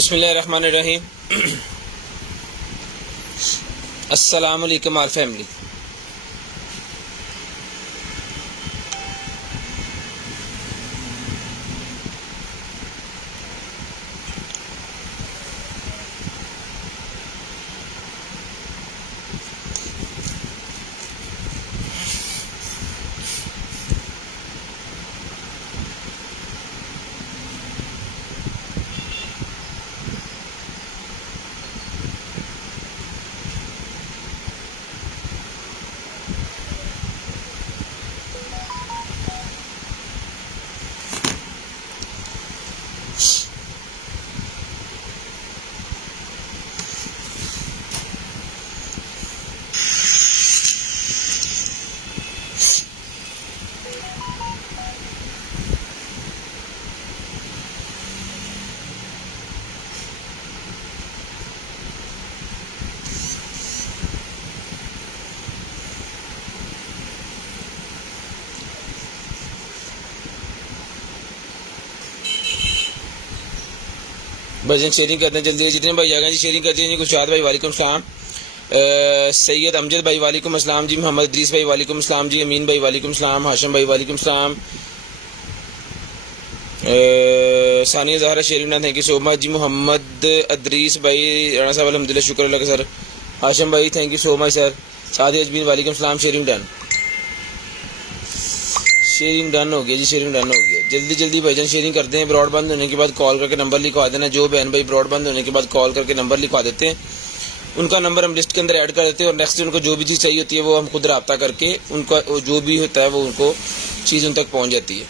बिस्मिल्लाहिर्रहमानिर्रहीम। अस्सलाम वालेकुम आल फैमिली। भाईजान शेयरिंग करते हैं जल्दी, जितने भाई आ गए जी शेयरिंग करते हैं जी। गुलशाद भाई वालेकुम सलाम, सैयद अमजद भाई वालेकुम अस्सलाम जी, मोहम्मद इद्रीस भाई वालेकुम अस्सलाम जी, अमीन भाई वालेकुम सलाम, हाशिम भाई वालेकुम सलाम, Sania Zahra sharing thank you so much जी, मोहम्मद इद्रीस भाई राणा साहब अल्हम्दुलिल्लाह शुक्र अल्लाह का सर, हाशिम भाई thank you so much sir, सादी अजमीन वालेकुम सलाम। शेयरिंग डन हो गया जी, शेयरिंग डन हो गया। जल्दी जल्दी भाईजान शेयरिंग करते हैं। ब्रॉडबैंड होने के बाद कॉल करके नंबर लिखवा देना। जो बहन भाई ब्रॉडबैंड होने के बाद कॉल करके नंबर लिखवा देते हैं उनका नंबर हम लिस्ट के अंदर ऐड कर देते हैं और नेक्स्ट उनको जो भी चीज़ चाहिए होती है वो हम खुद रब्ता करके उनका जो भी होता है वो उनको चीज़ उन तक पहुँच जाती है।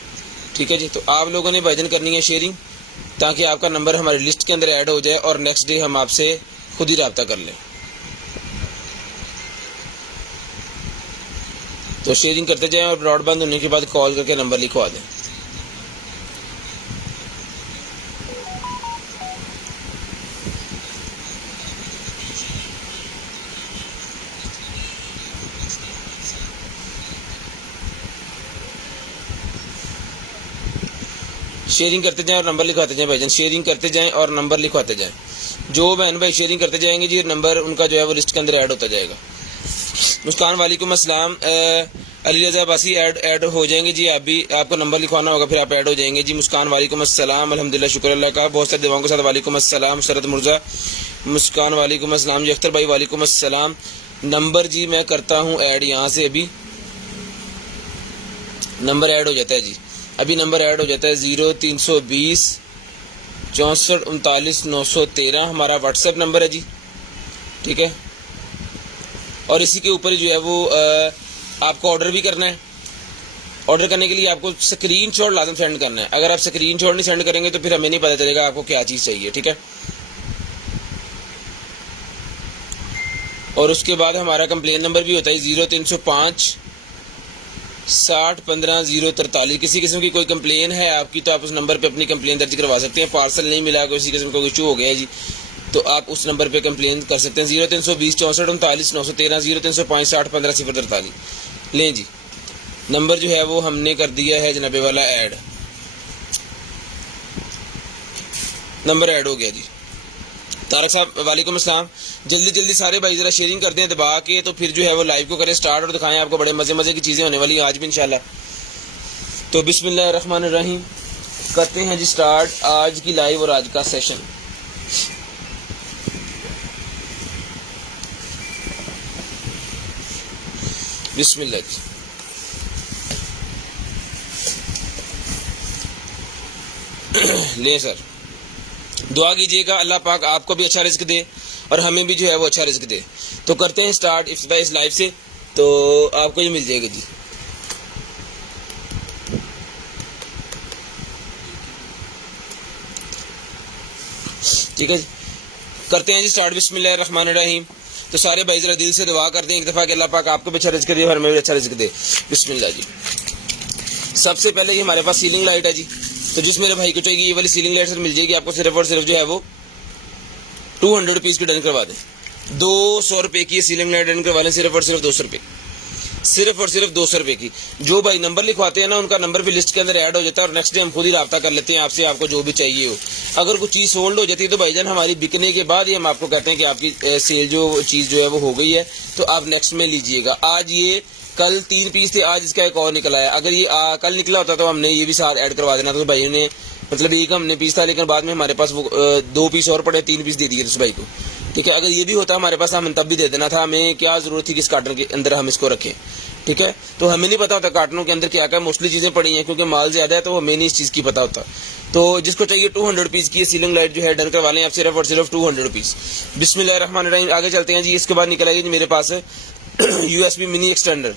ठीक है जी। तो आप लोगों ने भाईजान करनी है शेयरिंग ताकि आपका नंबर हमारी लिस्ट के अंदर ऐड हो जाए और नेक्स्ट डे हम आपसे खुद ही रब्ता कर लें। तो शेयरिंग करते जाएं और ब्रॉडबैंड होने के बाद कॉल करके नंबर लिखवा दें। शेयरिंग करते जाएं और नंबर लिखवाते जाएं भाईजान, शेयरिंग करते जाएं और नंबर लिखवाते जाएं। जो बहन भाई शेयरिंग करते जाएंगे जी नंबर उनका जो है वो लिस्ट के अंदर ऐड होता जाएगा। मुस्कान वालेकुम अस्सलाम, अली रज़ा अब्बासी ऐड हो जाएंगे जी। आप भी आपको नंबर लिखवाना होगा फिर आप ऐड हो जाएंगे जी। मुस्कान वालेकुम अस्सलाम, अल्हम्दुलिल्लाह शुक्र अल्लाह का, बहुत सारे दुआओं के साथ वालेकुम अस्सलाम। शरद मुर्जा मुस्कान वालेकुम अस्सलाम जी। अख्तर भाई वालेकुम अस्सलाम। नंबर जी मैं करता हूँ ऐड, यहाँ से अभी नंबर ऐड हो जाता है जी। अभी नंबर ऐड हो जाता है 0320 64 39 913 हमारा व्हाट्सएप नंबर है जी। ठीक है। और इसी के ऊपर जो है वो आपको ऑर्डर भी करना है। ऑर्डर करने के लिए आपको स्क्रीनशॉट लाजम सेंड करना है। अगर आप स्क्रीनशॉट नहीं सेंड करेंगे तो फिर हमें नहीं पता चलेगा आपको क्या चीज़ चाहिए। ठीक है। और उसके बाद हमारा कंप्लेन नंबर भी होता है 0305 60 15 043। किसी किस्म की कोई कंप्लेन है आपकी तो आप उस नंबर पे अपनी कंप्लेन दर्ज करवा सकते हैं। पार्सल नहीं मिला, किसी किस्म का कोई इशू हो गया है जी तो आप उस नंबर पे कंप्लेन कर सकते हैं 0320 64 39 913 0305 60 15 043। लें जी नंबर जो है वो हमने कर दिया है जनाबे वाला ऐड, नंबर ऐड हो गया जी। तारक साहब वालेकुम अस्सलाम। जल्दी जल्दी सारे भाई जरा शेयरिंग करते हैं दबा के, तो फिर जो है वो लाइव को करें स्टार्ट और दिखाएं आपको बड़े मजे मजे की चीज़ें होने वाली हैं आज भी इंशाल्लाह। तो बिस्मिल्लाहिर्रहमानिर्रहीम करते हैं जी स्टार्ट आज की लाइव और आज का सेशन। बिस्मिल्लाह जी। ले सर दुआ कीजिएगा अल्लाह पाक आपको भी अच्छा रिस्क दे और हमें भी जो है वो अच्छा रिस्क दे। तो करते हैं स्टार्ट इफ्तिताह इस लाइव से, तो आपको ये मिल जाएगा जी। ठीक है जी। करते हैं जी स्टार्ट बिस्मिल्लाहिर्रहमानिर्रहीम। तो सारे भाई जरा दिल से दुआ करते हैं एक दफ़ा कि अल्लाह पाक आपको भी अच्छा रिस्क दे और हमें भी अच्छा रिस्क दे। बिस्मिल्लाह जी। सबसे पहले ये हमारे पास सीलिंग लाइट है जी। तो जिस मेरे भाई को चाहिए ये वाली सीलिंग लाइट सर मिल जाएगी आपको सिर्फ और सिर्फ जो है वो 200 रुपीज़ की डन करवा दें। 200 रुपये की सीलिंग लाइट डन करवा लें सिर्फ और सिर्फ 200 रुपये। सिर्फ और सिर्फ 200 रुपए की। जो भाई नंबर लिखवाते हैं ना उनका नंबर भी लिस्ट के अंदर ऐड हो जाता है और नेक्स्ट डे हम खुद ही राब्ता कर लेते हैं आपसे, आपको जो भी चाहिए हो। अगर कोई चीज़ सोल्ड हो जाती है तो भाईजान हमारी बिकने के बाद ही हम आपको कहते हैं कि आपकी सेल जो चीज़ जो है वो हो गई है, तो आप नेक्स्ट में लीजिएगा। आज ये कल 3 पीस थे, आज इसका एक और निकला है। अगर ये कल निकला होता तो हमने ये भी साथ ऐड करवा देना था। तो भाई ने मतलब एक हमने पीस था, लेकिन बाद में हमारे पास वो 2 पीस और पड़े, 3 पीस दे दिए उस भाई को। ठीक है, अगर ये भी होता हमारे पास हम तब भी दे देना था। हमें क्या जरूरत थी कि इस कार्टन के अंदर हम इसको रखें। ठीक है, तो हमें नहीं पता होता कार्टनों के अंदर क्या क्या मोस्टली चीजें पड़ी हैं, क्योंकि माल ज्यादा है तो हमें नहीं इस चीज की पता होता। तो जिसको चाहिए 200 रुपीज की सीलिंग लाइट जो है डन करवा लें आप, सिर्फ और सिर्फ 200 रुपीज। बिस्मिल्लाहिर्रहमानिर्रहीम। आगे चलते हैं जी। इसके बाद निकल आएगी जी मेरे पास USB mini extender.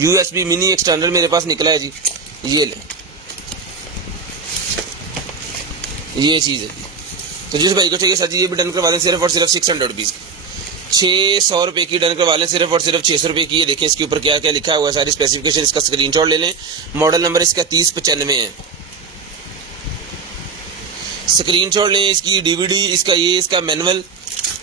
USB mini extender मेरे पास निकला है जी, ये ले, ये चीज है। तो जिस भाई को चाहिए सर जी ये भी डन करवा दें सिर्फ और सिर्फ 600 रुपीज की। 600 रुपए की डन करवा लें सिर्फ और सिर्फ 600 रुपए की। ये देखें इसके ऊपर क्या क्या लिखा हुआ है, सारी स्पेसिफिकेशन, इसका स्क्रीनशॉट ले लें। मॉडल नंबर इसका 3095 है, स्क्रीनशॉट लें। इसकी डीवीडी, इसका मैनुअल,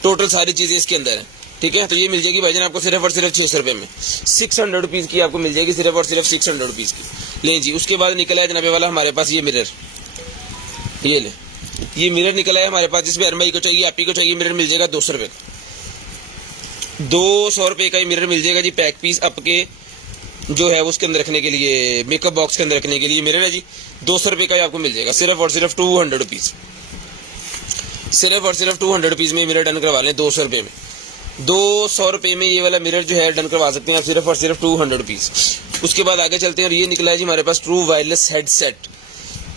टोटल सारी चीजें इसके अंदर है। ठीक है, तो ये मिल जाएगी भाईजान आपको सिर्फ और सिर्फ 600 रुपए में। 600 रुपीज की आपको मिल जाएगी सिर्फ और सिर्फ 600 रुपीज की। लें जी। उसके बाद निकला है जनाबे वाला हमारे पास ये मिरर, ये ले, ये मिरर निकला है हमारे पास। जिसमें भाई को चाहिए, आप ही को चाहिए, मिरर मिल जाएगा 200 रुपए का। 200 रुपए का ये मिरर मिल जाएगा जी। पैक पीस आपके जो है उसके अंदर रखने के लिए, मेकअप बॉक्स के अंदर रखने के लिए मिरर है जी। 200 रुपए का आपको मिल जाएगा सिर्फ और सिर्फ 200 रुपीज। सिर्फ और सिर्फ 200 रुपीज में मिरर डन करवा लें 200 रुपए में। 200 रुपए में ये वाला मिरर जो है डन करवा सकते हैं आप सिर्फ और सिर्फ 200 रुपीज। उसके बाद आगे चलते हैं और ये निकला है जी हमारे पास true wireless headset,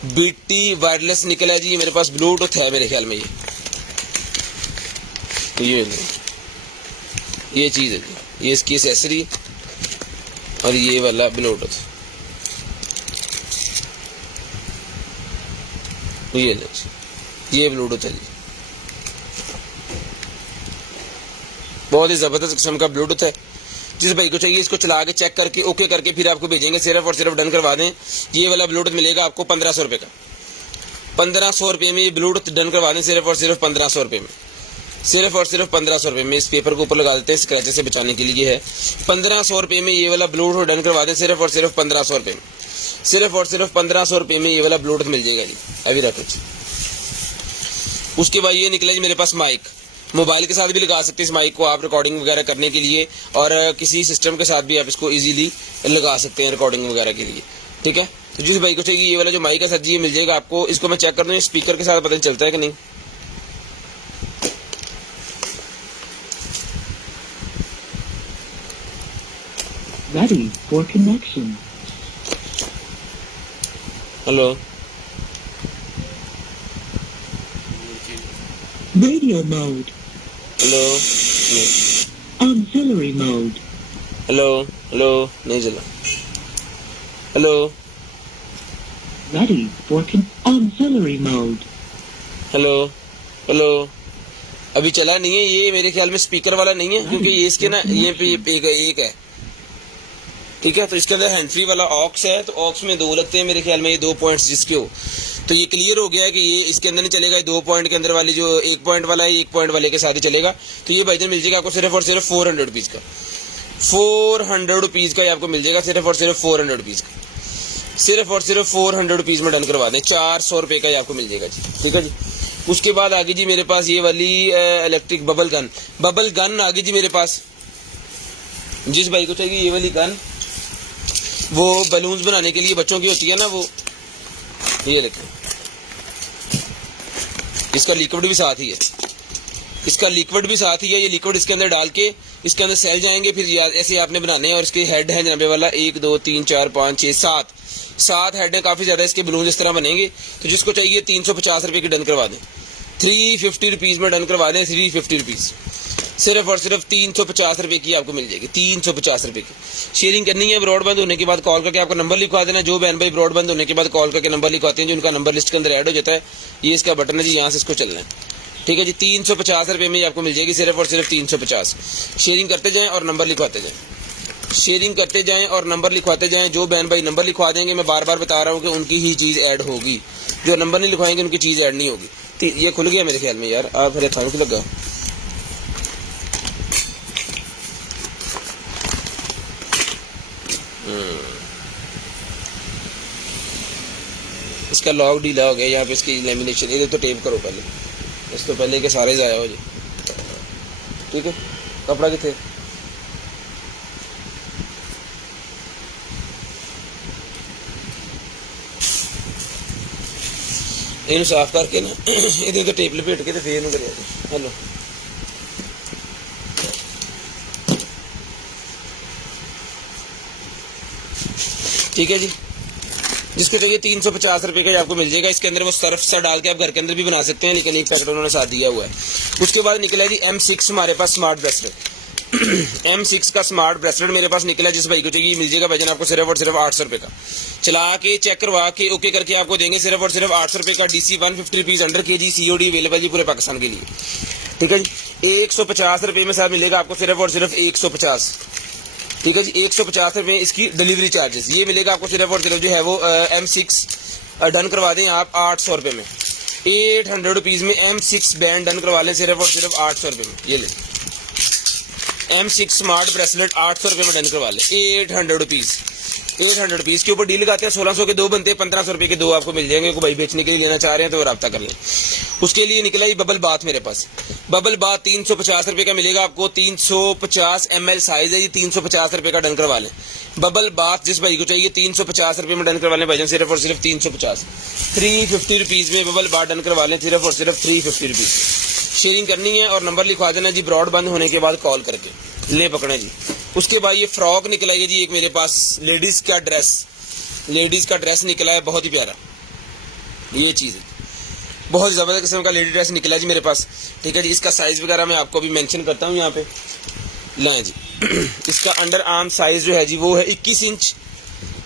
BT wireless निकला है जी। ये मेरे पास ब्लूटूथ है मेरे ख्याल में, ये चीज है जी, ये इसकी एसेसरी और ये वाला ब्लूटूथ, ये ब्लूटूथ है जी। बहुत ही जबरदस्त किस्म का ब्लूटूथ है। जिस भाई को चाहिए इसको चला के चेक करके ओके करके फिर आपको भेजेंगे, सिर्फ और सिर्फ डन करवा दें। ये वाला ब्लूटूथ मिलेगा आपको 1500 रुपए का। 1500 रुपए में ये ब्लूटूथ डन करवा दें सिर्फ और सिर्फ 1500 रुपए में। सिर्फ और सिर्फ 1500 रुपए में। इस पेपर को ऊपर लगा देते हैं स्क्रैचर से बचाने के लिए है। 1500 रुपए में ये वाला ब्लूटूथ डन करवा दें सिर्फ और सिर्फ 1500 रुपए में। सिर्फ और सिर्फ 1500 रुपए में ये वाला ब्लूटूथ मिल जाएगा जी। अभी रखो। उसके बाद ये निकला जी मेरे पास माइक, मोबाइल के साथ भी लगा सकते हैं इस माइक को आप रिकॉर्डिंग वगैरह करने के लिए, और किसी सिस्टम के साथ भी आप इसको इजीली लगा सकते हैं रिकॉर्डिंग वगैरह के लिए। ठीक है, तो जिस भाई को चाहिए ये वाला जो माइक है सर जी ये मिल जाएगा आपको। इसको मैं चेक कर दूं स्पीकर के साथ पता नहीं चलता है कि नहीं। Ready for connection. Hello, Radio mode. Hello, Auxiliary mode. Hello, hello, नहीं चला। Hello, Ready for auxiliary mode. Hello, hello, अभी चला नहीं है। ये मेरे ख्याल में स्पीकर वाला नहीं है, क्योंकि ये इसके ना ये पे एक है। ठीक है, तो इसके अंदर हैंड फ्री वाला ऑक्स है, तो ऑक्स में 2 लगते हैं मेरे ख्याल में, ये 2 पॉइंट्स जिसके हो। तो ये क्लियर हो गया है कि ये इसके अंदर नहीं चलेगा। 2 पॉइंट के अंदर वाली जो 1 पॉइंट वाला है 1 पॉइंट वाले के साथ ही चलेगा। तो ये भाईजान मिल जाएगा आपको सिर्फ और सिर्फ 400 रुपीज का। 400 रुपीज का ये आपको मिल जाएगा सिर्फ और सिर्फ 400 रुपीज का। सिर्फ और सिर्फ 400 रुपीज में डन करवा दें। 400 रुपए का ये आपको मिल जाएगा जी। ठीक है जी। उसके बाद आगे जी मेरे पास ये वाली इलेक्ट्रिक बबल गन आगे जी मेरे पास। जिस भाई को चाहिए ये वाली गन, वो बलून्स बनाने के लिए बच्चों की होती है ना, वो ये लेते हैं। इसका लिक्विड भी साथ ही है, इसका लिक्विड भी साथ ही है। ये लिक्विड इसके अंदर डाल के इसके अंदर सेल जाएंगे, फिर ऐसे आपने बनाने हैं। और इसके हेड है जनाबे वाला 1 2 3 4 5 6 7 हेड है, काफी ज्यादा इसके बलून इस तरह बनेंगे। तो जिसको चाहिए 350 रुपए की डन करवा दें। 350 रुपीज में डन करवा दें। 350 रुपीज सिर्फ और सिर्फ 350 रुपए की आपको मिल जाएगी। 350 रुपए की शेयरिंग करनी है। ब्रॉडबैंड होने के बाद कॉल करके आपका नंबर लिखवा देना। जो बहन भाई ब्रॉडबैंड होने के बाद कॉल करके नंबर लिखवाते हैं, जो उनका नंबर लिस्ट के अंदर ऐड हो जाता है, ये इसका बटन है जी, यहाँ से इसको चलना है। ठीक है जी। 350 रुपए में आपको मिल जाएगी सिर्फ और सिर्फ 350। शेयरिंग करते जाएं और नंबर लिखवाते जाएं, शेयरिंग करते जाएं और नंबर लिखवाते जाएं। जो बहन भाई नंबर लिखवा देंगे, मैं बार बार बता रहा हूँ कि उनकी ही चीज ऐड होगी। जो नंबर नहीं लिखवाएंगे उनकी चीज ऐड नहीं होगी। ये खुल गया मेरे ख्याल में यार, आप मेरे थाने लगा। इसका लॉक ढीला हो गया, यहाँ पे इसकी लेमिनेशन, ये तो टेप करो पहले, इस तो पहले के सारे ज़ाया हो जाए। ठीक है, कपड़ा कितने इन साफ करके ना ये तो टेप लपेट के तो फिर कर। हेलो ठीक है जी, जिसको चाहिए 350 रुपये का आपको मिल जाएगा। इसके अंदर वो सर्फ सा डाल के आप घर के अंदर भी बना सकते हैं, लेकिन एक पैकेट उन्होंने साथ दिया हुआ है। उसके बाद निकला है जी M6 हमारे पास स्मार्ट ब्रेसलेट। M6 का स्मार्ट ब्रेसलेट मेरे पास निकला, जिस भाई को चाहिए मिल जाएगा भाईजान आपको सिर्फ और सिर्फ 800 रुपये का। चला के चेक करवा के ओके करके आपको देंगे सिर्फ और सिर्फ 800 रुपये का। DC 150 rupees under KG COD available जी पूरे पाकिस्तान के लिए। ठीक है जी, 150 रुपये में साथ मिलेगा आपको सिर्फ और सिर्फ 150। ठीक है जी, 150 रुपये इसकी डिलीवरी चार्जेस। ये मिलेगा आपको सिर्फ और सिर्फ जो है वो M6 डन करवा दें आप 800 रुपये में। 800 रुपीज़ में M6 बैंड डन करवा लें सिर्फ और सिर्फ 800 रुपये में। ये ले M6 स्मार्ट ब्रेसलेट 800 रुपये में डन करवा लें, 800 रुपीज़। 800 रुपीज़ के ऊपर डील लगाते हैं, 1600 के दो बनते हैं, 1500 रुपये के दो आपको मिल जाएंगे। कोई भाई बेचने के लिए लेना चाह रहे हैं तो रब्ता कर लें। उसके लिए निकला ये बबल बाथ मेरे पास। बबल बाथ 350 रुपये का मिलेगा आपको, 350 ml साइज है, ये 350 रुपये का डन करवा लें। बबल बाथ जिस भाई को चाहिए 350 रुपये में डन करवा लें भाईजान, सिर्फ और सिर्फ 350। 350 रुपीज़ में बबल बाथ डन करवा लें, सिर्फ और सिर्फ 350 रुपीज़। शेयरिंग करनी है और नंबर लिखवा देना जी ब्रॉड बंद होने के बाद कॉल करके। ले पकड़े जी। उसके बाद ये फ्रॉक निकला है जी एक मेरे पास, लेडीज़ का ड्रेस निकला है, बहुत ही प्यारा। ये चीज़ है, बहुत ज़बरदस्त किस्म का लेडी ड्रेस निकला है जी मेरे पास। ठीक है जी, इसका साइज़ वगैरह मैं आपको अभी मेंशन करता हूँ यहाँ पे। लें जी इसका अंडर आर्म साइज़ जो है जी वो है 21 इंच।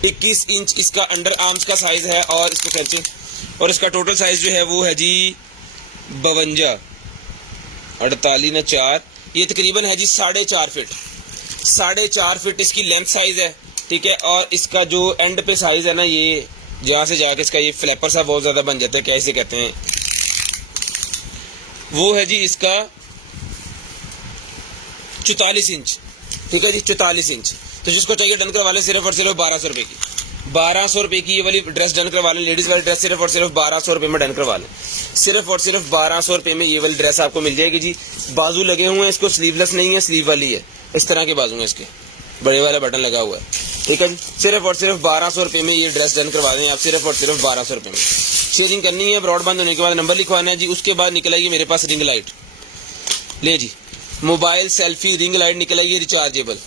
21 इंच इसका अंडर आर्म्स का साइज़ है। और इसको खींचे, और इसका टोटल साइज़ जो है वो है जी 52 48 न 4, ये तकरीबन है जी 4.5 फीट। 4.5 फीट इसकी लेंथ साइज़ है। ठीक है, और इसका जो एंड पे साइज़ है ना, ये जहाँ से जाके इसका ये फ्लैपर सा बहुत ज़्यादा बन जाता है, क्या इसे कहते हैं, वो है जी इसका 44 इंच। ठीक है जी, 44 इंच। तो जिसको चाहिए डन करवा लें सिर्फ और सिर्फ 1200 रुपये की। 1200 रुपये की ये वाली ड्रेस डन करवा लें, लेडीज़ वाली ड्रेस सिर्फ और सिर्फ 1200 रुपये में डन करवा लें। सिर्फ और सिर्फ 1200 रुपये में ये वाली ड्रेस आपको मिल जाएगी जी। बाजू लगे हुए हैं, इसको स्लीवलेस नहीं है, स्लीव वाली है। इस तरह के बाजू हैं इसके, बड़े वाला बटन लगा हुआ है। ठीक है जी, सिर्फ और सिर्फ 1200 रुपये में ये ड्रेस डन करवा दें आप, सिर्फ और सिर्फ 1200 रुपये में। शेयरिंग करनी है, ब्रॉड बंद होने के बाद नंबर लिखवाना है जी। उसके बाद निकल आइए मेरे पास रिंग लाइट। ले जी, मोबाइल सेल्फी रिंग लाइट निकल आइए rechargeable.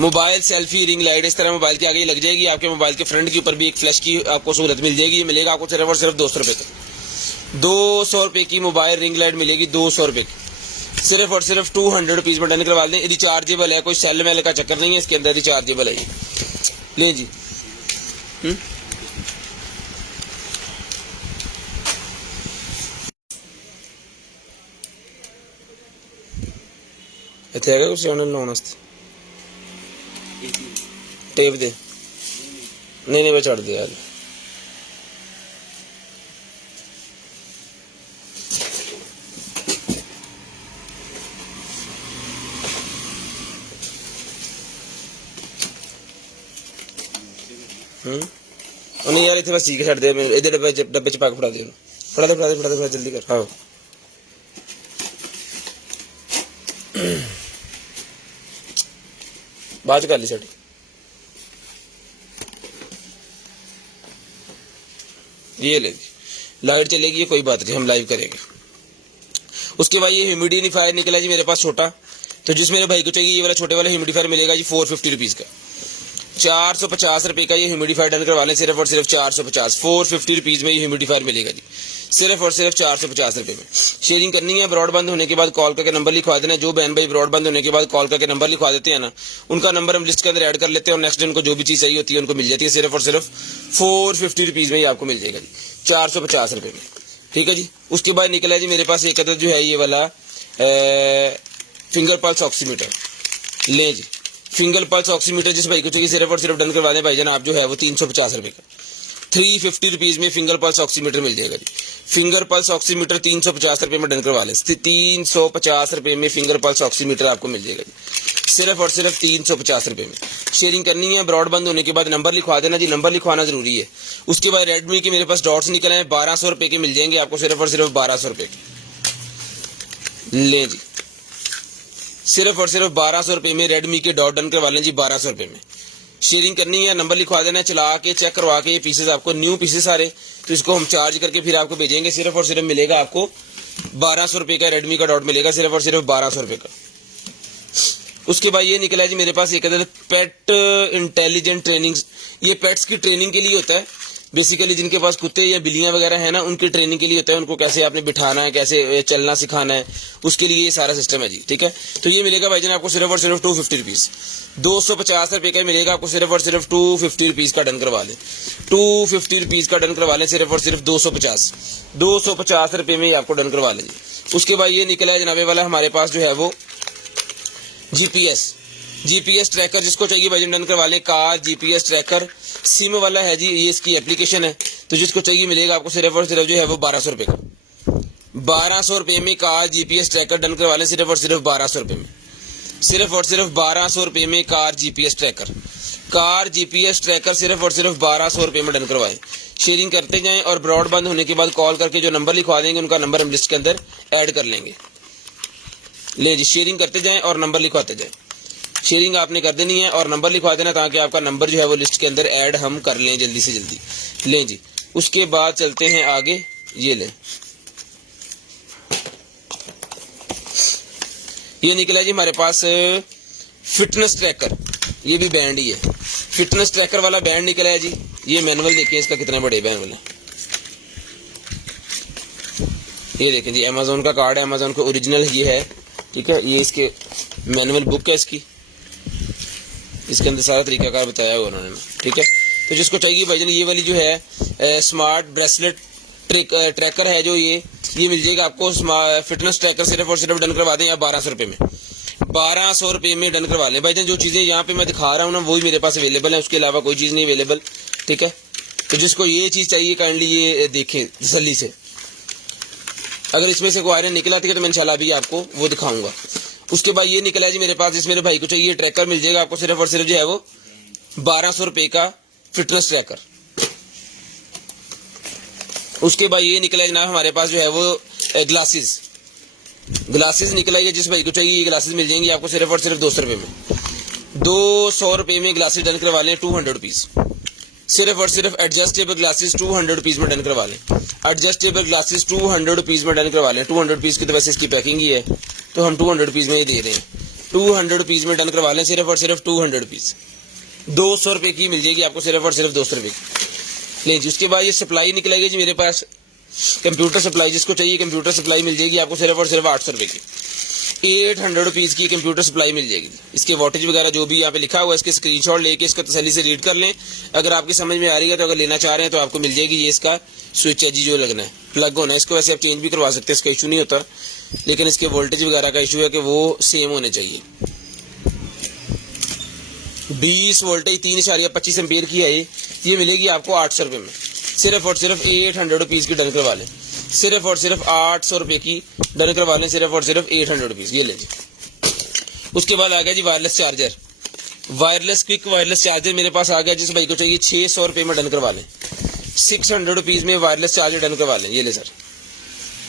Mobile selfie ring light इस तरह मोबाइल के आगे लग जाएगी। आपके मोबाइल के फ्रंट के ऊपर भी एक फ्लैश की आपको सहूलत मिल जाएगी। ये मिलेगा आपको सिर्फ और सिर्फ 200 रुपये का। 200 रुपये की मोबाइल रिंग लाइट मिलेगी, 200 रुपये की। सिर्फ और सिर्फ 200 रुपीज़ में डन करवा दें। रिचार्जेबल है, कोई सेल मेल का चक्कर नहीं है इसके अंदर, रिचार्जेबल है ये। ले जी इतने है कुछ लाने टेप दे, नहीं मैं चढ़ दिया यार। नहीं यार इतने बस चीख छड़ दे, इधर डब्बे च पा के फड़ा दे, फड़ा दे जल्दी कर। हाँ बाद कर ली साड़ी। ये ले लाइट चलेगी, ये कोई बात नहीं, हम लाइव करेंगे। उसके बाद ये ह्यूमिडिफायर निकला जी मेरे पास छोटा। तो जिस मेरे भाई को चाहिए ये वाला छोटे वाला ह्यूमिडिफायर मिलेगा जी 450 रुपीज़ का। 450 रुपये का ये ह्यूमिडिफायर डन करवा लें, सिर्फ और सिर्फ 450। 450 रुपीज़ में ये ह्यूमिडिफायर मिलेगा जी, सिर्फ और सिर्फ 450 रुपये में। शेयरिंग करनी है, ब्रॉड बंद होने के बाद कॉल करके नंबर लिखवा देना। जो बहन भाई ब्रॉड बंद होने के बाद कॉल करके नंबर लिखवा देते हैं ना, उनका नंबर हम लिस्ट के अंदर ऐड कर लेते हैं और नेक्स्ट डे उनको जो भी चीज़ चाहिए होती है उनको मिल जाती है। सिर्फ और सिर्फ 450 रुपीज़ में ही आपको मिल जाएगा जी, 450 रुपये में। ठीक है जी, उसके बाद निकला है जी मेरे पास एक अदर जो है ये वाला फिंगर पल्स ऑक्सीमीटर। ले जी, फिंगर पल्स ऑक्सीमीटर जिस भाई को चाहिए सिर्फ और सिर्फ डन करवा दें भाईजान आप, जो है वो 350 रुपये का। 350 रुपीज़ में फिंगर पल्स ऑक्सीमीटर मिल जाएगा जी। फिंगर पल्स ऑक्सीमीटर 350 रुपये में डन करवा लें। 350 रुपये में फिंगर पल्स ऑक्सीमीटर आपको मिल जाएगा जी। सिर्फ और सिर्फ 350 रुपये में। शेयरिंग करनी है, ब्रॉडबैंड होने के बाद नंबर लिखवा देना जी, नंबर लिखवाना जरूरी है। उसके बाद रेडमी के मेरे पास डॉट्स निकले हैं, 1200 रुपये के मिल जाएंगे आपको, सिर्फ और सिर्फ 1200 रुपये के। लें जी, सिर्फ और सिर्फ 1200 रुपये में रेडमी के डॉट डन करवा लें जी, 1200 रुपये में। शेयरिंग करनी है, नंबर लिखवा देना है, चला के चेक करवा के ये पीसेस आपको न्यू पीसेस सारे, तो इसको हम चार्ज करके फिर आपको भेजेंगे। सिर्फ और सिर्फ मिलेगा आपको 1200 रुपये का रेडमी का डॉट मिलेगा, सिर्फ और सिर्फ 1200 रुपये का। उसके बाद ये निकला है जी मेरे पास एक अदर पेट इंटेलिजेंट ट्रेनिंग। ये पेट्स की ट्रेनिंग के लिए होता है, बेसिकली जिनके पास कुत्ते या बिल्लियां वगैरह है ना, उनकी ट्रेनिंग के लिए होता है। उनको कैसे आपने बिठाना है, कैसे चलना सिखाना है, उसके लिए ये सारा सिस्टम है जी, ठीक है। तो ये मिलेगा भाईजान आपको सिर्फ और सिर्फ 250 रुपीज़, 250 रुपये का मिलेगा आपको, सिर्फ और सिर्फ 250 रुपीज़ का डन करवा लें, 250 रुपीज़ का डन करवा लें, सिर्फ और सिर्फ 250 रुपये में आपको डन करवा लें जी। उसके बाद ये निकला है जनाबे वाला हमारे पास जो है वो जीपीएस ट्रैकर, जिसको चाहिए भाई डन करवा लें। कार जीपीएस ट्रैकर सिम वाला है जी, ये इसकी एप्लीकेशन है, तो जिसको चाहिए मिलेगा आपको सिर्फ और सिर्फ जो है वो 1200 रुपये का। 1200 रुपये में कार जीपीएस ट्रैकर डन करवा लें, सिर्फ और सिर्फ 1200 रुपये में। सिर्फ और सिर्फ 1200 रुपये में कार जीपीएस ट्रैकर सिर्फ और सिर्फ 1200 रुपये में डन करवाएं। शेयरिंग करते जाएं और ब्रॉडबैंड होने के बाद कॉल करके जो नंबर लिखवा देंगे उनका नंबर हम लिस्ट के अंदर ऐड कर लेंगे। ले जी, शेयरिंग करते जाएं और नंबर लिखवाते जाएं। शेयरिंग आपने कर देनी है और नंबर लिखवा देना, ताकि आपका नंबर जो है वो लिस्ट के अंदर ऐड हम कर लें जल्दी से जल्दी। लें जी, उसके बाद चलते हैं आगे। ये लें, ये निकला जी हमारे पास फिटनेस ट्रैकर, ये भी बैंड ही है। फिटनेस ट्रैकर वाला बैंड निकला है जी। ये मैनुअल देखिए इसका कितने बड़े बैंड वाले, ये देखें जी, अमेजोन का कार्ड है, अमेजोन का ओरिजिनल ये है, ठीक है। ये इसके मैनुअल बुक है इसकी, इसके अंदर सारा तरीकाकार बताया हुआ उन्होंने, ठीक है। तो जिसको चाहिए भाईजान ये वाली जो है स्मार्ट ब्रेसलेट ट्रैकर है जो ये मिल जाएगा आपको। फिटनेस ट्रैकर सिर्फ और सिर्फ डन करवा दें या 1200 रुपये में, 1200 रुपये में डन करवा लें भाईजान। जो चीज़ें यहाँ पे मैं दिखा रहा हूँ ना वही मेरे पास अवेलेबल है, उसके अलावा कोई चीज़ नहीं अवेलेबल, ठीक है। तो जिसको ये चीज़ चाहिए काइंडली ये देखें तसल्ली से। अगर इसमें से कोई आयरन निकला है तो मैं इंशाल्लाह अभी आपको वो दिखाऊंगा। उसके बाद ये निकला है जी मेरे पास, जिस मेरे भाई को चाहिए ट्रैकर मिल जाएगा आपको सिर्फ और सिर्फ जो है वो 1200 रुपये का फिटनेस ट्रैकर। उसके बाद ये निकला है जनाब हमारे पास जो है वो ग्लासेस निकला है। जिस भाई को चाहिए ये ग्लासेस मिल जाएंगी आपको सिर्फ और सिर्फ 200 रुपये में। 200 रुपये में ग्लासेस डन करवा लें, 200 रुपीज़। सिर्फ और सिर्फ एडजस्टेबल ग्लासेस 200 रुपीज़ में डन करवा लें। एडजस्टेबल ग्लासेस 200 रुपीज़ में डन करवा लें। 200 रुपीज़ की तो वैसे इसकी पैकिंग ही है, तो हम 200 रुपीज़ में ही दे रहे हैं। 200 रुपीज़ में डन करवा लें, सिर्फ और सिर्फ 200 रुपीज़। 200 रुपये की मिल जाएगी आपको, सिर्फ और सिर्फ 200 रुपये की। लें जी, उसके बाद ये सप्लाई निकलेगी जी मेरे पास, कंप्यूटर सप्लाई, जिसको चाहिए कंप्यूटर सप्लाई मिल जाएगी आपको सिर्फ और सिर्फ 800 रुपये की। 800 रुपीज़ की कंप्यूटर सप्लाई मिल जाएगी। इसके वोटेज वगैरह जो भी यहाँ पे लिखा हुआ है इसके स्क्रीनशॉट लेके इसको तसल्ली से रीड कर लें। अगर आपकी समझ में आ रही है तो अगर लेना चाह रहे हैं तो आपको मिल जाएगी। ये इसका स्विच है जी जो लगना है, प्लग होना है। इसको वैसे आप चेंज भी करवा सकते हैं, इसका इशू नहीं होता, लेकिन इसके वोल्टेज वगैरह का इशू है कि वो सेम होने चाहिए। 20 वोल्टेज 3.25 एम्पियर की है ये मिलेगी आपको 800 रुपये में। सिर्फ और सिर्फ 800 रुपीज़ की डन करवा लें, सिर्फ और सिर्फ 800 रुपये की डन करवा लें, सिर्फ और सिर्फ 800 रुपीज़। ये ले जी। उसके बाद आ गया जी wireless charger, wireless quick wireless charger मेरे पास आ गया। जिस भाई को चाहिए 600 रुपये में डन करवा लें, 600 रुपीज़ में वायरलेस चार्जर डन करवा लें। ये ले सर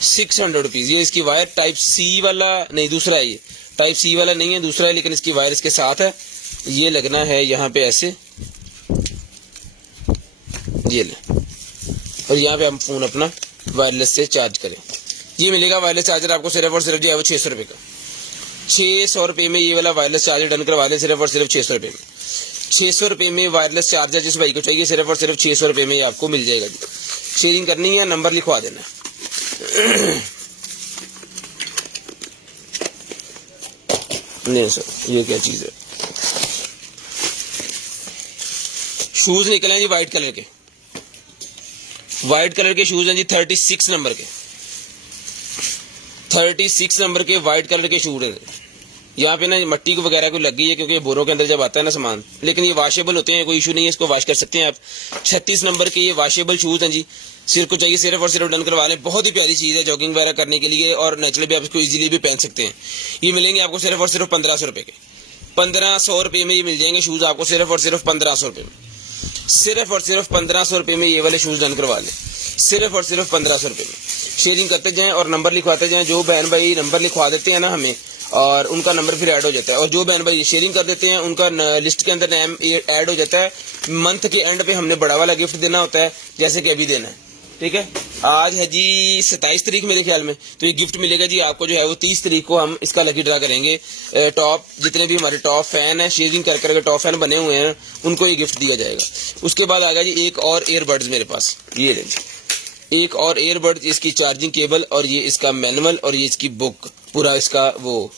600 रुपीज़। ये इसकी वायर टाइप सी वाला नहीं, दूसरा है ये, टाइप सी वाला नहीं है, दूसरा है, लेकिन इसकी वायर इसके साथ है। ये लगना है यहाँ पे ऐसे, ये ले, और यहाँ पे हम फ़ोन अपना वायरलेस से चार्ज करें। ये मिलेगा वायरलेस चार्जर आपको सिर्फ और सिर्फ जो है वो 600 रुपये का। 600 रुपये में ये वाला वायरलेस चार्जर डन करवा लें, सिर्फ और सिर्फ 600 रुपये में। 600 रुपये में वायरलेस चार्जर जिस भाई को चाहिए सिर्फ और सिर्फ 600 रुपये में आपको मिल जाएगा जी। शेयरिंग करनी है, नंबर लिखवा देना है। नहीं सर, ये क्या चीज़ है। शूज़ निकले हैं जी वाइट कलर के, वाइट कलर के शूज़ हैं जी 36 नंबर के, 36 नंबर के वाइट कलर के शूज़ हैं। यहाँ पे ना मट्टी को वगैरह को लग गई है क्योंकि बोरों के अंदर जब आता है ना सामान, लेकिन ये वॉशेबल होते हैं, कोई इशू नहीं है, इसको वॉश कर सकते हैं आप। 36 नंबर के ये वॉशेबल शूज़ हैं जी। सिर्फ को चाहिए सिर्फ और सिर्फ डन करवा लें। बहुत ही प्यारी चीज़ है जॉगिंग वगैरह करने के लिए, और नेचुरली भी आप इसको ईजिली भी पहन सकते हैं। ये मिलेंगे आपको सिर्फ और सिर्फ 1500 रुपये के, 1500 रुपये में ये मिल जाएंगे शूज़ आपको, सिर्फ और सिर्फ 1500 रुपये में। सिर्फ और सिर्फ 1500 रुपये में ये वाले शूज़ डन करवा लें, सिर्फ और सिर्फ 1500 रुपये में। शेयरिंग करते जाएं और नंबर लिखवाते जाएं। जो बहन भाई नंबर लिखवा देते हैं ना हमें, और उनका नंबर फिर ऐड हो जाता है, और जो बहन भाई शेयरिंग कर देते हैं उनका लिस्ट के अंदर नाम ऐड हो जाता है। मंथ के एंड पे हमने बड़ा वाला गिफ्ट देना होता है, जैसे कि अभी देना है, ठीक है। आज है जी 27 तारीख मेरे ख्याल में, तो ये गिफ्ट मिलेगा जी आपको जो है वो 30 तारीख को हम इसका लकी ड्रा करेंगे। टॉप जितने भी हमारे टॉप फैन है, शेयरिंग कर करके टॉप फैन बने हुए हैं, उनको ये गिफ्ट दिया जाएगा। उसके बाद आ गया जी एक और ईयरबड्स मेरे पास, ये लें जी, एक और ईयरबड्स, इसकी चार्जिंग केबल और ये इसका मैनुअल और ये इसकी बुक, पूरा इसका वो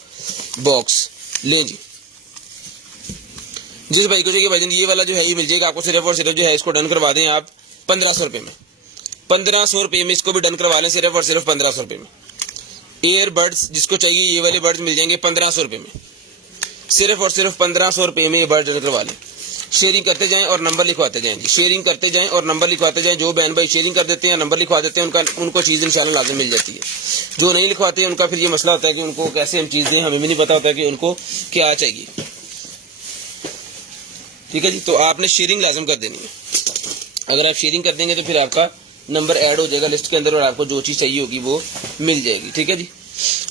बॉक्स लें जी। जिस भाई को जो भाईजान ये वाला जो है ये मिल जाएगा आपको, सिर्फ और सिर्फ जो है इसको डन करवा दें आप 1500 रुपये में। 1500 रुपये में इसको भी डन करवा लें, सिर्फ और सिर्फ 1500 रुपये में। ईयरबड्स जिसको चाहिए ये वाले बड्स मिल जाएंगे 1500 रुपये में, सिर्फ और सिर्फ 1500 रुपये में ये बर्ड डन करवा लें। शेयरिंग करते जाएं और नंबर लिखवाते जाएं जी, शेयरिंग करते जाएं और नंबर लिखवाते जाएं। जो बहन भाई शेयरिंग कर देते हैं, नंबर लिखवा देते हैं, उनको चीज़ इंशाल्लाह लाज़िम मिल जाती है। जो नहीं लिखवाते हैं उनका फिर ये मसला होता है कि उनको कैसे हम चीज़ दें, हमें भी नहीं पता होता कि उनको क्या चाहिए, ठीक है जी। तो आपने शेयरिंग लाजम कर देनी है। अगर आप शेयरिंग कर देंगे तो फिर आपका नंबर ऐड हो जाएगा लिस्ट के अंदर और आपको जो चीज़ चाहिए होगी वो मिल जाएगी, ठीक है जी।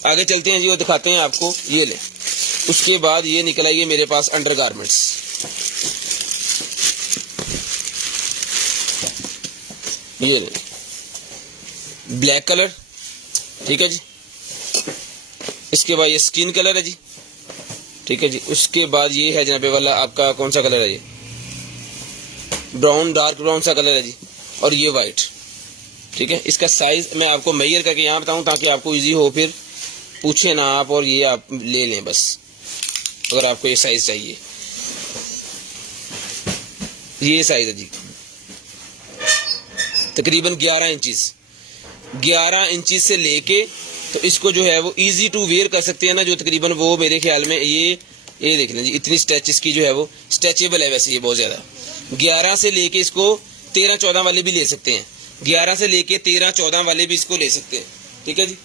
आगे चलते हैं जी और दिखाते हैं आपको, ये ले। उसके बाद ये निकल आई है मेरे पास अंडरगारमेंट्स, ये ले, ब्लैक कलर, ठीक है जी। इसके बाद ये स्किन कलर है जी, ठीक है जी। उसके बाद ये है जनाबे वाला आपका कौन सा कलर है, ये ब्राउन, डार्क ब्राउन सा कलर है जी, और ये वाइट, ठीक है। इसका साइज मैं आपको मेजर करके यहाँ बताऊँ ताकि आपको इजी हो, फिर पूछे ना आप और ये आप ले लें बस, अगर आपको ये साइज चाहिए। ये साइज है जी तकरीबन 11 इंचेस, 11 इंचेस से लेके तो इसको जो है वो इजी टू वेयर कर सकते हैं ना, जो तकरीबन वो मेरे ख्याल में ये देख लें जी, इतनी स्ट्रेच इसकी जो है वो स्ट्रेचेबल है वैसे ये बहुत ज़्यादा। 11 से लेके इसको 13-14 वाले भी ले सकते हैं, 11 से लेके 13-14 वाले भी इसको ले सकते हैं, ठीक है जी।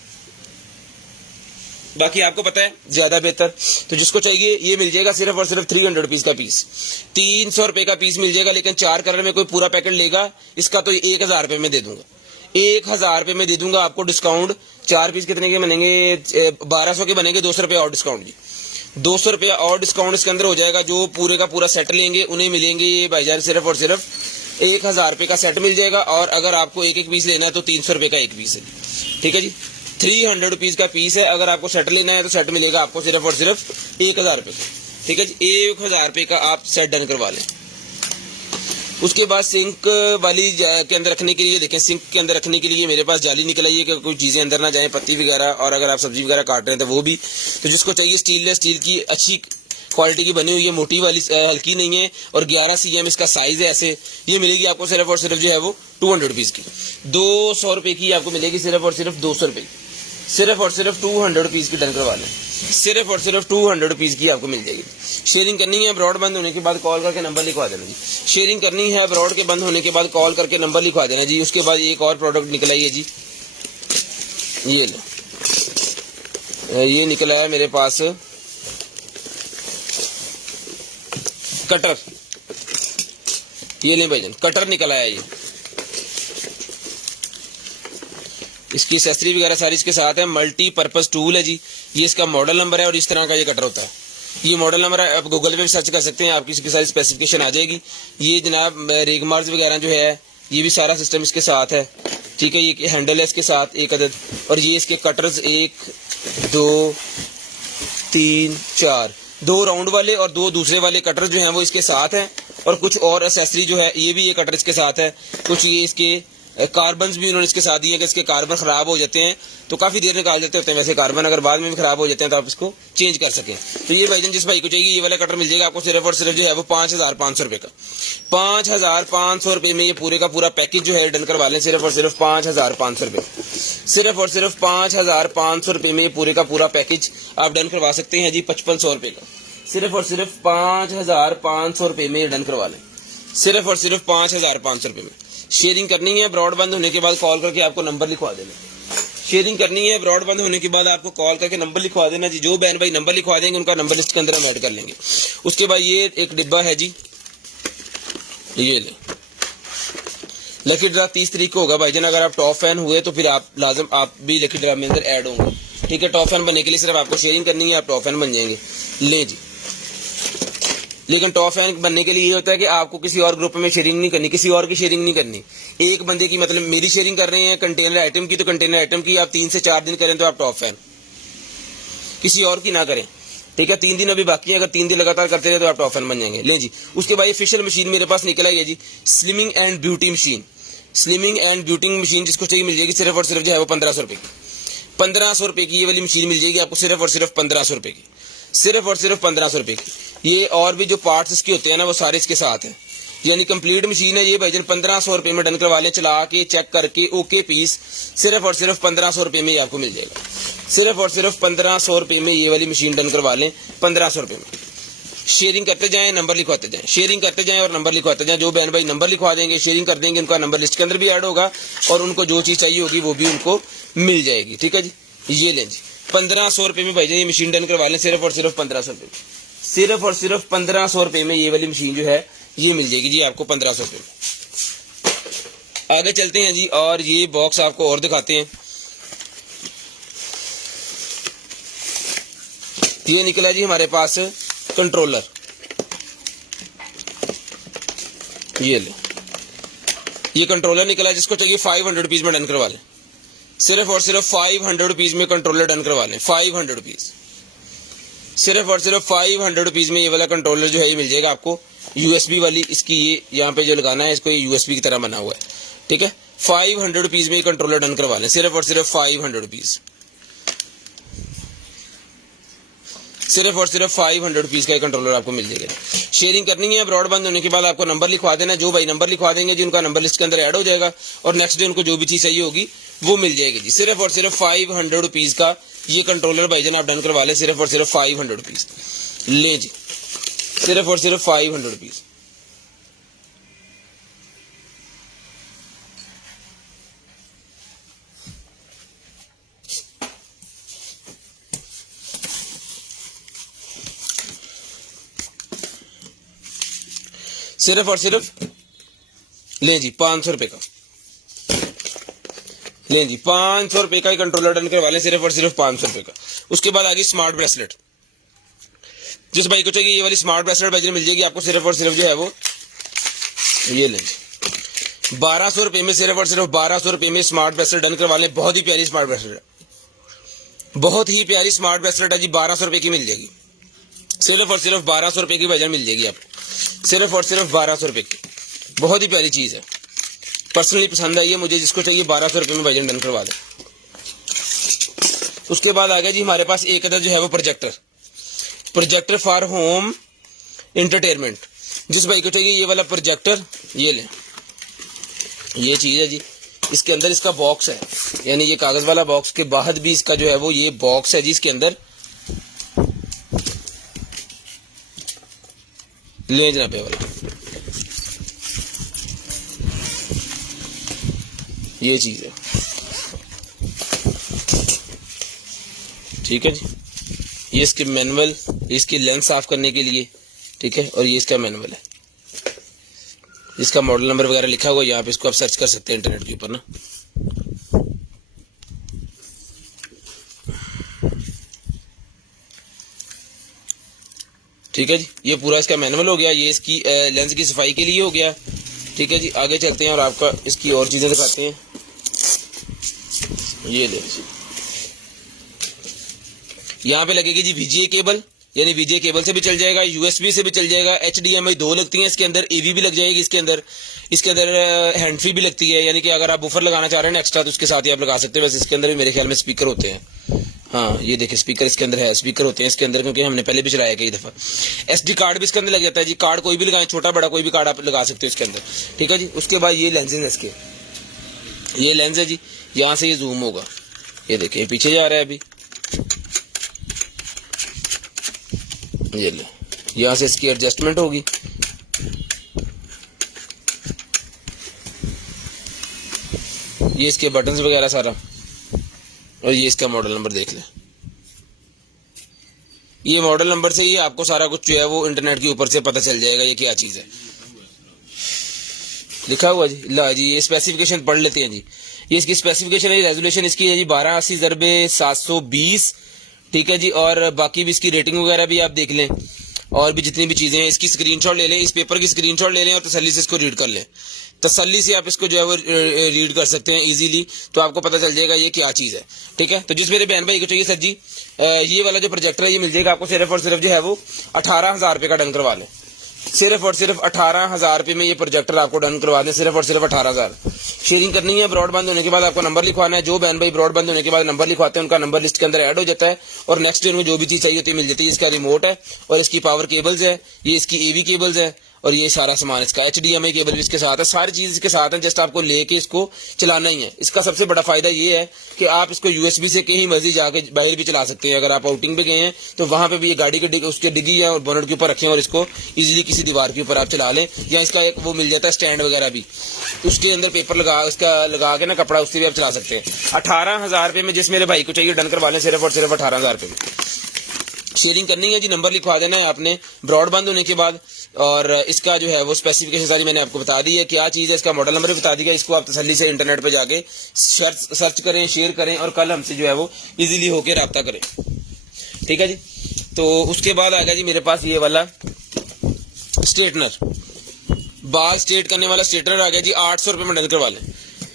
बाकी आपको पता है ज़्यादा बेहतर, तो जिसको चाहिए ये मिल जाएगा सिर्फ और सिर्फ 300 रुपीज़ का पीस, 300 रुपये का पीस मिल जाएगा। लेकिन 4 कलर में कोई पूरा पैकेट लेगा इसका तो 1000 रुपये में दे दूंगा, 1000 रुपये में दे दूंगा आपको डिस्काउंट। 4 पीस कितने के बनेंगे, 1200 के बनेंगे, 200 रुपये और डिस्काउंट जी, 200 रुपये और डिस्काउंट इसके अंदर हो जाएगा। जो पूरे का पूरा सेट लेंगे उन्हें मिलेंगे ये भाईजान सिर्फ और सिर्फ 1000 रुपये का सेट मिल जाएगा। और अगर आपको एक पीस लेना है तो 300 रुपये का एक पीस है, ठीक है जी। 300 रुपीज़ का पीस है। अगर आपको सेट लेना है तो सेट मिलेगा आपको सिर्फ और सिर्फ 1000 रुपये का, ठीक है जी। 1000 रुपये का आप सेट डन करवा लें। उसके बाद सिंक वाली के अंदर रखने के लिए, देखें सिंक के अंदर रखने के लिए मेरे पास जाली निकल आई है कि कोई चीज़ें अंदर ना जाएं, पत्ती वगैरह, और अगर आप सब्जी वगैरह काट रहे हैं तो वो भी। तो जिसको चाहिए स्टील की अच्छी क्वालिटी की बनी हुई है, मोटी वाली, हल्की नहीं है, और 11 cm इसका साइज है ऐसे, ये मिलेगी आपको सिर्फ और सिर्फ जो है वो 200 रुपीज़ की, 200 रुपये की आपको मिलेगी, सिर्फ और सिर्फ 200 रुपये, सिर्फ और सिर्फ 200 रुपीज़ की डन करवा लें, सिर्फ और सिर्फ 200 रुपीज़ की आपको मिल जाएगी। शेयरिंग करनी है अब्रॉड बंद होने के बाद कॉल करके नंबर लिखवा देना जी। शेयरिंग करनी है अब्रॉड के बंद होने के बाद कॉल करके नंबर लिखवा देना जी। उसके बाद एक और प्रोडक्ट निकला है जी, ये ले, ये निकला है मेरे पास कटर, ये नहीं भाईजान कटर निकला है। ये इसकी एक्सेसरी वगैरह सारी इसके साथ है, मल्टीपर्पज टूल है जी। ये इसका मॉडल नंबर है और इस तरह का ये कटर होता है। ये मॉडल नंबर है, आप गूगल पे भी सर्च कर सकते हैं, आपकी इसकी सारी स्पेसिफिकेशन आ जाएगी। ये जनाब रेगमार्स वगैरह जो है ये भी सारा सिस्टम इसके साथ है, ठीक है। ये हैंडल है इसके साथ एक अदद, और ये इसके कटर्स 1 2 3 4 2 राउंड वाले और 2 दूसरे वाले कटर जो हैं वो इसके साथ हैं। और कुछ और एक्सेसरी जो है ये भी ये कटर इसके साथ है। कुछ ये इसके कार्बन्स भी उन्होंने इसके साथ दिए कि इसके कार्बन खराब हो जाते हैं तो काफ़ी देर निकाल देते होते हैं वैसे कार्बन, अगर बाद में भी खराब हो जाते हैं तो आप इसको चेंज कर सकें। तो ये भाईजान जिस भाई को चाहिए ये वाला कटर मिल जाएगा आपको सिर्फ और सिर्फ जो है वो 5500 रुपये का, 5500 रुपये में ये पूरे का पूरा पैकेज जो है डन करवा लें, सिर्फ और सिर्फ 5500 रुपये, सिर्फ और सिर्फ 5500 रुपये में ये पूरे का पूरा पैकेज आप डन करवा सकते हैं जी 5500 रुपये का, सिर्फ और सिर्फ 5500 रुपये में डन करवा लें, सिर्फ और सिर्फ 5500 रुपये में। शेयरिंग करनी है ब्रॉड बंद होने के बाद कॉल करके आपको नंबर लिखवा देना। शेयरिंग करनी है, ब्रॉड बंद होने के बाद आपको कॉल करके नंबर लिखवा देना जी। जो बहन भाई नंबर लिखवा देंगे उनका नंबर लिस्ट के अंदर हम ऐड कर लेंगे। उसके बाद ये एक डिब्बा है जी, ये ले लकी ड्रा 30 तारीख को होगा भाईजान। अगर आप टॉप फैन हुए तो फिर आप लाजम आप भी लकी ड्रा में अंदर ऐड होंगे, ठीक है। टॉप फैन बनने के लिए सिर्फ आपको शेयरिंग करनी है, आप टॉप फैन बन जाएंगे। ले जी, लेकिन टॉप फैन बनने के लिए ये होता है कि आपको किसी और ग्रुप में शेयरिंग नहीं करनी, किसी और की शेयरिंग नहीं करनी। एक बंदे की, मतलब मेरी शेयरिंग कर रहे हैं कंटेनर आइटम की, तो कंटेनर आइटम की आप 3 से 4 दिन करें तो आप टॉप फैन, किसी और की ना करें, ठीक है। 3 दिन अभी बाकी है, अगर 3 दिन लगातार करते रहे तो आप टॉप फैन बन जाएंगे। ले जी, उसके बाद ऑफिशियल मशीन मेरे पास निकल आई है जी, slimming and beauty machine. Slimming and beauty machine जिसको चाहिए मिल जाएगी सिर्फ और सिर्फ जो है वो 1500 रुपए की। 1500 रुपए की ये वाली मशीन मिल जाएगी आपको सिर्फ और सिर्फ 1500 रुपए की, सिर्फ और सिर्फ 1500 रुपए की। ये और भी जो पार्ट्स इसके होते हैं ना वो सारे इसके साथ हैं, यानी कंप्लीट मशीन है ये भाईजान। 1500 रुपए में डन करवा लें, चला के चेक करके ओके पीस, सिर्फ और सिर्फ 1500 रुपए में ये आपको मिल जाएगा। सिर्फ और सिर्फ 1500 रुपए में ये वाली मशीन डन करवा लें, 1500 रुपए में। शेयरिंग करते जाएं, नंबर लिखवाते जाएं, शेयरिंग करते जाएं और नंबर लिखवाते जाएं। जो बहन भाई नंबर लिखवा देंगे, शेयरिंग कर देंगे, उनका नंबर लिस्ट के अंदर भी ऐड होगा और उनको जो चीज चाहिए होगी वो भी उनको मिल जाएगी, ठीक है जी। ये लें जी, 1500 रुपए में भाईजान ये मशीन डन करवा लें, सिर्फ और सिर्फ 1500 रुपए में। सिर्फ और सिर्फ 1500 रुपए में ये वाली मशीन जो है ये मिल जाएगी जी आपको 1500 रुपए में। आगे चलते हैं जी और ये बॉक्स आपको और दिखाते हैं। ये निकला जी हमारे पास कंट्रोलर, ये ले, ये कंट्रोलर निकला जिसको चाहिए 500 रुपीज में डन करवा लें, सिर्फ और सिर्फ 500 रुपीज में कंट्रोलर डन करवा लें, 500 रुपीज, सिर्फ और सिर्फ 500 रुपीज में ये वाला कंट्रोलर जो है ये मिल जाएगा आपको। यूएसबी वाली इसकी ये यहाँ पे जो लगाना है इसको, ये यूएसबी की तरह बना हुआ है, ठीक है। 500 रुपीज में ये कंट्रोलर डन करवा लें, सिर्फ और सिर्फ 500 रुपीज, सिर्फ और सिर्फ 500 रुपीज का कंट्रोलर आपको मिल जाएगा। शेयरिंग करनी है, ब्रॉड बंद होने के बाद आपको नंबर लिखवा देना। जो भाई नंबर लिखवा देंगे जी उनका नंबर लिस्ट के अंदर ऐड हो जाएगा और नेक्स्ट डे उनको जो भी चीज चाहिए होगी वो मिल जाएगी जी। सिर्फ और सिर्फ 500 रुपीज का ये कंट्रोलर भाईजान आप डन करवा ले, सिर्फ और सिर्फ 500 रुपीज। ले जी, सिर्फ और सिर्फ 500 रुपीज। सिर्फ और सिर्फ ले जी 500 रुपए का, ले जी 500 रुपए का कंट्रोलर डन करवा लें, सिर्फ और सिर्फ 500 रुपए का। उसके बाद आगे स्मार्ट ब्रेसलेट, जिस भाई को चाहिए ये वाली स्मार्ट ब्रेसलेट भाई मिल जाएगी आपको, सिर्फ और सिर्फ जो है वो ये लें जी 1200 रुपए में, सिर्फ और सिर्फ 1200 रुपए में स्मार्ट ब्रेसलेट डन करवा लें। बहुत ही प्यारी स्मार्ट ब्रेसलेट है, बहुत ही प्यारी स्मार्ट ब्रेसलेट है जी, 1200 रुपए की मिल जाएगी, सिर्फ और सिर्फ 1200 रुपए की भाईजान मिल जाएगी आपको, सिर्फ और सिर्फ 1200 रुपए की। बहुत ही प्यारी चीज है, पर्सनली पसंद आई है मुझे, जिसको चाहिए 1200 रुपए में भाईजान डन करवा दें। उसके बाद आ गया जी हमारे पास एक अदर जो है वो projector, projector for home entertainment. जिस भाई को चाहिए ये वाला प्रोजेक्टर, ये लें, ये चीज है जी। इसके अंदर इसका बॉक्स है, यानी ये कागज वाला बॉक्स के बाद भी इसका जो है वो ये बॉक्स है जी, इसके अंदर ले जनाबे वाला ये चीज है, ठीक है जी। ये इसके मैनुअल, इसकी लेंस साफ करने के लिए, ठीक है। और ये इसका मैनुअल है, इसका मॉडल नंबर वगैरह लिखा हुआ है यहाँ पे, इसको आप सर्च कर सकते हैं इंटरनेट के ऊपर ना। ठीक है जी, ये पूरा इसका मैनुअल हो गया, ये इसकी लेंस की सफाई के लिए हो गया, ठीक है जी। आगे चलते हैं और आपका इसकी और चीजें दिखाते हैं। ये ले, यहाँ पे लगेगी जी वीजीए केबल, यानी वीजीए केबल से भी चल जाएगा, यूएसबी से भी चल जाएगा, HDMI 2 लगती है इसके अंदर, AV भी लग जाएगी इसके अंदर हैंड फ्री भी लगती है, यानी कि अगर आप बफर लगाना चाह रहे हैं एक्स्ट्रा तो उसके साथ ही आप लगा सकते हैं। वैसे इसके अंदर भी मेरे ख्याल में स्पीकर होते हैं, हाँ ये देखिए स्पीकर इसके अंदर है, स्पीकर होते हैं इसके अंदर, क्योंकि हमने पहले भी चलाया कई दफा। SD कार्ड भी इसके अंदर लग जाता है जी, कार्ड कोई भी लगाएं, छोटा बड़ा कोई भी कार्ड आप लगा सकते हो इसके अंदर, ठीक है जी। उसके बाद ये लेंस है इसके, ये लेंस है जी, यहाँ से ये जूम होगा, ये देखिए पीछे जा रहा है अभी, ये ले, यहाँ से इसकी एडजस्टमेंट होगी, ये इसके बटन्स वगैरह सारा, और ये इसका मॉडल नंबर देख लें। ये मॉडल नंबर से ही आपको सारा कुछ जो है वो इंटरनेट के ऊपर से पता चल जाएगा ये क्या चीज़ है। लिखा हुआ जी, ला जी ये स्पेसिफिकेशन पढ़ लेते हैं जी। ये इसकी स्पेसिफिकेशन है, रेजोल्यूशन इसकी है जी 1280x720, ठीक है जी। और बाकी भी इसकी रेटिंग वगैरह भी आप देख लें, और भी जितनी भी चीज़ें हैं इसकी स्क्रीनशॉट ले लें, इस पेपर की स्क्रीनशॉट ले लें और तसल्ली से इसको रीड कर लें। तसल्ली से आप इसको जो है वो रीड कर सकते हैं इजीली, तो आपको पता चल जाएगा ये क्या चीज़ है, ठीक है। तो जिस मेरे बहन भाई को चाहिए सर जी, ये वाला जो प्रोजेक्टर है ये मिल जाएगा आपको सिर्फ और सिर्फ जो है वो 18,000 रुपये का डन करवा लें। सिर्फ और सिर्फ 18,000 रुपये में ये प्रोजेक्टर आपको डन करवा दें, सिर्फ और सिर्फ 18,000। शेयरिंग करनी है, ब्रॉडबैंड होने के बाद आपको नंबर लिखवाना है। जो बहन भाई ब्रॉडबैंड होने के बाद नंबर लिखवाते हैं उनका नंबर लिस्ट के अंदर ऐड हो जाता है, और नेक्स्ट ईयर में जो भी चीज़ चाहिए होती है मिल जाती है। इसका रिमोट है और इसकी पावर केबल्स है, ये इसकी AV केबल्स है, और ये सारा सामान इसका HDMI केबल भी इसके साथ है, सारी चीज़ इसके साथ है। जस्ट आपको लेके इसको चलाना ही है। इसका सबसे बड़ा फायदा ये है कि आप इसको USB से कहीं मर्जी जाके बाहर भी चला सकते हैं। अगर आप आउटिंग पे गए हैं तो वहां पे भी ये गाड़ी के उसके डिग्गी है और बोनट के ऊपर रखें और इसको इजीली किसी दीवार के ऊपर आप चला लें, या इसका एक वो मिल जाता है स्टैंड वगैरह भी, उसके अंदर पेपर लगा के ना कपड़ा, उससे भी आप चला सकते हैं। 18,000 रुपये में जिस मेरे भाई को चाहिए डन करवा लें, सिर्फ और सिर्फ 18,000 रुपये में। शेयरिंग करनी है जी, नंबर लिखवा देना है आपने ब्रॉडबैंड होने के बाद, और इसका जो है वो स्पेसिफिकेशन सारी मैंने आपको बता दी है क्या चीज़ है, इसका मॉडल नंबर भी बता दिया। इसको आप तसल्ली से इंटरनेट पे जाके सर्च करें, शेयर करें, और कल हमसे जो है वो इजीली होके रब्ता करें, ठीक है जी। तो उसके बाद आएगा जी मेरे पास ये वाला स्ट्रेटनर, बाल स्ट्रेट करने वाला स्ट्रेटनर आ गया जी। 800 रुपये में डन करवा लें,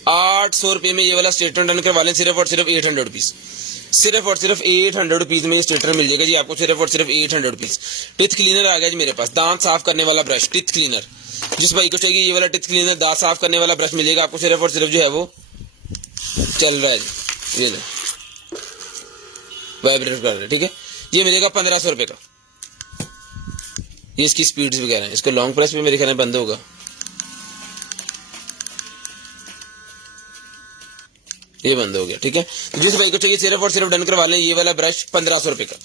800 रुपये में ये वाला स्ट्रेटनर डन करवा लें, सिर्फ और सिर्फ 800 रुपीज़। सिर्फ और सिर्फ 800 रुपीज़ में ये स्ट्रेटनर मिल जाएगा जी आपको, सिर्फ और सिर्फ 800 रुपीज़। टिथ क्लीनर आ गया जी मेरे पास, दांत साफ करने वाला ब्रश, टिथ क्लीनर। जिस भाई को चाहिए ये वाला टिथ क्लीनर, दांत साफ करने वाला ब्रश मिलेगा आपको, सिर्फ और सिर्फ जो है वो चल रहा है जी, ये वाइब्रेट कर रहा है, ठीक है। ये मिलेगा 1500 रुपये का। ये इसकी स्पीड्स वगैरह है, इसको लॉन्ग प्रेस भी मेरे ख्याल में बंद होगा, ये बंद हो गया, ठीक है। तो जिस भाई को चाहिए सिर्फ और सिर्फ डन करवा लें ये वाला ब्रश 1500 रुपये का,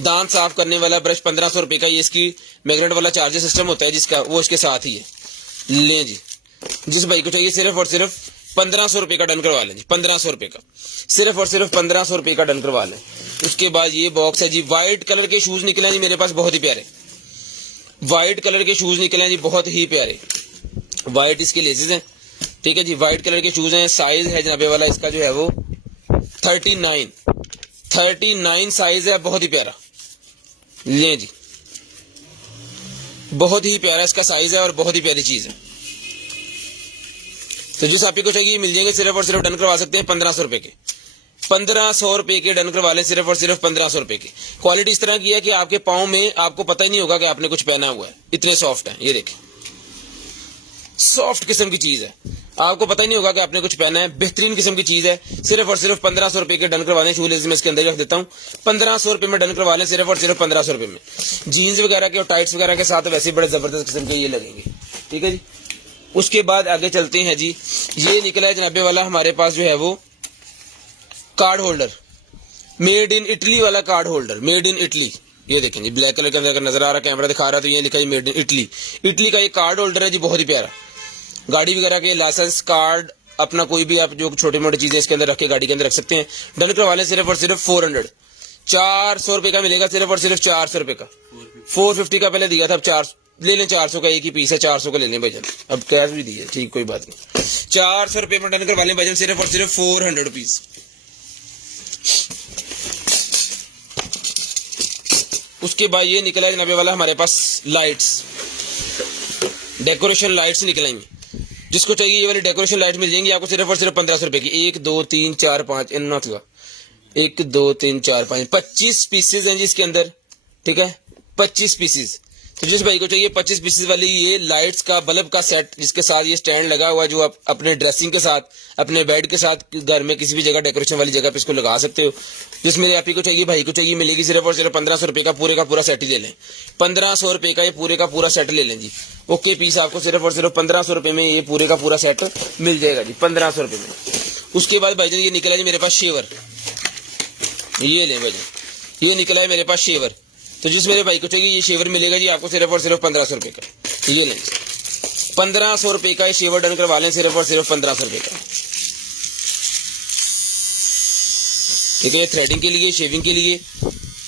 दांत साफ करने वाला ब्रश 1500 रुपये का। ये इसकी मैग्नेट वाला चार्जर सिस्टम होता है जिसका, वो इसके साथ ही है, लें जी। जिस भाई को चाहिए सिर्फ और सिर्फ 1500 रुपये का डन करवा लें जी, 1500 रुपये का, सिर्फ और सिर्फ 1500 रुपये का डन करवा लें। उसके बाद ये बॉक्स है जी, व्हाइट कलर के शूज निकले जी मेरे पास, बहुत ही प्यारे व्हाइट कलर के शूज निकले जी, बहुत ही प्यारे। व्हाइट इसके लेसेस हैं, ठीक है जी, व्हाइट कलर के शूज हैं। साइज है जनाबे वाला इसका जो है वो 39 साइज है, बहुत ही प्यारा, लें जी, बहुत ही प्यारा इसका साइज है और बहुत ही प्यारी चीज है। तो जिस आप को चाहिए मिल जाएंगे, सिर्फ और सिर्फ डन करवा सकते हैं 1500 रुपए के, 1500 रुपए के डन करवा लें, सिर्फ और सिर्फ 1500 रुपए की। क्वालिटी इस तरह की है कि आपके पाँव में आपको पता ही नहीं होगा कि आपने कुछ पहना हुआ है, इतने सॉफ्ट है। ये देखें, सॉफ्ट किस्म की चीज है, आपको पता ही नहीं होगा कि आपने कुछ पहना है, बेहतरीन किस्म की चीज है। सिर्फ और सिर्फ 1500 रुपए के डन करवा लें। शूलेस में इसके अंदर रख देता हूँ, 1500 रुपए में डन करवा लें, सिर्फ और सिर्फ 1500 रुपए में। जीन्स वगैरह के और टाइट्स वगैरह के साथ वैसे बड़े जबरदस्त किस्म के ये लगेंगे, ठीक है जी। उसके बाद आगे चलते हैं जी, ये निकला है जनाबे वाला हमारे पास जो है वो card holder, made in Italy वाला card holder, made in Italy. ये देखें जी, ब्लैक कलर के अंदर अगर नजर आ रहा, कैमरा दिखा रहा, तो ये लिखा है मेड इन इटली। इटली का ये कार्ड होल्डर है जी, बहुत ही प्यारा। गाड़ी वगैरह के लाइसेंस कार्ड, अपना कोई भी आप जो छोटी मोटी चीजें इसके अंदर रख के गाड़ी के अंदर रख सकते हैं। डन करवा लें, सिर्फ और सिर्फ 400 रुपए का मिलेगा, सिर्फ और सिर्फ 400 रुपए का। 450 का पहले दिया था, अब 400 ले लें, 400 का एक ही पीस है, 400 का ले लें भाईजान, अब कैश भी दिए, ठीक, कोई बात नहीं। 400 रुपए में डन करवा लें भाईजान, सिर्फ और सिर्फ 400 रुपीज। उसके बाद ये निकला जनाबे वाला हमारे पास लाइट्स, डेकोरेशन लाइट्स निकलेंगी। जिसको चाहिए ये वाली डेकोरेशन लाइट मिल जाएंगी आपको, सिर्फ और सिर्फ 1500 रुपए की। 1 2 3 4 5 इतना था, 1 2 3 4 5 25 पीसेज हैं जी इसके अंदर, ठीक है, 25 पीसेज। तो जिस भाई को चाहिए 25 पीसेज वाली ये लाइट्स का बल्ब का सेट, जिसके साथ ये स्टैंड लगा हुआ है, जो आप अपने ड्रेसिंग के साथ, अपने बेड के साथ, घर में किसी भी जगह डेकोरेशन वाली जगह पे इसको लगा सकते हो। जिस मेरे आप को चाहिए, भाई को चाहिए, मिलेगी सिर्फ और सिर्फ 1500 रुपए का पूरा सेट ही ले लें। 1500 रुपए का ये पूरे का पूरा सेट ले लें जी। ओके पीस आपको सिर्फ और सिर्फ 1500 रुपए में ये पूरे का पूरा सेट मिल जाएगा जी, 1500 रुपए में। उसके बाद भाईजान ये निकला जी मेरे पास शेवर, ये लें भाईजान, ये निकला है मेरे पास शेवर। तो जिस मेरे भाई को चाहिए ये शेवर मिलेगा जी आपको सिर्फ और सिर्फ 1500 रुपए का, ये लें 1500 रुपए का ये शेवर डन करवा लें, सिर्फ और सिर्फ 1500 रुपए का। ठीक है। ये थ्रेडिंग के लिए, शेविंग के लिए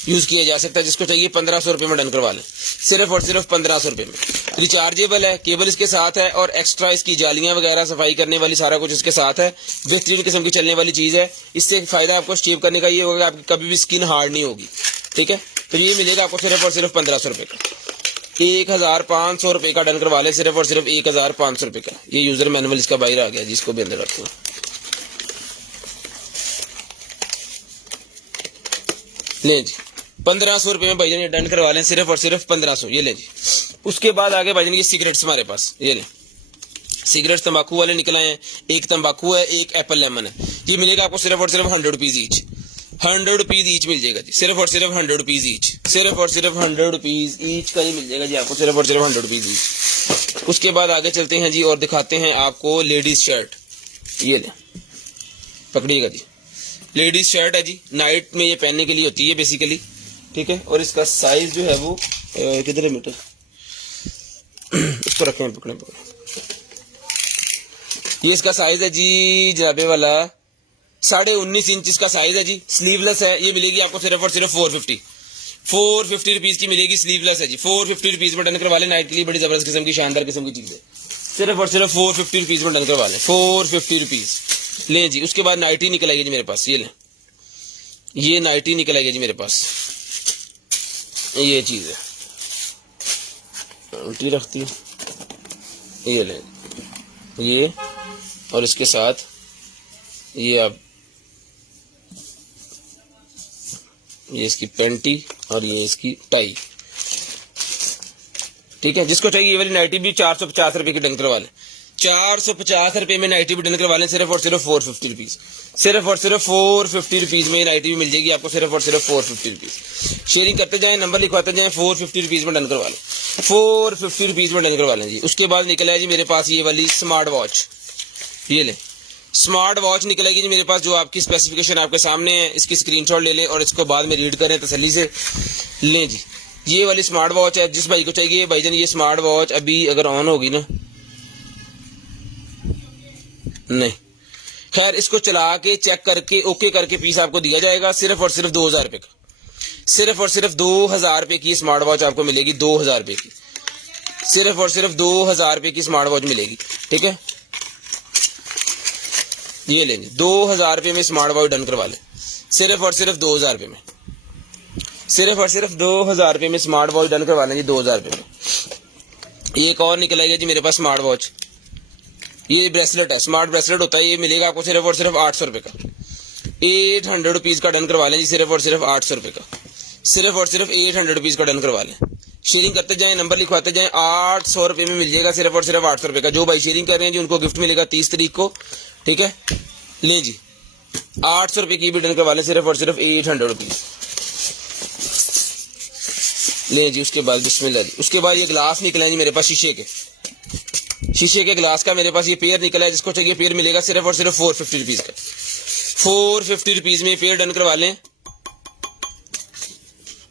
यूज़ किया जा सकता है। जिसको चाहिए 1500 रुपये में डन करवा लें, सिर्फ और सिर्फ 1500 रुपये में। रिचार्जेबल है, केबल इसके साथ है और एक्स्ट्रा इसकी जालियां वगैरह सफाई करने वाली सारा कुछ इसके साथ है। बेहतरीन किस्म की चलने वाली चीज़ है। इससे फ़ायदा आपको शेव करने का ये होगा कि आपकी कभी भी स्किन हार्ड नहीं होगी, ठीक है। तो ये मिलेगा आपको सिर्फ और सिर्फ 1500 रुपये का। 1500 रुपये का डन करवा लें, सिर्फ और सिर्फ 1500 रुपये का। ये यूज़र मैनुअल इसका बाहर आ गया, जिसको भी अंदर रखते हैं। ले जी 1500 रुपये में भाईजान ये डन करवा लें, सिर्फ और सिर्फ 1500। ये ले जी। उसके बाद आगे भाईजान ये सिगरेट्स हमारे पास, ये ले सिगरेट्स तंबाकू वाले निकल आए हैं। एक तंबाकू है, एक एप्पल लेमन है। ये मिलेगा आपको सिर्फ और सिर्फ 100 रुपीज़ ईच। 100 रुपीज़ ईच मिल जाएगा जी, सिर्फ और सिर्फ 100 रुपीज़ ईच। सिर्फ और सिर्फ 100 रुपीज़ ईच का ही मिल जाएगा जी आपको, सिर्फ और सिर्फ 100 रुपीज़ ईच। उसके बाद आगे चलते हैं जी और दिखाते हैं आपको लेडीज शर्ट। ये ले पकड़िएगा जी, लेडीज शर्ट है जी। नाइट में ये पहनने के लिए होती है बेसिकली, ठीक है। और इसका साइज जो है वो किधर है मीटर, इसको रखें, पकड़े। ये इसका साइज है जी जनाबे वाला 19.5 इंच इसका साइज है जी। स्लीवलेस है। ये मिलेगी आपको सिर्फ और सिर्फ 450 रुपीज़ की मिलेगी। स्लीवलेस है जी, 450 रुपीज़ में डन करवा लें। नाइट के लिए बड़ी जबरदस्त किस्म की, शानदार किस्म की चीज़ है। सिर्फ और सिर्फ 450 रुपीज़ में डन करवा लें, 450 रुपीज़। लें जी। उसके बाद नाइटी निकल आएगी जी मेरे पास, ये लें, ये नाइटी निकल आएगी जी मेरे पास। ये चीज़ है, उल्टी रखती है। ये लें, ये और इसके साथ ये आप, ये इसकी पेंटी और ये इसकी टाई, ठीक है। जिसको चाहिए ये वाली नाइटी भी 450 रुपये की डन करवा लें। 450 रुपये में नाइटी भी डन करवा लें, सिर्फ और सिर्फ 450 रुपीज़। सिर्फ और सिर्फ 450 रुपीज़ में नाइटी भी मिल जाएगी आपको, सिर्फ और सिर्फ 450 रुपीज़। शेयरिंग करते जाएं, नंबर लिखवाते जाएं, 450 रुपीज़ में डन करवा लें, 450 रुपीज़ में डन करवा लें जी। उसके बाद निकला है जी मेरे पास ये वाली स्मार्ट वॉच। ये लें, स्मार्ट वॉच निकलेगी जी मेरे पास, जो आपकी स्पेसिफिकेशन आपके सामने है। इसकी स्क्रीनशॉट ले लें और इसको बाद में रीड करें तसल्ली से। लें जी, ये वाली स्मार्ट वॉच है। जिस भाई को चाहिए भाईजान, ये स्मार्ट वॉच अभी अगर ऑन होगी ना, नहीं, खैर इसको चला के चेक करके ओके करके पीस आपको दिया जाएगा, सिर्फ और सिर्फ 2000 रुपये का। सिर्फ और सिर्फ 2000 रुपये की स्मार्ट वॉच आपको मिलेगी, 2000 रुपये की। सिर्फ और सिर्फ 2000 रुपये की स्मार्ट वॉच मिलेगी, ठीक है। ये लेंगे 2000 रुपये में स्मार्ट वॉच डन करवा लें, सिर्फ और सिर्फ 2000 रुपये में। सिर्फ और सिर्फ 2000 रुपये में स्मार्ट वॉच डन करवा लें जी, 2000 रुपये में। एक और निकल आएगा जी मेरे पास स्मार्ट वॉच। ये ब्रेसलेट है, स्मार्ट ब्रेसलेट होता है। ये मिलेगा आपको सिर्फ और सिर्फ 800 रुपये का। 800 रुपीज़ का डन करवा लें जी, सिर्फ और सिर्फ 800 रुपये का। सिर्फ और सिर्फ 800 रुपीज़ का डन करवा लें। शेयरिंग करते जाएं, नंबर लिखवाते जाएं, 800 रुपये में मिल जाएगा, सिर्फ और सिर्फ 800 रुपये का। जो भाई शेयरिंग कर रहे हैं जी उनको गिफ्ट मिलेगा 30 तारीख को, ठीक है। लें जी, 800 रुपये की भी डन करवा लें, सिर्फ और सिर्फ 800 रुपीज़। लें जी। उसके बाद बिस्मिल्लाह जी। उसके बाद ये ग्लास निकला है जी मेरे पास, शीशे के ग्लास का मेरे पास ये पेयर निकला है। जिसको चाहिए पेयर मिलेगा सिर्फ और सिर्फ 450 रुपीज़ का। 450 रुपीज़ में पेयर डन करवा लें।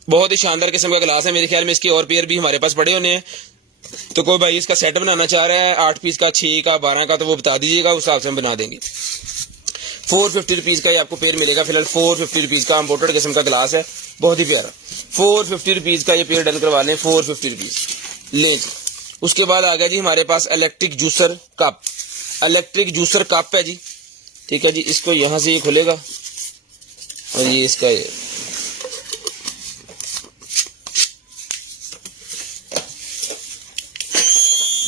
बहुत ही शानदार किस्म का ग्लास है। मेरे ख्याल में इसके और पेयर भी हमारे पास पड़े होने हैं। तो कोई भाई इसका सेट बनाना चाह रहा है 8 पीस का, 6 का, 12 का, तो वो बता दीजिएगा, उस हिसाब से हम बना देंगे। 450 रुपीज़ का ये आपको पेयर मिलेगा। फिलहाल 450 रुपीज़ का इम्पोर्टेड किस्म का ग्लास है, बहुत ही प्यारा। 450 रुपीज़ का ये पेयर डन करवा लें, 450 रुपीज़। लें जी। उसके बाद आ गया जी हमारे पास electric juicer cup. Electric juicer cup है जी, ठीक है जी। इसको यहाँ से ये खुलेगा और ये इसका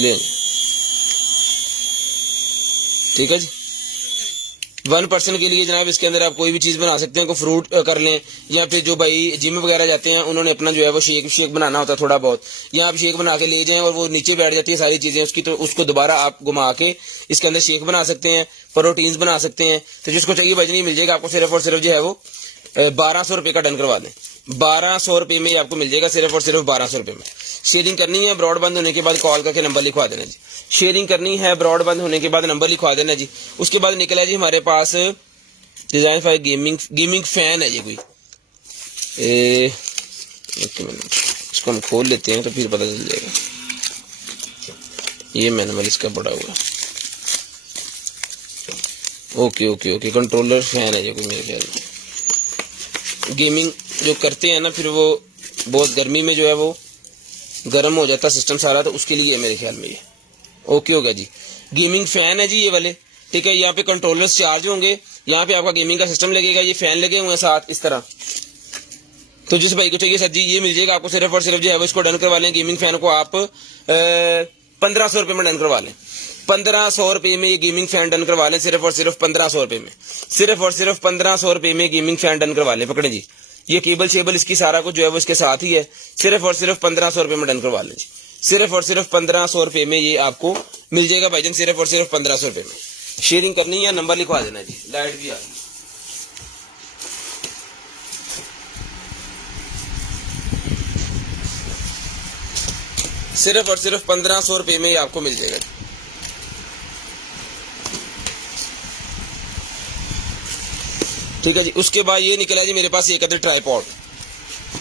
ले, ठीक है जी। 1 पर्सन के लिए जनाब इसके अंदर आप कोई भी चीज़ बना सकते हैं। कोई फ्रूट कर लें, या फिर जो भाई जिम वगैरह जाते हैं उन्होंने अपना जो है वो शेक बनाना होता है थोड़ा बहुत, या आप शेक बना के ले जाएं और वो नीचे बैठ जाती है सारी चीज़ें उसकी, तो उसको दोबारा आप घुमा के इसके अंदर शेक बना सकते हैं, प्रोटीन्स बना सकते हैं। तो जिसको चाहिए भाई नहीं मिल जाएगा आपको, सिर्फ और सिर्फ जो है वो 1200 रुपये का डन करवा दें। 1200 रुपये में आपको मिल जाएगा, सिर्फ और सिर्फ 1200 रुपये में। शेयरिंग करनी है, ब्रॉड बंद होने के बाद कॉल करके नंबर लिखवा देना जी। शेयरिंग करनी है, ब्रॉड बंद होने के बाद नंबर लिखवा देना जी। उसके बाद निकला जी हमारे पास डिजाइन फाइव गेमिंग फैन है ये कोई। एक मिनट, इसको हम खोल लेते हैं तो फिर पता चल जाएगा। ये मैनुअल इसका पड़ा हुआ। ओके, कंट्रोलर फैन है ये कोई मेरे ख्याल में। गेमिंग जो करते हैं ना, फिर वो बहुत गर्मी में जो है वो गर्म हो जाता सिस्टम सारा, तो उसके लिए है मेरे ख्याल में ये। ओके हो गया जी। गेमिंग फैन है जी ये वाले, ठीक है। यहाँ पे कंट्रोलर्स चार्ज होंगे, यहाँ पे आपका गेमिंग का सिस्टम लगेगा, ये फैन लगे हुए हैं साथ इस तरह। तो जिस भाई को चाहिए सर जी ये मिल जाएगा आपको, सिर्फ और सिर्फ जो है वो इसको डन करवा लें। गेमिंग फैन को आप 1500 रुपये में डन करवा लें। 1500 रुपये में ये गेमिंग फैन डन करवा लें, सिर्फ और सिर्फ 1500 रुपये में। सिर्फ और सिर्फ 1500 रुपये में गेमिंग फैन डन करवा लें। पकड़े जी, ये केबल शेबल इसकी सारा कुछ जो है वो इसके साथ ही है। सिर्फ और सिर्फ 1500 रुपये में डन करवा लें जी। सिर्फ और सिर्फ 1500 रुपये में ये आपको मिल जाएगा भाईजान, सिर्फ और सिर्फ 1500 रुपये में। शेयरिंग करनी है, नंबर लिखवा देना जी। लाइट भी आ गई। सिर्फ और सिर्फ 1500 रुपये में ये आपको मिल जाएगा। ठीक है जी। उसके बाद ये निकला जी मेरे पास एक अदर ट्राईपॉड।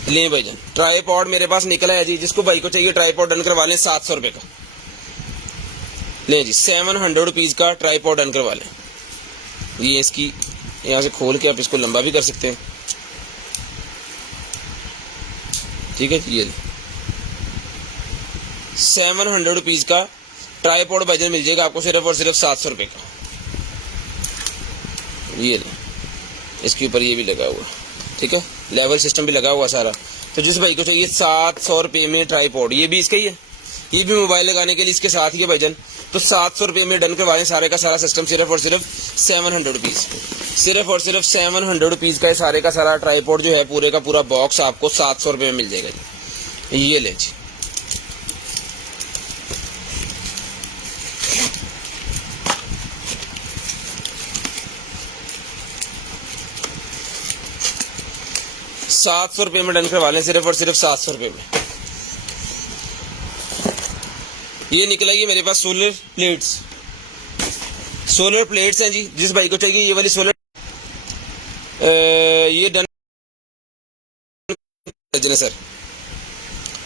ले भाईजान, ट्राईपॉड मेरे पास निकला है जी। जिसको भाई को चाहिए ट्राईपॉड डन करवा लें 700 रुपये का। ले जी, 700 रुपीज का ट्राईपॉड डन करवा लें। ये इसकी यहाँ से खोल के आप इसको लंबा भी कर सकते हैं। ठीक है जी, ये 700 रुपीज का ट्राईपॉड भाईजान मिल जाएगा आपको, सिर्फ और सिर्फ 700 रुपये का। ये ले, इसके ऊपर ये भी लगा हुआ, ठीक है, लेवल सिस्टम भी लगा हुआ सारा। तो जिस भाई को चाहिए 700 रुपये में ट्राईपॉड, ये भी इसका ही है, ये भी मोबाइल लगाने के लिए इसके साथ ही है भाईजान। तो 700 रुपये में डन करवा लें सारे का सारा सिस्टम, सिर्फ और सिर्फ 700 रुपीज। सिर्फ और सिर्फ 700 रुपीज का सारे का सारा ट्राईपॉड जो है पूरे का पूरा बॉक्स आपको 700 रुपये में मिल जाएगा जी। ये ले जी। ₹700 में डन करवा लें, सिर्फ और सिर्फ 700 रुपये में। ये निकला ये मेरे पास सोलर प्लेट्स। सोलर प्लेट्स हैं जी। जिस भाई को चाहिए ये वाली सोलर, ये डन दर्जन है सर।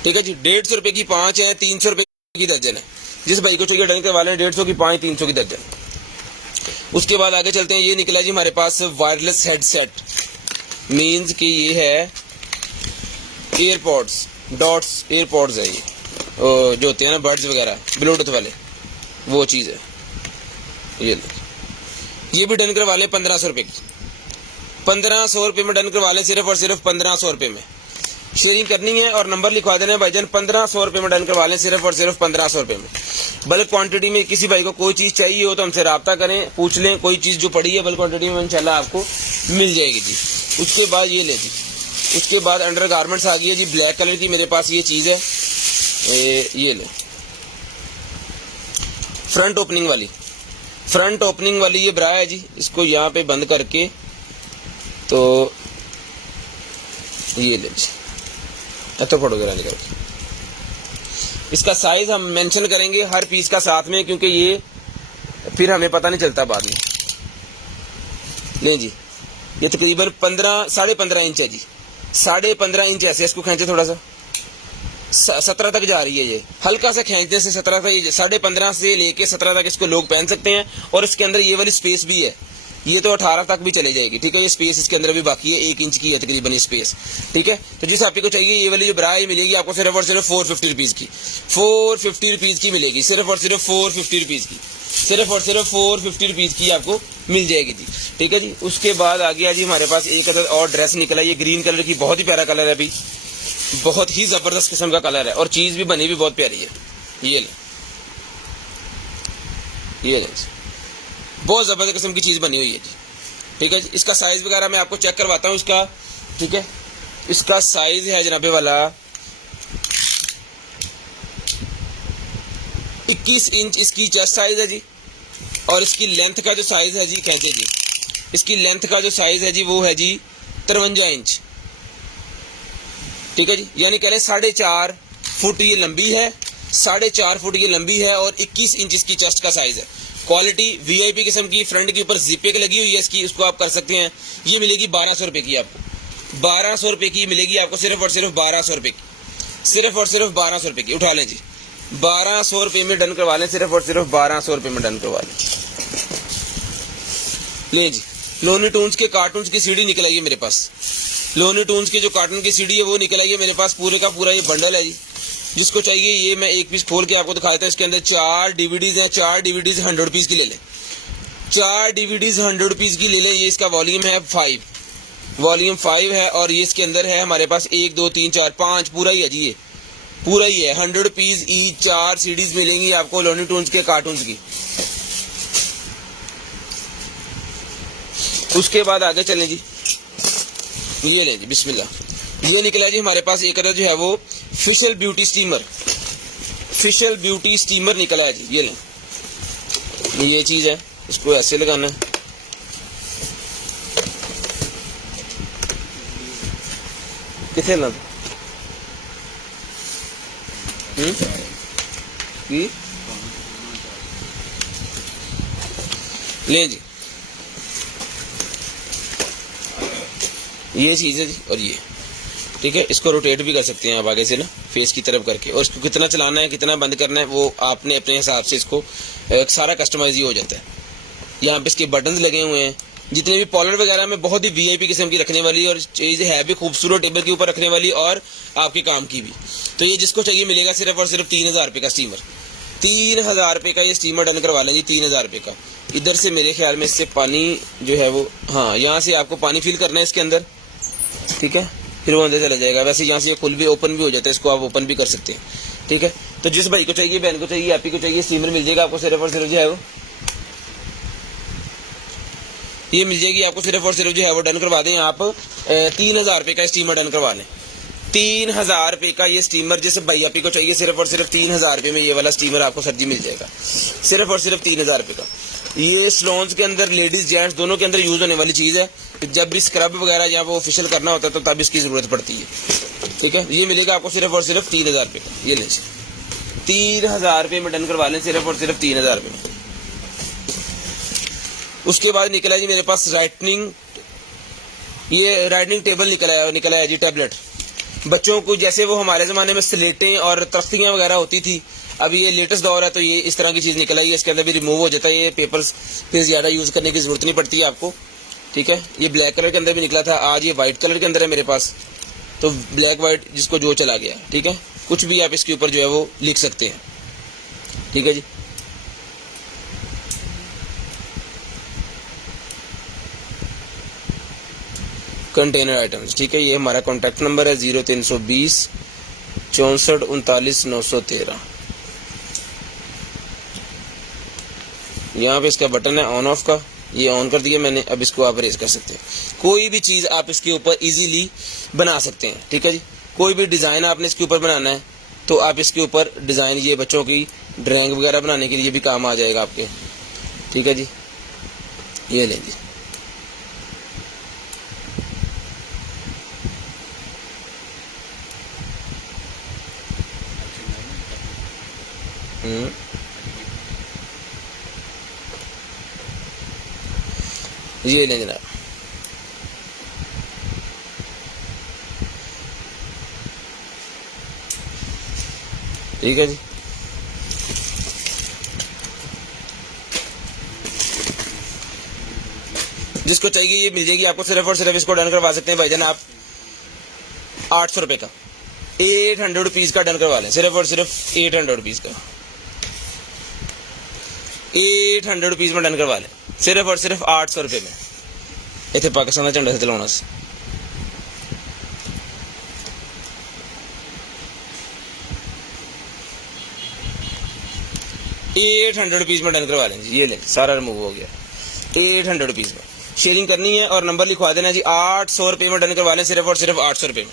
ठीक है जी। 150 रुपये की 5 है, 300 रुपये की दर्जन है। जिस भाई को चाहिए डन करवा लें 150 की 5, 300 की दर्जन। उसके बाद आगे चलते हैं। ये निकला जी हमारे पास वायरलेस हेडसेट, मीन्स कि ये है एयरपॉड्स, डॉट्स एयरपॉड्स है ये, जो होते हैं ना बर्ड्स वगैरह ब्लूटूथ वाले, वो चीज़ है। ये भी डन करवा लें 1500 रुपये की। 1500 रुपये में डन करवा लें, सिर्फ और सिर्फ 1500 रुपये में। शेयरिंग करनी है और नंबर लिखवा देना है भाईजान। 1500 रुपये में डन करवा लें, सिर्फ और सिर्फ 1500 रुपये में। बल्क क्वांटिटी में किसी भाई को कोई चीज़ चाहिए हो तो हमसे रब्ता करें, पूछ लें। कोई चीज़ जो पड़ी है बल्क क्वांटिटी में इंशाल्लाह आपको मिल जाएगी जी। उसके बाद ये ले जी, उसके बाद अंडर गारमेंट्स आ गई है जी, ब्लैक कलर की मेरे पास ये चीज़ है। ये ले, फ्रंट ओपनिंग वाली, फ्रंट ओपनिंग वाली ये ब्रा है जी। इसको यहाँ पे बंद करके तो ये ले जी, तो फोटोग्राफ निकल के इसका साइज हम मेंशन करेंगे हर पीस का साथ में, क्योंकि ये फिर हमें पता नहीं चलता बाद में। नहीं जी, ये तकरीबन 15.5 इंच है जी। 15.5 इंच ऐसे, इसको खींचे थोड़ा सा, 17 तक जा रही है ये। हल्का सा खींचने से 17 तक, 15.5 से लेके 17 तक इसको लोग पहन सकते हैं। और इसके अंदर ये वाली स्पेस भी है, ये तो 18 तक भी चली जाएगी। ठीक है, ये स्पेस इसके अंदर भी बाकी है, 1 इंच की है तकरीबन ये स्पेस। ठीक है, तो जिस आप को चाहिए ये वाली जो ब्रा मिलेगी आपको सिर्फ और सिर्फ 450 रुपीज़ की, 450 रुपीज़ की मिलेगी। सिर्फ और सिर्फ 450 रुपीज़ की, सिर्फ और सिर्फ 450 रुपीज़ की आपको मिल जाएगी जी। ठीक है जी। उसके बाद आ गया जी हमारे पास एक और ड्रेस निकला, ये ग्रीन कलर की, बहुत ही प्यारा कलर है अभी, बहुत ही जबरदस्त किस्म का कलर है और चीज भी बनी भी बहुत प्यारी है। ये ले, बहुत जबरदस्त किस्म की चीज बनी हुई है जी। ठीक है जी। इसका साइज वगैरह मैं आपको चेक करवाता हूँ इसका। ठीक है, इसका साइज है जनाबे वाला 21 इंच इसकी चेस्ट साइज है जी। और इसकी लेंथ का जो साइज है जी, खींचे जी, इसकी लेंथ का जो साइज है जी वो है जी 53 इंच। ठीक है जी, यानी कह लें 4.5 फुट ये लंबी है, 4.5 फुट ये लंबी है और 21 इंच इसकी चेस्ट का साइज है। क्वालिटी वीआईपी किस्म की, फ्रंट के ऊपर जिप एक लगी हुई है इसकी, उसको आप कर सकते हैं। ये मिलेगी 1200 रुपये की आपको, 1200 रुपये की मिलेगी आपको, सिर्फ और सिर्फ 1200 रुपये की, सिर्फ और सिर्फ 1200 रुपये की। उठा लें जी, 1200 रुपये में डन करवा लें, सिर्फ और सिर्फ 1200 रुपये में डन करवा लें। ले जी, लोनी टून्स के कार्टून्स की सीडी निकल आई है मेरे पास। लोनी टून्स के जो कार्टून की सीडी है वो निकल आई है मेरे पास, पूरे का पूरा ये बंडल है जी। जिसको चाहिए ये मैं एक पीस खोल के आपको दिखा देता हूँ। इसके अंदर 4 डीवीडीज हैं, 4 डीवीडीज 100 रुपीज़ की ले लें, 4 डीवीडीज 100 रुपीज़ की ले लें। ये इसका वॉल्यूम है 5, वॉल्यूम 5 है और ये इसके अंदर है हमारे पास 1 2 3 4 5 पूरा ही है जी, ये पूरा ही है। 100 रुपीज़ ईच 4 सीडीज मिलेंगी आपको लोनी टून्स के कार्टून्स की। उसके बाद आगे चलें जी, ये लें जी, बिस्मिल्लाह। ये निकला जी हमारे पास एक जो है वो फिशल ब्यूटी स्टीमर, फिशल ब्यूटी स्टीमर निकला है जी। ये लें, ये चीज़ है, इसको ऐसे लगाना है, किथे ला लें जी। ये चीज़ है जी, और ये ठीक है। इसको रोटेट भी कर सकते हैं आप आगे से ना, फेस की तरफ करके, और इसको कितना चलाना है कितना बंद करना है वो आपने अपने हिसाब से इसको सारा कस्टमाइज ही हो जाता है। यहाँ पे इसके बटन्स लगे हुए हैं, जितने भी पॉलर वगैरह में बहुत ही वीआईपी किस्म की रखने वाली, और चीज़ है भी खूबसूरत, टेबल के ऊपर रखने वाली और आपके काम की भी। तो ये जिसको चाहिए मिलेगा सिर्फ और सिर्फ 3000 रुपये का स्टीमर, 3000 रुपये का ये स्टीमर डन करवा लें जी, 3000 रुपये का। इधर से मेरे ख्याल में इससे पानी जो है वो, हाँ यहाँ से आपको पानी फिल करना है इसके अंदर, ठीक है, फिर वो अंदर चला जाएगा। वैसे यहाँ से खुल भी ओपन भी हो जाता है, इसको आप ओपन भी कर सकते हैं, ठीक है। तो जिस भाई को चाहिए, बहन को चाहिए, आप ही को चाहिए, स्टीमर मिल जाएगा आपको सिर्फ और सिर्फ जो है वो, ये मिल जाएगी आपको सिर्फ और सिर्फ जो है वो डन करवा दें आप 3000 रुपये का स्टीमर डन करवा लें। 3000 रुपये का ये स्टीमर, जैसे भाई आप ही को चाहिए सिर्फ और सिर्फ 3000 रुपये में ये वाला स्टीमर आपको सर जी मिल जाएगा, सिर्फ और सिर्फ 3000 रुपये का। ये सलोन्स के अंदर लेडीज जेंट्स दोनों के अंदर यूज होने वाली चीज़ है। जब भी स्क्रब वगैरह या वो ऑफिशियल करना होता है तो तब इसकी ज़रूरत पड़ती है, ठीक है। ये मिलेगा आपको सिर्फ और सिर्फ 3000 रुपये का। ये लें 3000 रुपये में डन करवा लें, सिर्फ और सिर्फ 3000 रुपये में। उसके बाद निकला जी मेरे पास राइटनिंग, ये राइटनिंग टेबल निकला है जी, टैबलेट। बच्चों को जैसे वो हमारे ज़माने में स्लेटें और तख्तियाँ वगैरह होती थी, अब ये लेटेस्ट दौर है तो ये इस तरह की चीज़ निकल आई है। इसके अंदर भी रिमूव हो जाता है, ये पेपर्स फिर ज़्यादा यूज़ करने की ज़रूरत नहीं पड़ती है आपको, ठीक है। ये ब्लैक कलर के अंदर भी निकला था, आज ये वाइट कलर के अंदर है मेरे पास, तो ब्लैक वाइट जिसको जो चला गया, ठीक है। कुछ भी आप इसके ऊपर जो है वो लिख सकते हैं, ठीक है जी। कंटेनर आइटम्स, ठीक है। ये हमारा कॉन्टैक्ट नंबर है 0320 64 39 913। यहाँ पे इसका बटन है ऑन ऑफ का, ये ऑन कर दिया मैंने। अब इसको आप रेज कर सकते हैं, कोई भी चीज़ आप इसके ऊपर इजीली बना सकते हैं, ठीक है जी। कोई भी डिज़ाइन आपने इसके ऊपर बनाना है तो आप इसके ऊपर डिज़ाइन, ये बच्चों की ड्राइंग वगैरह बनाने के लिए भी काम आ जाएगा आपके, ठीक है जी। ये लें जी, ये लें जनाब। ठीक है जी। जिसको चाहिए ये मिल जाएगी आपको, सिर्फ और सिर्फ इसको डन करवा सकते हैं भाईजान आप 800 रुपये का, 800 रुपीज़ का डन करवा लें, सिर्फ और सिर्फ 800 रुपीज़ का, 800 रुपीज़ में डन करवा लें, सिर्फ और सिर्फ 800 रुपये में। इतने पाकिस्तान का झंडा से चलाना से 800 रुपीज़ में डन करवा लें जी। ये लें, सारा रिमूव हो गया, 800 रुपीज़ में। शेयरिंग करनी है और नंबर लिखवा देना जी, 800 रुपये में डन करवा लें, सिर्फ और सिर्फ 800 रुपये में,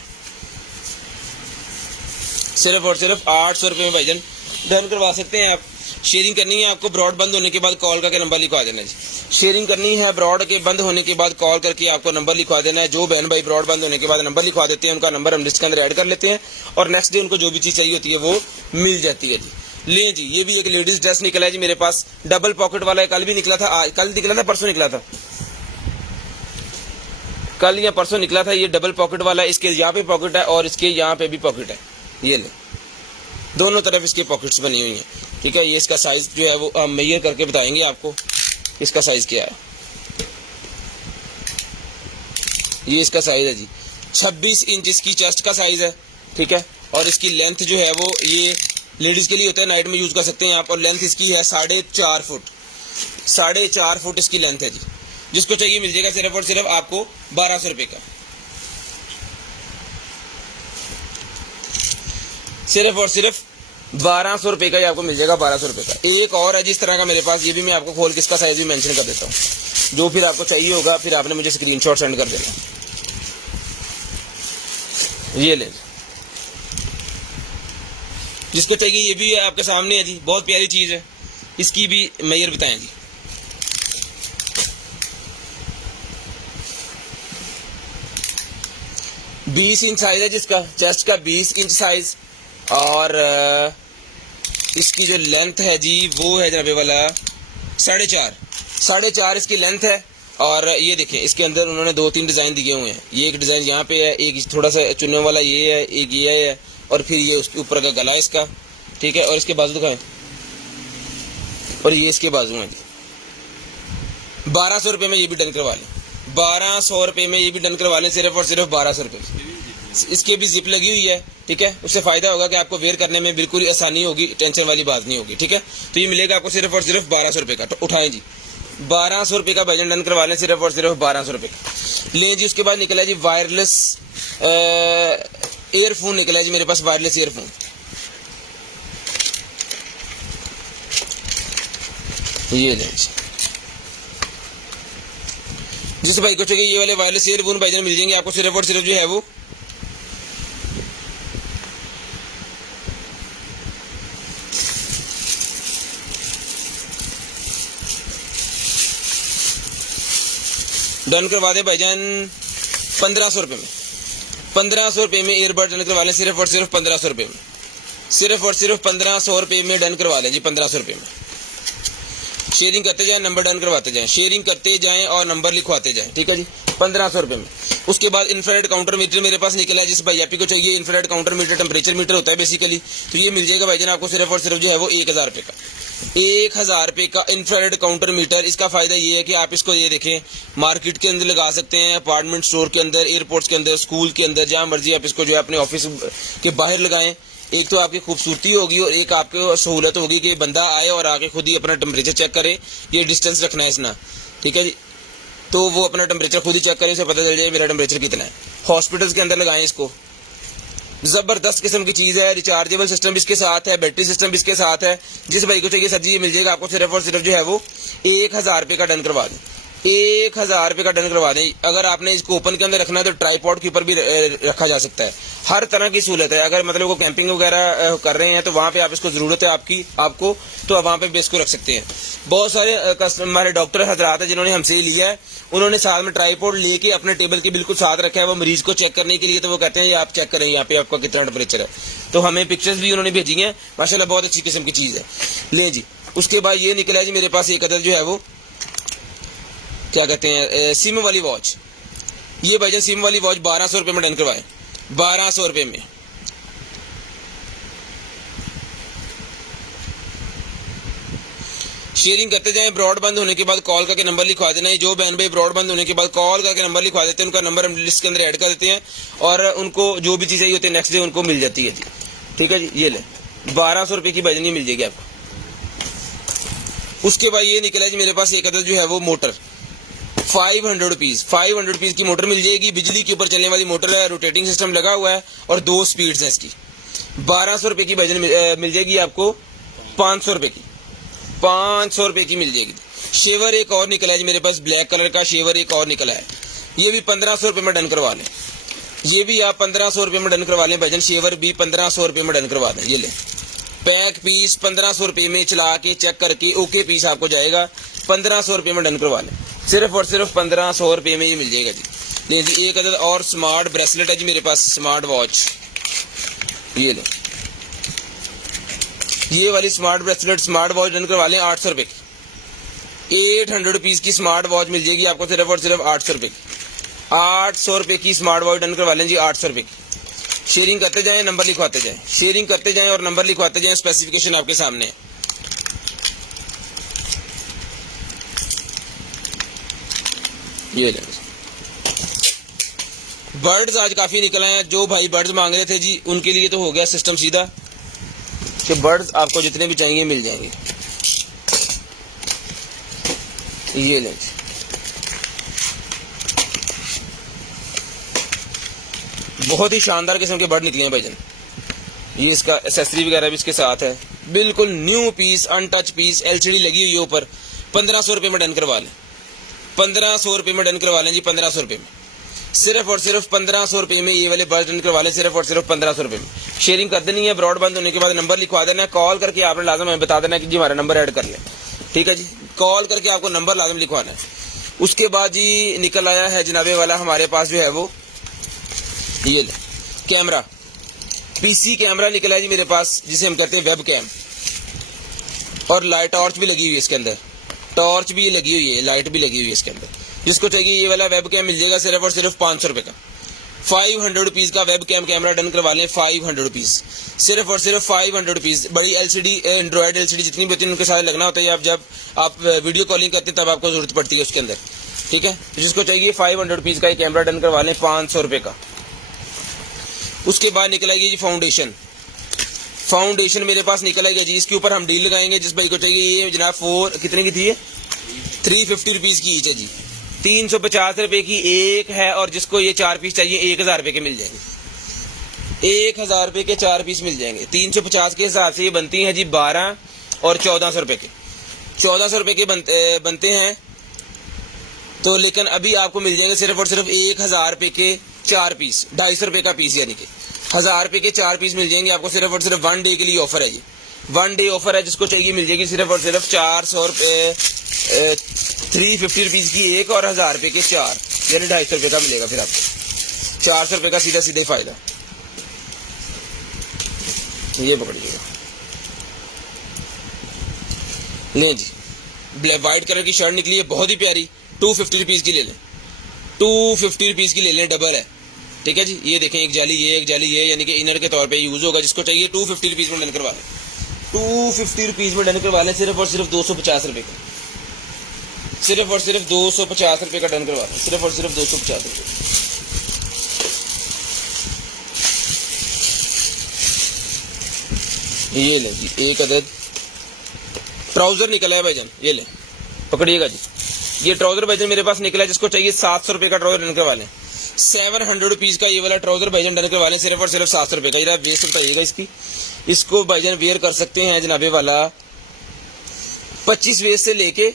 सिर्फ और सिर्फ 800 रुपये में भाईजान डन करवा सकते हैं आप। शेयरिंग करनी है आपको, ब्रॉड बंद होने के बाद कॉल करके नंबर लिखवा देना जी। शेयरिंग करनी है ब्रॉड के बंद होने के बाद कॉल करके आपको नंबर लिखवा देना है। जो बहन भाई ब्रॉड बंद होने के बाद नंबर लिखवा देते हैं उनका नंबर हम लिस्ट के अंदर ऐड कर लेते हैं और नेक्स्ट डे उनको जो भी चीज़ चाहिए होती है वो मिल जाती है जी। लें जी, ये भी एक लेडीज ड्रेस निकला है जी मेरे पास, डबल पॉकेट वाला है। कल भी निकला था, आज कल निकला था, परसों निकला था, कल या परसों निकला था। ये डबल पॉकेट वाला है, इसके यहाँ पे पॉकेट है और इसके यहाँ पे भी पॉकेट है। ये ले, दोनों तरफ इसके पॉकेट्स बनी हुई हैं, ठीक है। ये इसका साइज जो है वो हम मेजर करके बताएंगे आपको, इसका साइज क्या है। ये इसका साइज है जी, 26 इंच इसकी चेस्ट का साइज है, ठीक है। और इसकी लेंथ जो है वो ये लेडीज के लिए होता है, नाइट में यूज कर सकते हैं आप। और लेंथ इसकी है 4.5 फुट, 4.5 फुट इसकी लेंथ है जी। जिसको चाहिए मिल जाएगा सिर्फ और सिर्फ आपको 1200 रुपये का, सिर्फ और सिर्फ 1200 रुपये का ही आपको मिल जाएगा, 1200 रुपये का। एक और है जिस तरह का मेरे पास, ये भी मैं आपको खोल के इसका साइज भी मेंशन कर देता हूँ। जो फिर आपको चाहिए होगा फिर आपने मुझे स्क्रीनशॉट सेंड कर देना। ये ले, जिसको चाहिए ये भी है आपके सामने है जी, बहुत प्यारी चीज है। इसकी भी मेजर बताएं जी। बीस इंच साइज है जिसका, चेस्ट का 20 इंच साइज। और इसकी जो लेंथ है जी वो है जनाबे वाला 4.5 इसकी लेंथ है। और ये देखें इसके अंदर उन्होंने 2-3 डिज़ाइन दिए हुए हैं। ये एक डिज़ाइन यहाँ पे है, एक थोड़ा सा चुनने वाला ये है, एक ये है, और फिर ये उसके ऊपर का गला इसका, ठीक है। और इसके बाजू दिखाएं, और ये इसके बाजू हैं जी। 1200 रुपये में ये भी डन करवा लें, 1200 रुपये में ये भी डन करवा लें, सिर्फ और सिर्फ 1200 रुपये। इसके भी जिप लगी हुई है, ठीक है। उससे फायदा होगा कि आपको वेयर करने में बिल्कुल आसानी होगी, टेंशन वाली बात नहीं होगी, ठीक है। तो ये मिलेगा आपको सिर्फ और सिर्फ 1200 रुपये का। तो उठाएं जी, 1200 रुपये का भजन डन करवा लें, सिर्फ और सिर्फ 1200 रुपये का लें जी। उसके बाद निकला जी वायरलेस ईयरफोन निकला जी मेरे पास, वायरलेस ईयरफोन। ये लें जी, जिस भाई को चाहिए ये वाले वायरलेस ईयरफोन भाईजान मिल जाएंगे आपको, सिर्फ और सिर्फ जो है वो 1500 रुपये में। 1500 रुपये में ईयरबड डन करवा लें, सिर्फ और सिर्फ 1500 रुपये में, सिर्फ और सिर्फ 1500 रुपये में डन करवा लें जी, 1500 रुपये में। शेयरिंग करते जाएं, नंबर डन करवाते जाएं, शेयरिंग करते जाएं और नंबर लिखवाते जाएं, ठीक है जी, 1500 रुपये में। उसके बाद इंफ्रारेड काउंटर मीटर मेरे पास निकला है, जिस भाई आपी को चाहिए infrared counter meter, temperature meter होता है बेसिकली। तो ये मिल जाएगा भाईजान आपको सिर्फ और सिर्फ जो है वो 1000 रुपये का, 1000 रुपये का इंफ्रारेड काउंटर मीटर। इसका फायदा ये है कि आप इसको ये देखें मार्केट के अंदर लगा सकते हैं, अपार्टमेंट स्टोर के अंदर, एयरपोर्ट्स के अंदर, स्कूल के अंदर, जहाँ मर्जी आप इसको जो है अपने ऑफिस के बाहर लगाएं। एक तो आपकी खूबसूरती होगी और एक आपको सहूलत होगी कि बंदा आए और आके खुद ही अपना टेम्परेचर चेक करे। ये डिस्टेंस रखना है इसना, ठीक है जी। तो वो अपना टेम्परेचर खुद ही चेक करे, उसे पता चल जाए मेरा टेम्परेचर कितना है। हॉस्पिटल्स के अंदर लगाएं इसको, जबरदस्त किस्म की चीज है। रिचार्जेबल सिस्टम भी इसके साथ है, बैटरी सिस्टम भी इसके साथ है। जिस भाई को चाहिए सर जी ये मिल जाएगा आपको सिर्फ और सिर्फ जो है वो 1000 रुपये का डन करवा दें, 1000 रुपये का डन करवा दें। अगर आपने इसको ओपन के अंदर रखना है तो ट्राईपॉड के ऊपर भी रखा जा सकता है, हर तरह की सहूलत है। अगर मतलब वो कैंपिंग वगैरह कर रहे हैं तो वहाँ पे आप इसको जरूरत है आपको तो वहाँ पे भी इसको रख सकते हैं। बहुत सारे हमारे डॉक्टर हजरात हैं जिन्होंने हमसे ही लिया है, उन्होंने साथ में ट्राईपॉड लेके अपने टेबल के बिल्कुल साथ रखा है वो मरीज को चेक करने के लिए। तो वो कहते हैं ये आप चेक करें यहाँ पे आपका कितना टेम्परेचर है। तो हमें पिक्चर्स भी उन्होंने भेजी हैं, माशाल्लाह बहुत अच्छी किस्म की चीज़ है। ले जी, उसके बाद ये निकला है जी मेरे पास एक अदर जो है वो क्या कहते हैं सिम वाली वॉच। ये भाईजान सिम वाली वॉच 1200 रुपये में डन करवाए, 1200 रुपये में। शेयरिंग करते जाएं, ब्रॉड बंद होने के बाद कॉल करके नंबर लिखवा देना है। जो बहन भाई ब्रॉड बंद होने के बाद कॉल करके नंबर लिखवा देते हैं उनका नंबर हम लिस्ट के अंदर ऐड कर देते हैं और उनको जो भी चीज़ चाहिए होती है नेक्स्ट डे उनको मिल जाती है जी, ठीक है जी। ये ले 1200 रुपये की भाईजान मिल जाएगी आपको। उसके बाद ये निकला जी मेरे पास एक अदर जो है वो मोटर 500 रुपीज़ की मोटर मिल जाएगी। बिजली के ऊपर चलने वाली मोटर है, रोटेटिंग सिस्टम लगा हुआ है और 2 स्पीड्स हैं इसकी। 1200 रुपये की भजन मिल जाएगी आपको, 500 रुपये की, 500 रुपये की मिल जाएगी। शेवर एक और निकला है जी मेरे पास, ब्लैक कलर का शेवर एक और निकला है, ये भी 1500 रुपये में डन करवा लें। ये भी आप 1500 रुपये में डन करवा लें भजन, शेवर भी 1500 रुपये में डन करवा दें। ये ले पैक पीस 1500 रुपये में चला के चेक करके ओके पीस आपको जाएगा, 1500 रुपये में डन करवा लें, सिर्फ और सिर्फ 1500 रुपये में ये मिल जाएगा जी। नहीं जी, एक अदर और स्मार्ट ब्रेसलेट है जी मेरे पास, स्मार्ट वॉच। ये लो ये वाली smart bracelet smart watch done करवा लें 800 रुपये की, 800 रुपीज़ की स्मार्ट वॉच मिल जाएगी आपको, सिर्फ और सिर्फ 800 रुपये की, 800 रुपये की स्मार्ट वॉच डन करवा लें जी, 800 रुपये की। शेयरिंग करते जाएं, नंबर लिखवाते जाएं, शेयरिंग करते जाएं और नंबर लिखवाते जाएं। स्पेसिफिकेशन आपके सामने है। ये लें बर्ड्स आज काफ़ी निकल आए हैं। जो भाई बर्ड्स मांग रहे थे जी, उनके लिए तो हो गया सिस्टम सीधा कि बर्ड्स आपको जितने भी चाहिए मिल जाएंगे। ये लें, बहुत ही शानदार किस्म के बर्ड निकले हैं भाईजान। ये इसका एक्सेसरी वगैरह भी इसके साथ है, बिल्कुल new piece, untouch piece, LCD लगी हुई है ऊपर। 1500 रुपये में डन करवा लें, 1500 रुपये में डन करवा लें जी, 1500 रुपये में, सिर्फ और सिर्फ 1500 रुपये में ये वाले बर्ड डन करवा लें, सिर्फ और सिर्फ 1500 रुपये में। शेयरिंग कर देनी है, ब्रॉड बंद होने के बाद नंबर लिखवा देना है, कॉल करके आपने लाजम हमें बता देना है कि जी हमारा नंबर ऐड कर लें, ठीक है जी। कॉल करके आपको नंबर लाजम लिखवाना है। उसके बाद जी निकल आया है जनाबे वाला हमारे पास जो है वो, ये ले कैमरा, पीसी कैमरा निकला है जी मेरे पास, जिसे हम कहते हैं वेब कैम, और लाइट टॉर्च भी लगी हुई है इसके अंदर, टॉर्च भी लगी हुई है, लाइट भी लगी हुई है इसके अंदर। जिसको चाहिए ये वाला वेब कैम मिल जाएगा सिर्फ और सिर्फ 500 रुपये का। 500 रुपीज़ का वेब कैम कैमरा डन करवा लें, 500 रुपीज़, सिर्फ और सिर्फ 500 रुपीज़। बड़ी एलसीडी, एंड्रॉयड एलसीडी जितनी भी होती है उनके साथ लगना होता है, जब आप वीडियो कॉलिंग करते हैं तब आपको जरूरत पड़ती है उसके अंदर, ठीक है। जिसको चाहिए 500 रुपीज़ का ये कैमरा डन करवा लें, 500 रुपये का। उसके बाद निकल आएगी जी फाउंडेशन, फाउंडेशन मेरे पास निकल आएगा जी, इसके ऊपर हम डील लगाएंगे। जिस भाई को चाहिए ये जनाब 4 कितने की थी ये, 350 रुपीज़ की ईच है जी, 350 रुपये की एक है। और जिसको ये 4 पीस चाहिए 1000 रुपये के मिल जाएंगे, 1000 रुपये के 4 पीस मिल जाएंगे। 350 के हिसाब से ये बनती हैं जी 12 और 1400 रुपये के, 1400 रुपये के बनते हैं। तो लेकिन अभी आपको मिल जाएंगे सिर्फ और सिर्फ 1000 रुपये के 4 पीस, 250 रुपये का पीस, यानी कि 1000 रुपये के 4 पीस मिल जाएंगे आपको सिर्फ और सिर्फ 1 डे के लिए ऑफर है ये, 1 डे ऑफर है। जिसको चाहिए मिल जाएगी सिर्फ और सिर्फ 400 रुपये, 350 रुपीज़ की एक और 1000 रुपये के 4, यानी 250 रुपये का मिलेगा फिर आपको, 400 रुपये का सीधा सीधे फायदा। ये पकड़िएगा, लें जी, ब्लैक वाइट कलर की शर्ट निकली है बहुत ही प्यारी, 250 रुपीज़ की ले लें, 250 रुपीज़ की ले लें, डबल है, ठीक है जी। ये देखें, एक जाली ये, एक जाली ये, यानी कि इनर के तौर पे यूज़ होगा। जिसको चाहिए 250 रुपीज़ में डन करवा लें, 250 रुपीज़ में डन करवा लें, सिर्फ और सिर्फ 250 रुपये का, सिर्फ और सिर्फ 250 रुपये का डन करवा लें, सिर्फ और सिर्फ 250 रुपये। ये लें जी, एक अदद ट्राउज़र निकला है भाईजान, ये लें, पकड़िएगा जी। ये ट्राउज़र भाईजान मेरे पास निकला है, जिसको चाहिए 700 रुपये का ट्राउज़र डन करवा लें, 700 रुपीज़ का ये वाला ट्राउज़र भाईजान डन करवा लें, सिर्फ और सिर्फ 700 रुपये का। जरा वेस्ट बताइएगा इसकी, इसको भाईजान वेयर कर सकते हैं जनाबे वाला 25 वेस्ट से लेके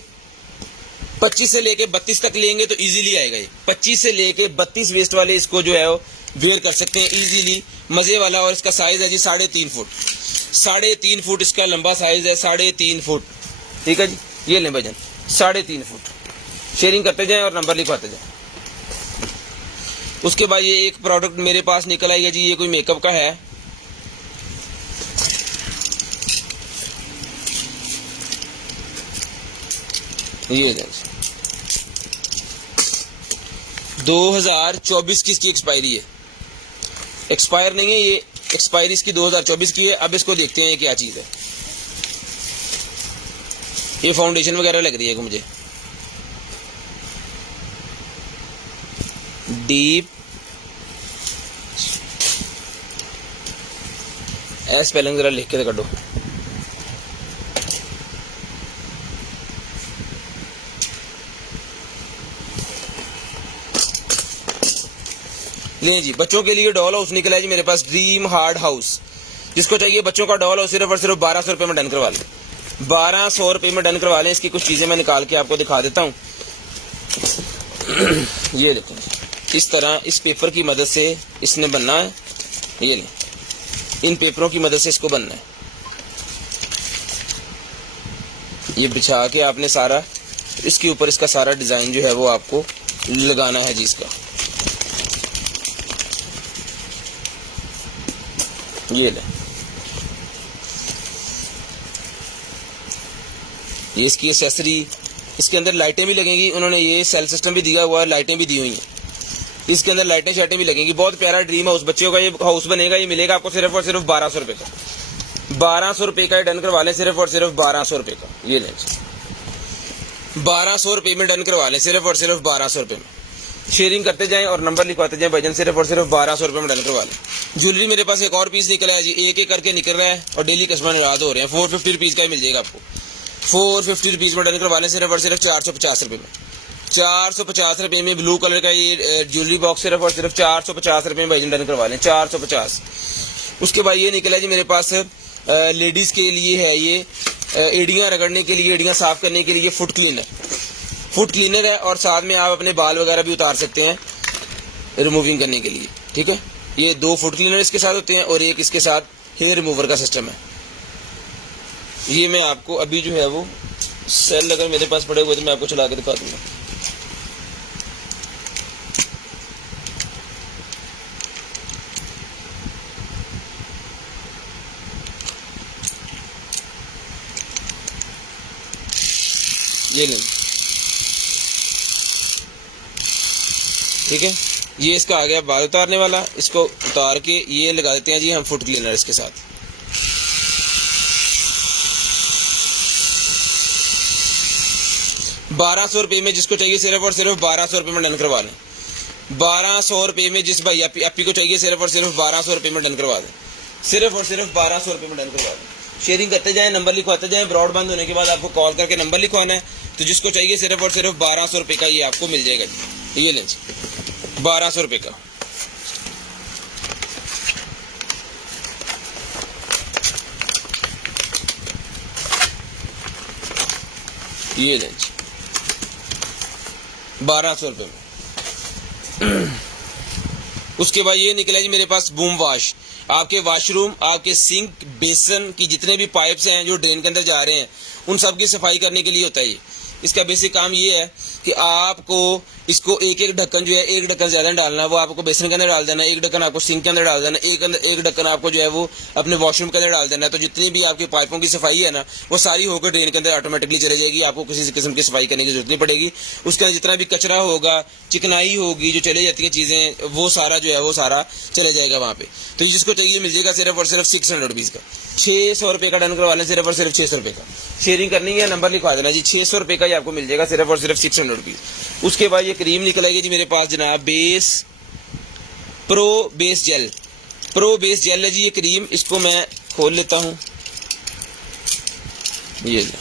32 तक लेंगे तो इजीली आएगा ये, 25 से लेके 32 वेस्ट वाले इसको जो है वो वेयर कर सकते हैं इजीली, मज़े वाला। और इसका साइज़ है जी 3.5 फुट, 3.5 फुट इसका लंबा साइज़ है, 3.5 फुट, ठीक है जी। ये लें भाईजान 3.5 फुट, शेयरिंग करते जाएं और नंबर लिखवाते जाएं। उसके बाद ये एक प्रोडक्ट मेरे पास निकल आएगा जी, ये कोई मेकअप का है, ये 2024 की इसकी एक्सपायरी है, एक्सपायर नहीं है ये, एक्सपायरी इसकी 2024 की है। अब इसको देखते हैं ये क्या चीज़ है। ये फाउंडेशन वगैरह लग रही है मुझे, डीप स्पेलिंग जरा लिख के काटो, नहीं जी। बच्चों के लिए डॉल हाउस निकला है जी मेरे पास, ड्रीम हार्ड हाउस। जिसको चाहिए बच्चों का डॉल हाउस सिर्फ और सिर्फ 1200 रुपये में डन करवा लें, 1200 रुपये में डन करवा लें। इसकी कुछ चीज़ें मैं निकाल के आपको दिखा देता हूँ। ये देखें, इस तरह इस पेपर की मदद से इसने बनना है, ये नहीं, इन पेपरों की मदद से इसको बनना है। ये बिछा के आपने सारा इसके ऊपर इसका सारा डिज़ाइन जो है वो आपको लगाना है जी इसका। ये ले, ये इसकी एक्सेसरी, इसके अंदर लाइटें भी लगेंगी, उन्होंने ये सेल सिस्टम भी दिया हुआ है, लाइटें भी दी हुई हैं, इसके अंदर लाइटें शाइटें भी लगेंगी। बहुत प्यारा ड्रीम हाउस बच्चों का ये हाउस बनेगा। ये मिलेगा आपको सिर्फ और सिर्फ 1200 रुपये का, 1200 रुपये का डन करवा लें, सिर्फ और सिर्फ 1200 रुपये का। ये लें 1200 रुपये में डन करवा लें, सिर्फ और सिर्फ 1200 रुपये में। शेयरिंग करते जाएं और नंबर लिखवाते जाएं भाईजान, सिर्फ और सिर्फ 1200 रुपये में डन करवा लें। ज्वेलरी मेरे पास एक और पीस निकला है जी, एक एक करके निकल रहा है और डेली कस्टमर नाराज हो रहे हैं। 450 रुपीज़ का ही मिल जाएगा आपको, 450 रुपीज़ में डन करवा लें, सिर्फ और सिर्फ 450 रुपये में। 450 रुपये में ब्लू कलर का ये ज्वेलरी बॉक्स सिर्फ और सिर्फ 450 रुपये में भाईजान डन करवा लें, 450। उसके बाद ये निकला जी मेरे पास लेडीज़ के लिए है ये एड़ियाँ रगड़ने के लिए, एड़ियाँ साफ करने के लिए फुट क्लीनर है और साथ में आप अपने बाल वगैरह भी उतार सकते हैं रिमूविंग करने के लिए, ठीक है। ये 2 फुट क्लीनर इसके साथ होते हैं और एक इसके साथ हेयर रिमूवर का सिस्टम है। ये मैं आपको अभी जो है वो सेल अगर मेरे पास पड़े हुए तो मैं आपको चला के दिखा दूंगा। ये लें, ठीक है। ये इसका आ गया बाल उतारने वाला, इसको उतार के ये लगा देते हैं जी हम फुट क्लीनर इसके साथ। ₹1200 में जिसको चाहिए सिर्फ और सिर्फ 1200 रुपये में डन करवा लें। 1200 रुपये में जिस भाई आपी को चाहिए सिर्फ और सिर्फ 1200 रुपये में डन करवा दें, सिर्फ और सिर्फ 1200 रुपये में डन करवा दें। शेयरिंग करते जाएं, नंबर लिखवाते जाएं। ब्रॉडबैंड होने के बाद आपको कॉल करके नंबर लिखवाना है, तो जिसको चाहिए सिर्फ और सिर्फ 1200 रुपये का ये आपको मिल जाएगा जी। ये लें जी 1200 रुपये का। ये लें जी 1200 रुपये में। उसके बाद ये निकला जी मेरे पास बूम वॉश। आपके वॉशरूम, आपके सिंक, बेसन की जितने भी पाइप्स हैं जो ड्रेन के अंदर जा रहे हैं उन सब की सफाई करने के लिए होता है ये। इसका बेसिक काम ये है कि आपको इसको एक एक ढक्कन जो है, एक ढक्कन ज़्यादा डालना, वो आपको बेसन के अंदर डाल देना, एक ढक्कन आपको सिंक के अंदर डाल देना, एक ढक्कन आपको जो है वो अपने वॉशरूम के अंदर डाल देना। तो जितनी भी आपकी पाइपों की सफाई है ना वो सारी होकर ड्रेन के अंदर ऑटोमेटिकली चले जाएगी, आपको किसी किस्म की सफाई करने की जरूरत नहीं पड़ेगी। उसके अंदर जितना भी कचरा होगा, चिकनाई होगी, जो चले जाती हैं चीज़ें, वो सारा जो है वो सारा चले जाएगा वहाँ पे। तो जिसको चाहिए मिल जाएगा सिर्फ और सिर्फ 600 रुपीज़ का। 600 रुपये का डन करवा लें, सिर्फ और सिर्फ 600 रुपये का। शेयरिंग करनी है, नंबर लिखवा देना जी, 600 रुपये का ही आपको मिल जाएगा, सिर्फ और सिर्फ 600 रुपीज़। उसके बाद ये क्रीम निकल आएगी जी मेरे पास जनाब, प्रो बेस जेल है जी ये क्रीम। इसको मैं खोल लेता हूँ, ये लें,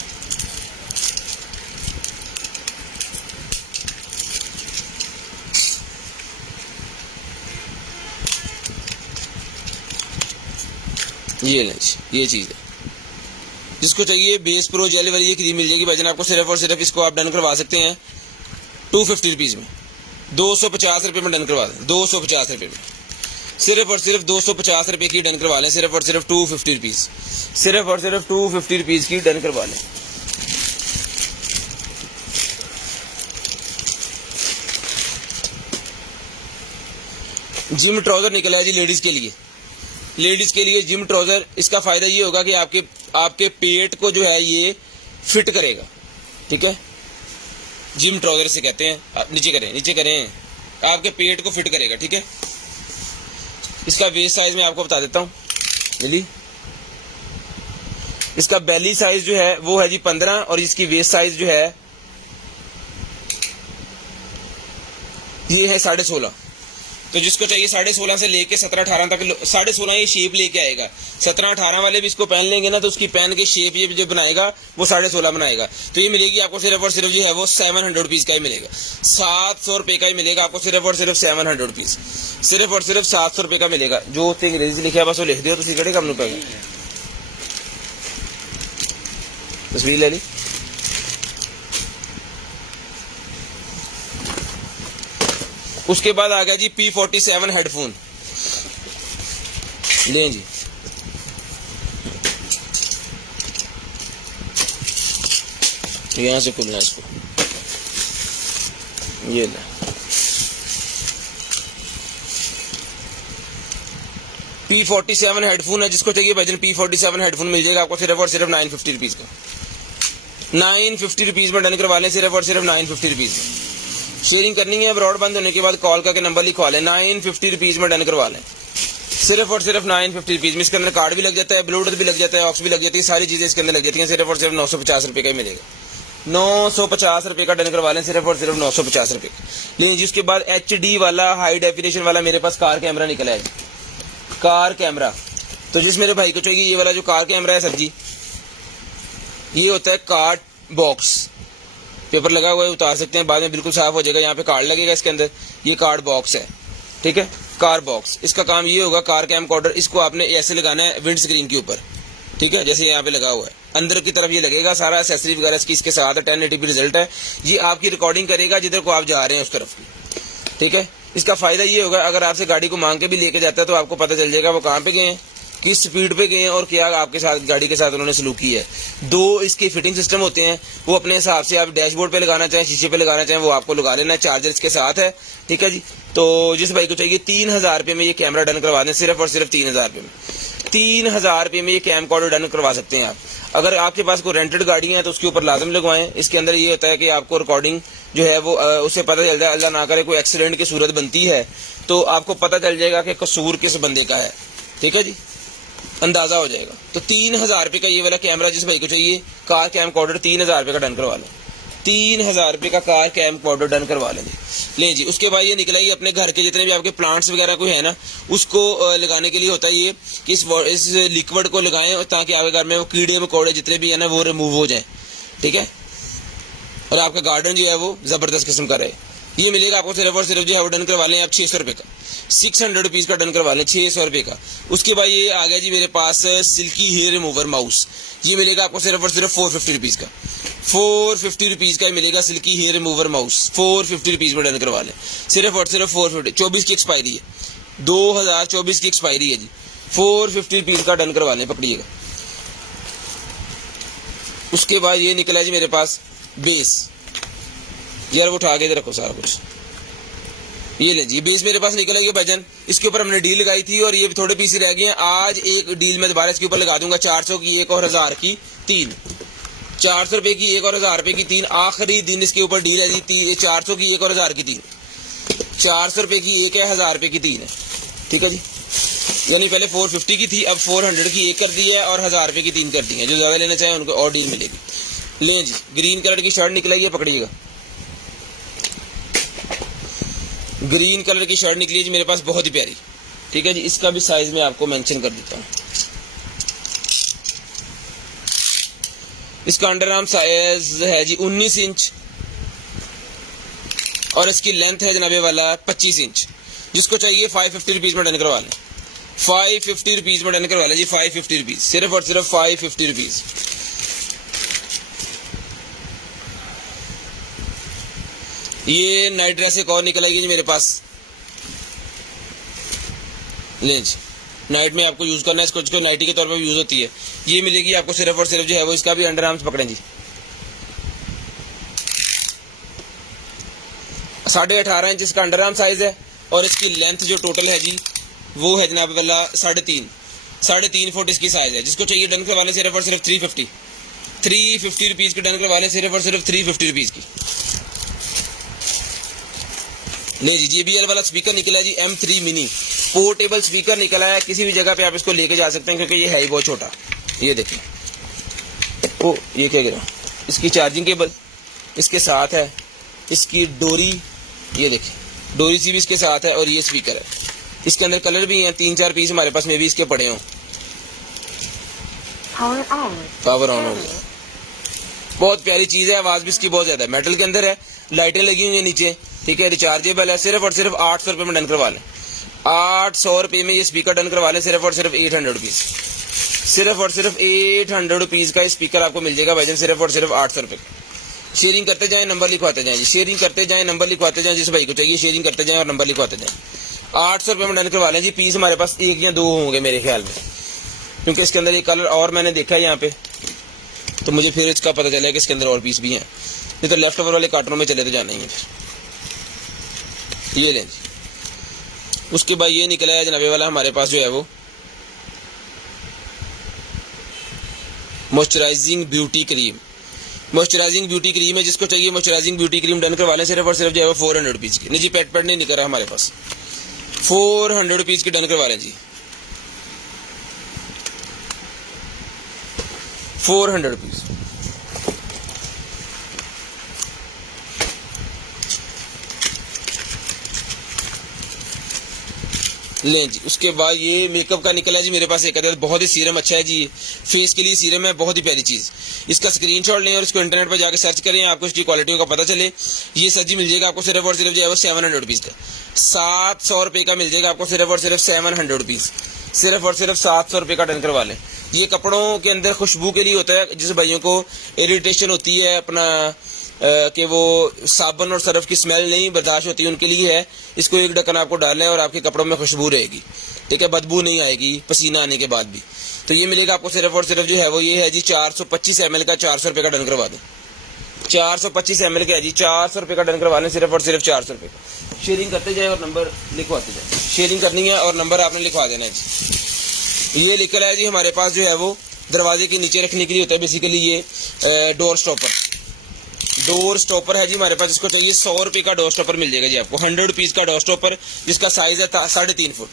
ये चीज़ है। जिसको चाहिए बेस प्रो जेल वाली ये क्रीम मिल जाएगी भाईजान आपको, सिर्फ और सिर्फ इसको आप डन करवा सकते हैं 250 रुपीज़ में। 250 रुपये में डन करवा दें, 250 रुपये में, सिर्फ और सिर्फ 250 रुपये की डन करवा लें, सिर्फ और सिर्फ 250 रुपीज़, सिर्फ और सिर्फ 250 रुपीज़ की डन करवा लें। जिम ट्राउजर निकला है जी लेडीज़ के लिए, जिम ट्राउजर। इसका फ़ायदा ये होगा कि आपके पेट को जो है ये फिट करेगा, ठीक है। जिम ट्राउजर से कहते हैं, आप नीचे करें, आपके पेट को फिट करेगा, ठीक है। इसका वेस्ट साइज मैं आपको बता देता हूँ जल्दी। इसका बेली साइज जो है वो है जी 15 और इसकी वेस्ट साइज जो है ये है 16.5। तो जिसको चाहिए 16.5 से लेके 17-18 तक, 16.5 ये शेप लेके आएगा। 17-18 वाले भी इसको पहन लेंगे ना तो उसकी पहन के शेप ये जो बनाएगा वो 16.5 बनाएगा। तो ये मिलेगी आपको सिर्फ और सिर्फ जो है वो 700 रुपीज़ का ही मिलेगा, 700 रुपये का ही मिलेगा आपको, सिर्फ और सिर्फ 700 रुपीज़, सिर्फ और सिर्फ 700 रुपये का मिलेगा। जो अंग्रेजी लिखा है बस वो लिख दियो तो सीखड़े कम रुपये का। तस्वीर ले ली। उसके बाद आ गया जी P47 हेडफोन, लें जी। यहां से खुलना है इसको, ये ले। P47 हेडफोन है, जिसको चाहिए भाईजान P47 हेडफोन मिल जाएगा आपको सिर्फ और सिर्फ 950 रुपीज़ का। 950 रुपीज़ में डन करवा लें, सिर्फ और सिर्फ 950 रुपीज़ में। शेयरिंग करनी है, ब्रॉड बंद होने के बाद कॉल करके नंबर लिखवा लें, 950 रुपीज़ में डन करवा लें, सिर्फ और सिर्फ 950 रुपीज़ में। इसके अंदर कार्ड भी लग जाता है, ब्लूटूथ भी लग जाता है, ऑक्स भी लग जाती है, सारी चीज़ें इसके अंदर लग जाती हैं, सिर्फ और सिर्फ 950 रुपये का ही मिलेगा। 950 रुपये का डन करवा लें, सिर्फ और सिर्फ 950 रुपये का। लेकिन जी उसके बाद HD वाला हाई डेफिनेशन वाला मेरे पास कार कैमरा निकला है, कार कैमरा। तो जिस मेरे भाई को चाहिए ये वाला जो कार कैमरा है सर जी, ये होता है कार्ड बॉक्स, पेपर लगा हुआ है, उतार सकते हैं, बाद में बिल्कुल साफ हो जाएगा। यहाँ पे कार्ड लगेगा इसके अंदर, ये कार्ड बॉक्स है, ठीक है, कार बॉक्स। इसका काम ये होगा, कार कैम कॉर्डर, इसको आपने ऐसे लगाना है विंड स्क्रीन के ऊपर, ठीक है, जैसे यहाँ पे लगा हुआ है, अंदर की तरफ ये लगेगा, सारा एक्सेसरी वगैरह इसकी इसके साथ है, 1080p रिजल्ट है। ये आपकी रिकॉर्डिंग करेगा जिधर को आप जा रहे हैं उस तरफ की, ठीक है। इसका फायदा ये होगा, अगर आपसे गाड़ी को मांग के भी लेके जाता है तो आपको पता चल जाएगा वो कहाँ पे गए हैं, किस स्पीड पे गए हैं और क्या आपके साथ गाड़ी के साथ उन्होंने सलूक की है। 2 इसके फिटिंग सिस्टम होते हैं, वो अपने हिसाब से आप डैशबोर्ड पे लगाना चाहें, शीशे पे लगाना चाहें, वो आपको लगा लेना है, चार्जर इसके साथ है, ठीक है जी। तो जिस भाई को चाहिए 3000 रुपये में ये कैमरा डन करवा दें, सिर्फ और सिर्फ 3000 रुपये में, 3000 रुपये में ये कैम कॉर्डर डन करवा सकते हैं आप। अगर आपके पास कोई रेंटेड गाड़ियां हैं तो उसके ऊपर लाजम लगवाएं। इसके अंदर ये होता है कि आपको रिकॉर्डिंग जो है वो उससे पता चल जाए, अल्लाह ना करे कोई एक्सीडेंट की सूरत बनती है तो आपको पता चल जाएगा कि कसूर किस बंदे का है, ठीक है जी, अंदाजा हो जाएगा। तो 3000 रुपये का ये वाला कैमरा जिस भाई को चाहिए, कार कैम कॉर्डर 3000 रुपये का डन करवा लो, 3000 रुपये का कार कैम कॉर्डर डन करवा लेंगे। ले जी, उसके बाद ये निकला ही अपने घर के जितने भी आपके प्लांट्स वगैरह कोई है ना, उसको लगाने के लिए होता है ये कि इस लिक्विड को लगाएं ताकि आपके घर में वो कीड़े मकोड़े जितने भी है ना वो रिमूव हो जाए, ठीक है, और आपका गार्डन जो है वो जबरदस्त किस्म का रहे। ये मिलेगा आपको सिर्फ और सिर्फ जो है वो डन करवा लें आप 600 रुपये का, 600 रुपीज़ का डन करवा लें, 600 रुपये का। उसके बाद ये आ गया जी मेरे पास सिल्की हेयर रिमूवर माउस, ये मिलेगा आपको सिर्फ और सिर्फ 450 रुपीज़ का, 450 रुपीज़ का मिलेगा silky hair remover mouse, 450 rupees में डन करवा लें, सिर्फ और सिर्फ 450। 24 की एक्सपायरी है, 2024 की एक्सपायरी है जी, 450 रुपीज़ का डन करवा लें, पकड़िएगा। उसके बाद ये निकला जी मेरे पास बेस, यार वो उठा के रखो सारा कुछ, ये ले जी बेस मेरे पास निकला ये भजन, इसके ऊपर हमने डील लगाई थी और ये थोड़े पीस रह गए हैं। आज एक डील मैं दोबारा इसके ऊपर लगा दूंगा, 400 की एक और 1000 की 3, 400 रुपये की एक और 1000 रुपये की 3, आखिरी दिन इसके ऊपर डील है जी, 400 की एक और 1000 की 3, 400 रुपये की एक है, 1000 रुपये की 3 है, ठीक है जी। यानी पहले 450 की थी, अब 400 की एक कर दी है और 1000 रुपये की 3 कर दी है। जो ज़्यादा लेना चाहें उनको और डील मिलेगी। लें जी, ग्रीन कलर की शर्ट निकलाई है, पकड़िएगा, ग्रीन कलर की शर्ट निकली है जी मेरे पास, बहुत ही प्यारी, ठीक है जी। इसका भी साइज मैं आपको मेंशन कर देता हूँ। इसका अंडर आर्म साइज है जी 19 इंच और इसकी लेंथ है जनाबे वाला 25 इंच। जिसको चाहिए 550 रुपीज़ में डन करवा लें, 550 रुपीज़ में डन करवा लें जी, 550 रुपीज़, सिर्फ और सिर्फ 550 रुपीज़। ये नाइट ड्रेस एक और निकल आएगी जी मेरे पास, ले जी, नाइट में आपको यूज़ करना है इसको, नाइटी के तौर पर भी यूज़ होती है। ये मिलेगी आपको सिर्फ और सिर्फ जो है वो, इसका भी अंडर आर्म्स पकड़ें जी, 18.5 इंच इसका अंडर आर्म साइज है और इसकी लेंथ जो टोटल है जी वो है जनाब वाला 3.5 फुट इसकी साइज है। जिसको चाहिए डन करवा लें सिर्फ और सिर्फ 350 रुपीज़ की डन करवा लें, सिर्फ और सिर्फ 350 रुपीज़ की। नहीं जी, JBL वाला स्पीकर निकला जी M3 मिनी, पोर्टेबल स्पीकर निकला है, किसी भी जगह पे आप इसको लेके जा सकते हैं क्योंकि ये है ही बहुत छोटा। ये देखिए, ओ ये क्या गिरा, इसकी चार्जिंग केबल इसके साथ है, इसकी डोरी ये देखिए, डोरी सी भी इसके साथ है और ये स्पीकर है। इसके अंदर कलर भी हैं, 3-4 पीस हमारे पास में भी इसके पड़े हों। पावर ऑन हो गया, बहुत प्यारी चीज़ है, आवाज़ भी इसकी बहुत ज़्यादा है, मेटल के अंदर है, लाइटें लगी हुई है नीचे, ठीक है, रिचार्जेबल है। सिर्फ और सिर्फ 800 रुपये में डन करवा लें, 800 रुपये में ये स्पीकर डन करवा लें, सिर्फ और सिर्फ 800 रुपीज़, सिर्फ और सिर्फ 800 रुपीज़ का स्पीकर आपको मिल जाएगा भाईजान, सिर्फ और सिर्फ 800 रुपये। शेयरिंग करते जाएं, नंबर लिखवाते जाएं जी, शेयरिंग करते जाएं, नंबर लिखवाते जाएं, जिस भाई को चाहिए शेयरिंग करते जाएं और नंबर लिखवाते जाएं। 800 रुपये में डन करवा लें जी। पीस हमारे पास 1 या 2 होंगे मेरे ख्याल में, क्योंकि इसके अंदर एक कलर और मैंने देखा है यहाँ पे, तो मुझे फिर इसका पता चला कि इसके अंदर और पीस भी हैं, नहीं तो लेफ्ट ओवर वाले कार्टूनों में चले तो जाना ही है। ये लें जी। उसके बाद ये निकला है जनाबे वाला हमारे पास जो है वो moisturising beauty cream, moisturising beauty cream है। जिसको चाहिए मॉइस्चराइजिंग ब्यूटी क्रीम डन करवा लें, सिर्फ और सिर्फ जो है वो 400 रुपीज़ की। नहीं जी, पेट नहीं निकल रहा हमारे पास, 400 रुपीज़ की डन करवा लें जी, 400 रुपीज़। लें जी। उसके बाद ये मेकअप का निकला जी मेरे पास एक अदद, बहुत ही सीरम अच्छा है जी, फेस के लिए सीरम है, बहुत ही प्यारी चीज़। इसका स्क्रीनशॉट लें और इसको इंटरनेट पर जाकर सर्च करें, आपको इसकी क्वालिटी का पता चले। ये सर जी मिल जाएगा आपको सिर्फ और सिर्फ जो है वो 700 रुपीज़ का, 700 रुपये का मिल जाएगा आपको सिर्फ और सिर्फ 700 रुपीज़, सिर्फ और सिर्फ 700 रुपये का डन करवा लें। ये कपड़ों के अंदर खुशबू के लिए होता है, जिस भाइयों को इरिटेशन होती है अपना कि वो साबुन और सरफ की स्मेल नहीं बर्दाश्त होती, उनके लिए है। इसको एक ढक्कन आपको डालना है और आपके कपड़ों में खुशबू रहेगी, ठीक है, बदबू नहीं आएगी पसीना आने के बाद भी। तो ये मिलेगा आपको सिर्फ और सिर्फ जो है वो ये है जी 425 ml का, 400 रुपये का डन करवा दें। 425 ml का है जी, 400 रुपये का डन करवा लें, सिर्फ और सिर्फ 400 रुपये का। शेयरिंग करते जाए और नंबर लिखवाते जाए, शेयरिंग करनी है और नंबर आपने लिखवा देना है जी। ये लिखा है जी हमारे पास जो है वो दरवाजे के नीचे रखने के लिए होता है बेसिकली, ये डोर स्टॉपर है जी हमारे पास। जिसको चाहिए 100 रुपये का डोर स्टॉपर मिल जाएगा जी आपको, 100 रुपीज़ का डोर स्टॉपर, जिसका साइज है 3.5 फुट,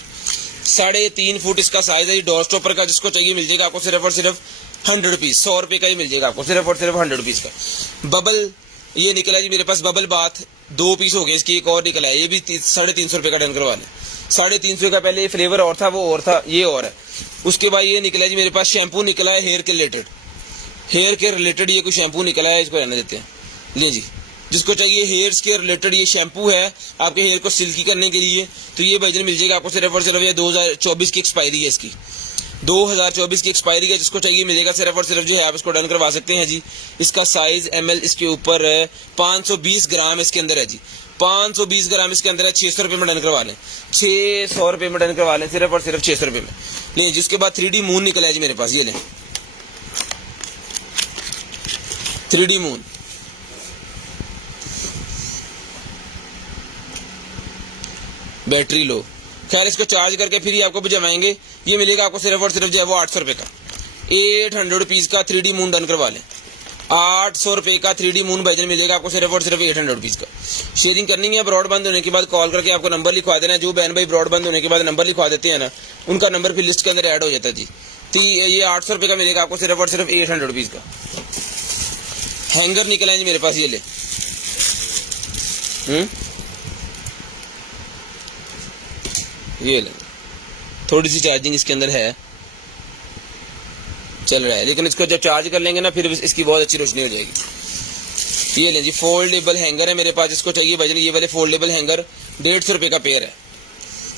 3.5 फुट इसका साइज है जी डोर स्टॉपर का। जिसको चाहिए मिल जाएगा आपको सिर्फ और सिर्फ 100 रुपीज़, 100 रुपये का ही मिल जाएगा आपको सिर्फ और सिर्फ 100 रुपीज़ का। बबल ये निकला है जी मेरे पास, बबल बाथ 2 पीस हो गए, इसकी एक और निकला है, ये भी 350 रुपये का डन करवा लें। 350 का पहले ये फ्लेवर और था, वो और था, ये और है। उसके बाद ये निकला है जी मेरे पास शैम्पू निकला है हेयर के रिलेटेड ये कोई शैम्पू निकला है, इसको रहने देते हैं। ले जी, जिसको चाहिए हेयर्स के रिलेटेड ये शैम्पू है आपके हेयर को सिल्की करने के लिए, तो ये वर्जन मिल जाएगा आपको सिर्फ और सिर्फ, ये 2024 की एक्सपायरी है इसकी, 2024 की एक्सपायरी है। जिसको चाहिए मिलेगा सिर्फ और सिर्फ जो है आप इसको डन करवा सकते हैं जी। इसका साइज ml इसके ऊपर 520 ग्राम इसके अंदर है जी, 520 ग्राम इसके अंदर है। 600 रुपये में डन करवा लें, 600 रुपये में डन करवा लें, सिर्फ और सिर्फ 600 रुपये में लें। जिसके बाद 3D मून निकला है जी मेरे पास, ये लें 3D मून, बैटरी लो, खैर इसको चार्ज करके फिर ही आपको भिजवाएंगे। ये मिलेगा आपको सिर्फ और सिर्फ जो है वो 800 रुपये का, 800 रुपीज़ का 3D मून डन करवा लें। 800 रुपये का 3D मून वर्जन मिलेगा आपको सिर्फ और सिर्फ 800 रुपीज़ का। शेयरिंग करनी है, ब्रॉडबैंड होने के बाद कॉल करके आपको नंबर लिखवा देना है। जो बहन भाई ब्रॉडबैंड होने के बाद नंबर लिखवा देते हैं ना, उनका नंबर फिर लिस्ट के अंदर ऐड हो जाता है जी। तो ये 800 रुपये का मिलेगा आपको सिर्फ और सिर्फ 800 रुपीज़ का। हैंगर निकला है जी मेरे पास, ये ले ये ले, थोड़ी सी चार्जिंग इसके अंदर है, चल रहा है, लेकिन इसको जब चार्ज कर लेंगे ना फिर इसकी बहुत अच्छी रोशनी हो जाएगी। ये लें जी, फोल्डेबल हैंगर है मेरे पास। जिसको चाहिए वजन ये वाले फोल्डेबल हैंगर 150 रुपये का पेयर है,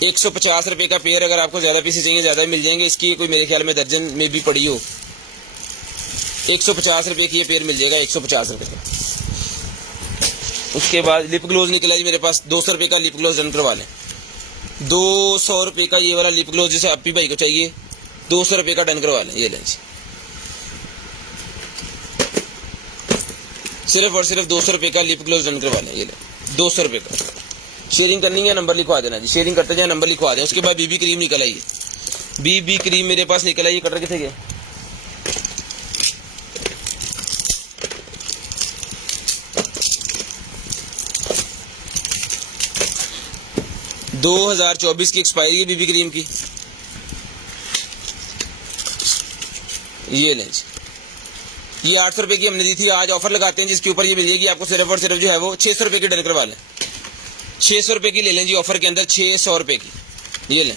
150 रुपये का पेयर। अगर आपको ज़्यादा पीसेस चाहिए ज़्यादा मिल जाएंगे, इसकी कोई मेरे ख्याल में दर्जन में भी पड़ी हो, 150 रुपये की ये पेयर मिल जाएगा, 150 रुपये का। उसके बाद लिप ग्लोज निकला जी मेरे पास, 200 रुपये का लिप ग्लोज डन करवा लें, 200 रुपये का ये वाला लिप ग्लोज जैसे अपी भाई को चाहिए 200 रुपये का डन करवा लें। ये लें जी, सिर्फ और सिर्फ 200 रुपये का लिप ग्लोज डन करवा लें, ये लें 200 रुपये का। शेयरिंग करनी है, नंबर लिखवा देना जी, शेयरिंग करते जाए नंबर लिखवा दें। उसके बाद बीबी क्रीम निकल आई, बीबी क्रीम मेरे पास निकल आई, कटर कितने गया, दो 2024 की एक्सपायरी है बीबी क्रीम की। ये लें जी, ये 800 रुपये की हमने दी थी, आज ऑफर लगाते हैं जिसके ऊपर ये मिल जाएगी आपको सिर्फ और सिर्फ जो है वो 600 रुपये की डन करवा लें, 600 रुपये की ले लें जी ऑफर के अंदर, 600 रुपये की। ये लें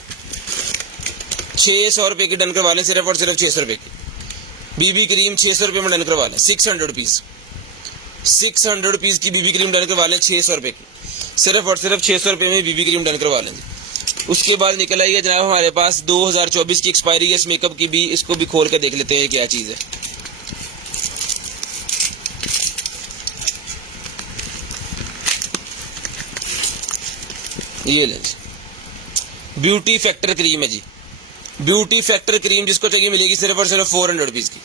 600 रुपये की डन करवा लें, सिर्फ और सिर्फ 600 रुपये की बीबी क्रीम 600 रुपये में डन करवा लें, 600 रुपीज़, 600 रुपीज़ की बीबी क्रीम डन करवा लें, 600 रुपये की, सिर्फ और सिर्फ 600 रुपये में बीबी क्रीम डन करवा लें। उसके बाद निकल आई है जनाब हमारे पास 2024 की एक्सपायरी है इस मेकअप की भी, इसको भी खोल कर देख लेते हैं क्या चीज़ है। ये लें, ब्यूटी फैक्टर क्रीम है जी, ब्यूटी फैक्टर क्रीम जिसको चाहिए मिलेगी सिर्फ और सिर्फ 400 रुपीज़ की,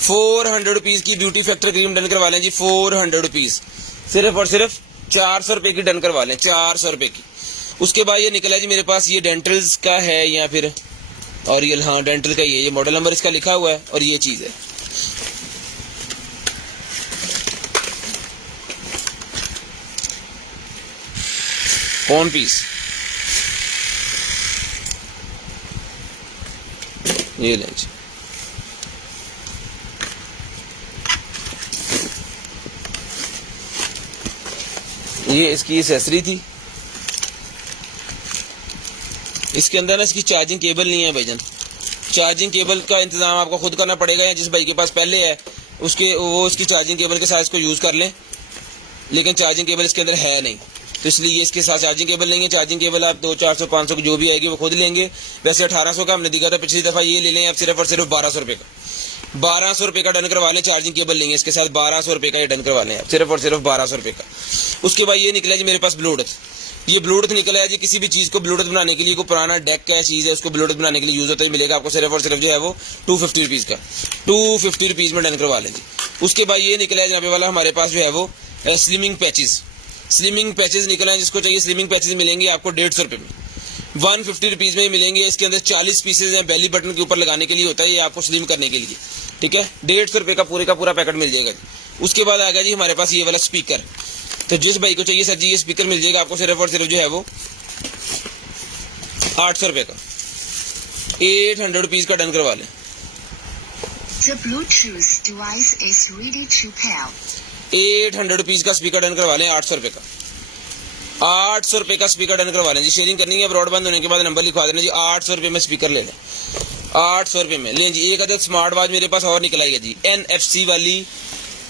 400 रुपीज़ की ब्यूटी फैक्टर क्रीम डन करवा लें जी, 400 रुपीज़, सिर्फ और सिर्फ 400 रुपये की डन करवा लें, 400 रुपये की। उसके बाद ये निकला जी मेरे पास, ये डेंटल्स का है या फिर और ये हाँ डेंटल का ही है, ये मॉडल नंबर इसका लिखा हुआ है और ये चीज़ है। कौन पीस, ये लें जी, ये इसकी एक्सेसरी थी, इसके अंदर ना इसकी चार्जिंग केबल नहीं है भाईजान। चार्जिंग केबल का इंतजाम आपको खुद करना पड़ेगा, या जिस भाई के पास पहले है उसकी चार्जिंग केबल के साथ इसको यूज़ कर लें, लेकिन चार्जिंग केबल इसके अंदर है नहीं, तो इसलिए इसके साथ चार्जिंग केबल लेंगे। चार्जिंग केबल आप 200, 400, 500 की जो भी आएगी वो खुद लेंगे। वैसे 1800 का हमने दिखा था पिछली दफ़ा, ये ले लें आप सिर्फ और सिर्फ 1200 रुपये का। 1200 रुपये का डन करवा लें, चार्जिंग केबल लेंगे इसके साथ 1200 रुपये का ये डन करवा लें आप, सिर्फ और सिर्फ 1200 रुपये का। उसके बाद ये निकला जी मेरे पास ब्लूटूथ। ये ब्लूटूथ निकला है जी, किसी भी चीज़ को ब्लूटूथ बनाने के लिए कोई पुराना डेक का चीज़ है उसको ब्लूटूथ बनाने के लिए यूज़ होता है, मिलेगा आपको सिर्फ और सिर्फ जो है वो 250 रुपीज़ का, 250 रुपीज़ में डन करवा लें जी। उसके बाद ये निकला है जनाबे वाला हमारे पास जो है वो स्लिमिंग पैचेस। स्लिमिंग पैचेस निकला है, जिसको चाहिए स्लिमिंग पैचेस मिलेंगे आपको 150 रुपये में, 150 रुपीज़ में मिलेंगे। इसके अंदर 40 पीसेज हैं, बेली बटन के ऊपर लगाने के लिए होता है, ये आपको स्लिम करने के लिए, ठीक है। 150 रुपये का पूरा पैकेट मिल जाएगा जी। उसके बाद आ गया जी हमारे पास ये वाला स्पीकर। तो जिस भाई को चाहिए सर जी ये स्पीकर मिल जाएगा आपको सिर्फ और सिर्फ जो है वो 800 रुपये का, 800 रुपीज़ का डन करवा लें। The Bluetooth device is ready to pair. 800 rupees का स्पीकर डन करवा लें, 800 रुपये का, 800 रुपये का स्पीकर डन करवा लें जी। शेयरिंग करनी है, ब्रॉडबैंड होने के बाद नंबर लिखवा देना जी। 800 रुपये में स्पीकर ले लें, 800 रुपये में लें जी। एक अदद स्मार्ट वॉच मेरे पास और निकल आई है जी, NFC वाली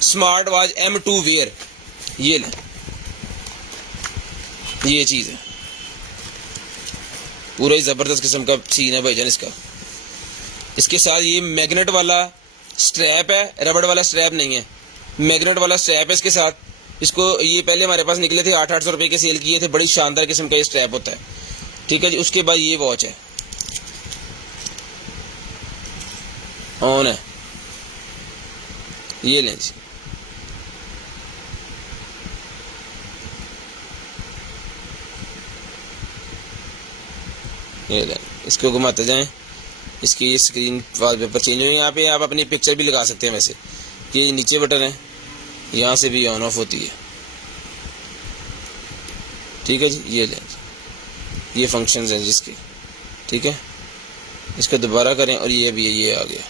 स्मार्ट वॉच M2 वेयर, ये लें, ये चीज़ है, पूरा ही ज़बरदस्त किस्म का सीन है भाईजान इसका। इसके साथ ये मैग्नेट वाला स्ट्रैप है, रबड़ वाला स्ट्रैप नहीं है, मैग्नेट वाला स्ट्रैप है इसके साथ। इसको ये पहले हमारे पास निकले थे 800 रुपये के सेल किए थे, बड़ी शानदार किस्म का ये स्ट्रैप होता है, ठीक है जी। उसके बाद ये वॉच है, ऑन है, ये लें जी। ये लें, इसको घुमाते जाएं, इसकी ये स्क्रीन वॉलपेपर चेंज हुई। यहाँ पे आप अपनी पिक्चर भी लगा सकते हैं, वैसे ये नीचे बटन है, यहाँ से भी ऑन ऑफ होती है, ठीक है जी। ये लें, ये फंक्शंस हैं जिसके, ठीक है। इसको दोबारा करें और ये भी ये आ गया।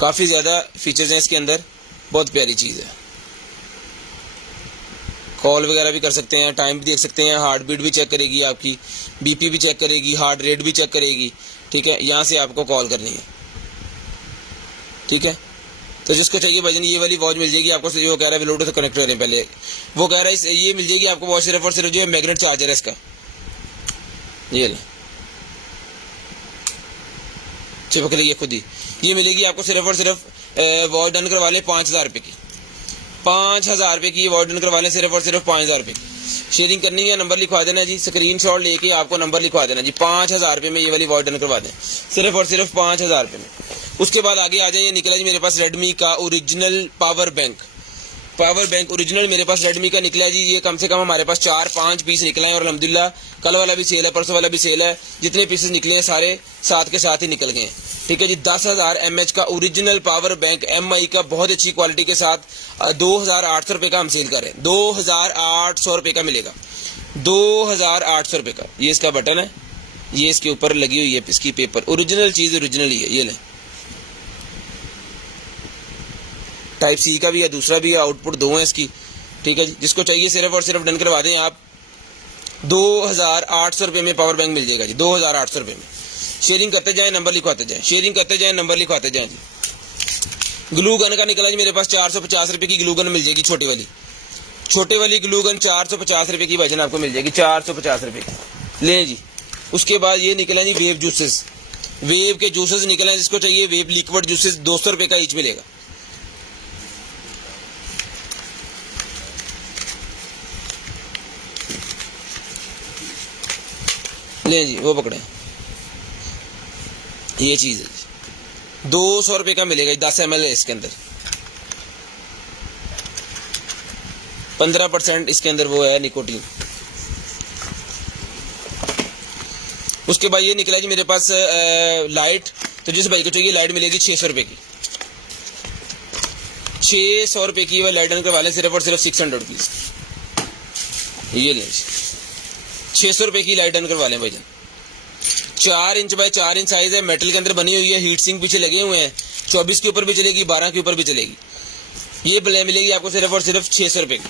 काफ़ी ज़्यादा फीचर्स हैं इसके अंदर, बहुत प्यारी चीज़ है। कॉल वगैरह भी कर सकते हैं, टाइम भी देख सकते हैं, हार्ट बीट भी चेक करेगी आपकी, BP भी चेक करेगी, हार्ट रेट भी चेक करेगी, ठीक है। यहाँ से आपको कॉल करनी है, ठीक है। तो जिसको चाहिए भाईजान ये वाली वॉच मिल जाएगी आपको। वो कह रहा है ब्लूटूथ कनेक्ट करें पहले, वो कह रहा है ये मिल जाएगी आपको वॉच सिर्फ और सिर्फ जो है मैग्नेट चार्जर है इसका, ये ले चिपक रही है खुद ही। ये मिलेगी आपको सिर्फ और सिर्फ वॉच डन करवा लें 5000 रुपये की, 5000 रुपये की ये वॉच डन करवा लें सिर्फ और सिर्फ 5000 रुपये की। शेयरिंग करनी है, नंबर लिखवा देना जी, स्क्रीनशॉट लेके आपको नंबर लिखवा देना जी। 5000 रुपये में ये वाली वॉच डन करवा दें, सिर्फ और सिर्फ 5000 रुपये में। उसके बाद आगे आ जाए, ये निकला जी मेरे पास रेडमी का ओरिजिनल पावर बैंक ओरिजिनल मेरे पास रेडमी का निकला है जी। ये कम से कम हमारे पास 4-5 पीस निकले हैं और अल्हम्दुलिल्लाह कल वाला भी सेल है, परसों वाला भी सेल है, जितने पीसेस निकले हैं सारे साथ के साथ ही निकल गए हैं, ठीक है जी। 10,000 mAh का ओरिजिनल पावर बैंक MI का बहुत अच्छी क्वालिटी के साथ 2800 रुपये का हम सेल कर रहे हैं, 2800 रुपये का मिलेगा, 2800 रुपये का। ये इसका बटन है, ये इसके ऊपर लगी हुई है इसकी पेपर, ओरिजिनल चीज़ ओरिजिनल ही है। ये लें, टाइप C का भी है, दूसरा भी है, आउटपुट 2 है इसकी, ठीक है जी। जिसको चाहिए सिर्फ और सिर्फ डन करवा दें आप, 2800 रुपये में पावर बैंक मिल जाएगा जी, 2800 रुपये में। शेयरिंग करते जाएं, नंबर लिखवाते जाएं, शेयरिंग करते जाएं, नंबर लिखवाते जाएं जी। ग्लू गन का निकला जी मेरे पास 450 रुपये की ग्लू गन मिल जाएगी, छोटे वाली ग्लू गन 450 रुपये की भाईजान आपको मिल जाएगी, 450 रुपये की लें जी। उसके बाद ये निकला जी वेव जूसेस, वेव के जूसेस निकले हैं, जिसको चाहिए वेव लिक्विड जूसेस 200 रुपये का ईच मिलेगा। लें जी, वो पकड़े, ये चीज़ है जी, 200 रुपये का मिलेगा, 10 ml है इसके अंदर, 15% इसके अंदर वो है निकोटीन। उसके बाद ये निकला जी मेरे पास लाइट। तो जिस भाई को चाहिए लाइट मिलेगी 600 रुपये की, 600 रुपये की वह लाइट डन करवा लें सिर्फ और सिर्फ 600 रुपीज़। ये लें 600 रुपये की लाइट डन करवा लें भाईजान। 4 इंच बाय 4 इंच साइज है, मेटल के अंदर बनी हुई है, हीट सिंक पीछे लगे हुए हैं, 24 के ऊपर भी चलेगी, 12 के ऊपर भी चलेगी। ये मिलेगी आपको सिर्फ और सिर्फ 600 रुपये की,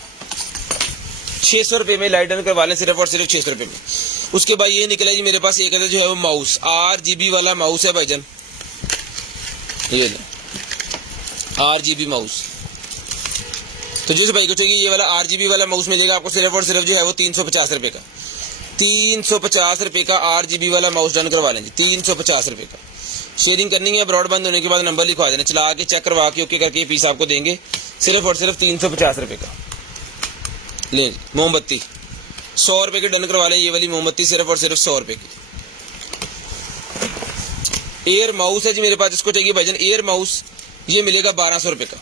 600 रुपये में लाइट डन करवा लें सिर्फ और सिर्फ 600 रुपये में। उसके बाद ये निकला जी मेरे पास एक जो है वो माउस, RGB वाला माउस है भाईजान, ये RGB माउस। तो जिस भाई को चाहिए ये वाला RGB वाला माउस मिलेगा आपको सिर्फ और सिर्फ जो है वो 350 रुपये का, 350 रुपये का RGB वाला माउस डन करवा लेंगे, 350 रुपये का। शेयरिंग करनी है, ब्रॉडबैंड होने के बाद नंबर लिखवा देना, चला के चेक करवा के ओके करके ये पीस आपको देंगे सिर्फ और सिर्फ 350 रुपये का। ले मोमबत्ती 100 रुपये की डन करवा लें, ये वाली मोमबत्ती सिर्फ और सिर्फ 100 रुपये की। एयर माउस है जी मेरे पास, जिसको चाहिए भाईजान एयर माउस, ये मिलेगा 1200 रुपये का,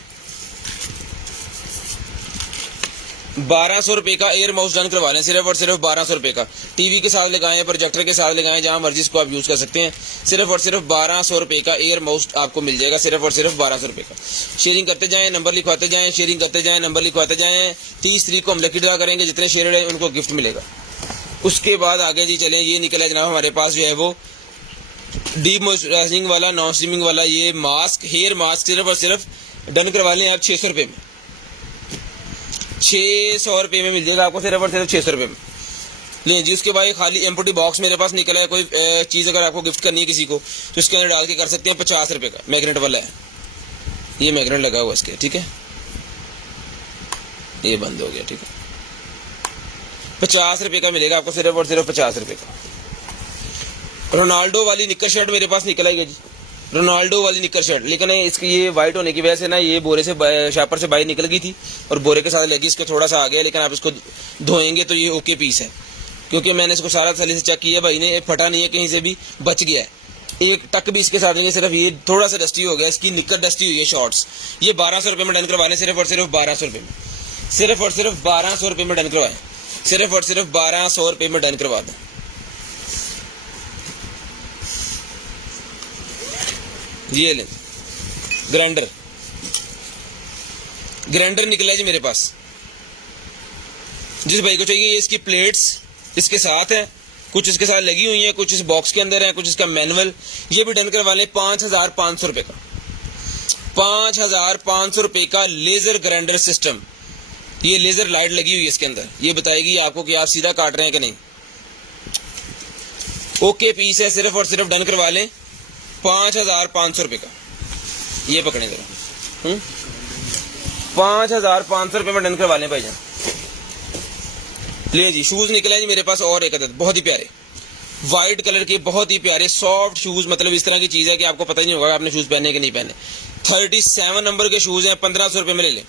1200 रुपये का एयर माउस डन करवा लें, सिर्फ और सिर्फ 1200 रुपये का। टीवी के साथ लगाएं, प्रोजेक्टर के साथ लगाएं, जहां मर्जी इसको आप यूज कर सकते हैं। सिर्फ और सिर्फ 1200 रुपये का एयर माउस आपको मिल जाएगा, सिर्फ और सिर्फ 1200 रुपये का। शेयरिंग करते जाएं, नंबर लिखवाते जाएं, शेयरिंग करते जाएं, नंबर लिखवाते जाएं। 30 तारीख को हम लकी ड्रा करेंगे, जितने शेयर हैं उनको गिफ्ट मिलेगा। उसके बाद आगे जी चलें, ये निकला जनाब हमारे पास जो है वो डीप मॉइस्चराइजिंग वाला, नॉन स्टीमिंग वाला ये मास्क, हेयर मास्क, सिर्फ और सिर्फ डन करवा लें आप 600 रुपये में, 600 रुपये में मिल जाएगा आपको, सिर्फ और सिर्फ 600 रुपये में। लें जी उसके बाद ये खाली एम्प्टी बॉक्स मेरे पास निकला है, कोई चीज़ अगर आपको गिफ्ट करनी है किसी को तो इसके अंदर डाल के कर सकते हैं, 50 रुपये का मैग्नेट वाला है, ये मैग्नेट लगा हुआ इसके, ठीक है, ये बंद हो गया, ठीक है, 50 रुपये का मिलेगा आपको, सिर्फ और सिर्फ 50 रुपये का। रोनाल्डो वाली निक्कर शर्ट मेरे पास निकल आएगी जी, रोनाल्डो वाली निक्कर शर्ट, लेकिन इसकी ये वाइट होने की वजह से ना ये बोरे से शापर से बाहर निकल गई थी और बोरे के साथ लगी, इसके थोड़ा सा आ गया, लेकिन आप इसको धोएंगे तो ये ओके पीस है, क्योंकि मैंने इसको सारा सली से चेक किया भाई ने, फटा नहीं है कहीं से भी, बच गया है, एक टक भी इसके साथ नहीं है, सिर्फ ये थोड़ा सा डस्टी हो गया, इसकी निक्कर डस्टी हुई है शॉर्ट्स। ये 1200 रुपये में डन करवाने, सिर्फ और सिर्फ 1200 रुपये में, सिर्फ और सिर्फ 1200 रुपये में डन करवाएं, सिर्फ और सिर्फ 1200 रुपये में डन करवा दें। ये ले ग्राइंडर, ग्राइंडर निकला जी मेरे पास, जिस भाई को चाहिए ये इसकी प्लेट्स इसके साथ है, कुछ इसके साथ लगी हुई है, कुछ इस बॉक्स के अंदर है, कुछ इसका मैनुअल, ये भी डन करवा लें 5500 रुपये का, 5500 रुपये का लेजर ग्राइंडर सिस्टम। ये लेजर लाइट लगी हुई है इसके अंदर, ये बताएगी आपको कि आप सीधा काट रहे हैं कि नहीं, ओके पीस है, सिर्फ और सिर्फ डन करवा लें 5500 रुपये का। ये पकड़े जरा, 5500 रुपये में डन करवा लें भाईजान। ले जी शूज निकले जी मेरे पास, और एक अदद बहुत ही प्यारे वाइट कलर के, बहुत ही प्यारे सॉफ्ट शूज, मतलब इस तरह की चीज है कि आपको पता ही नहीं होगा आपने शूज पहने कि नहीं पहने। 37 नंबर के शूज हैं, 1500 रुपये में ले लें,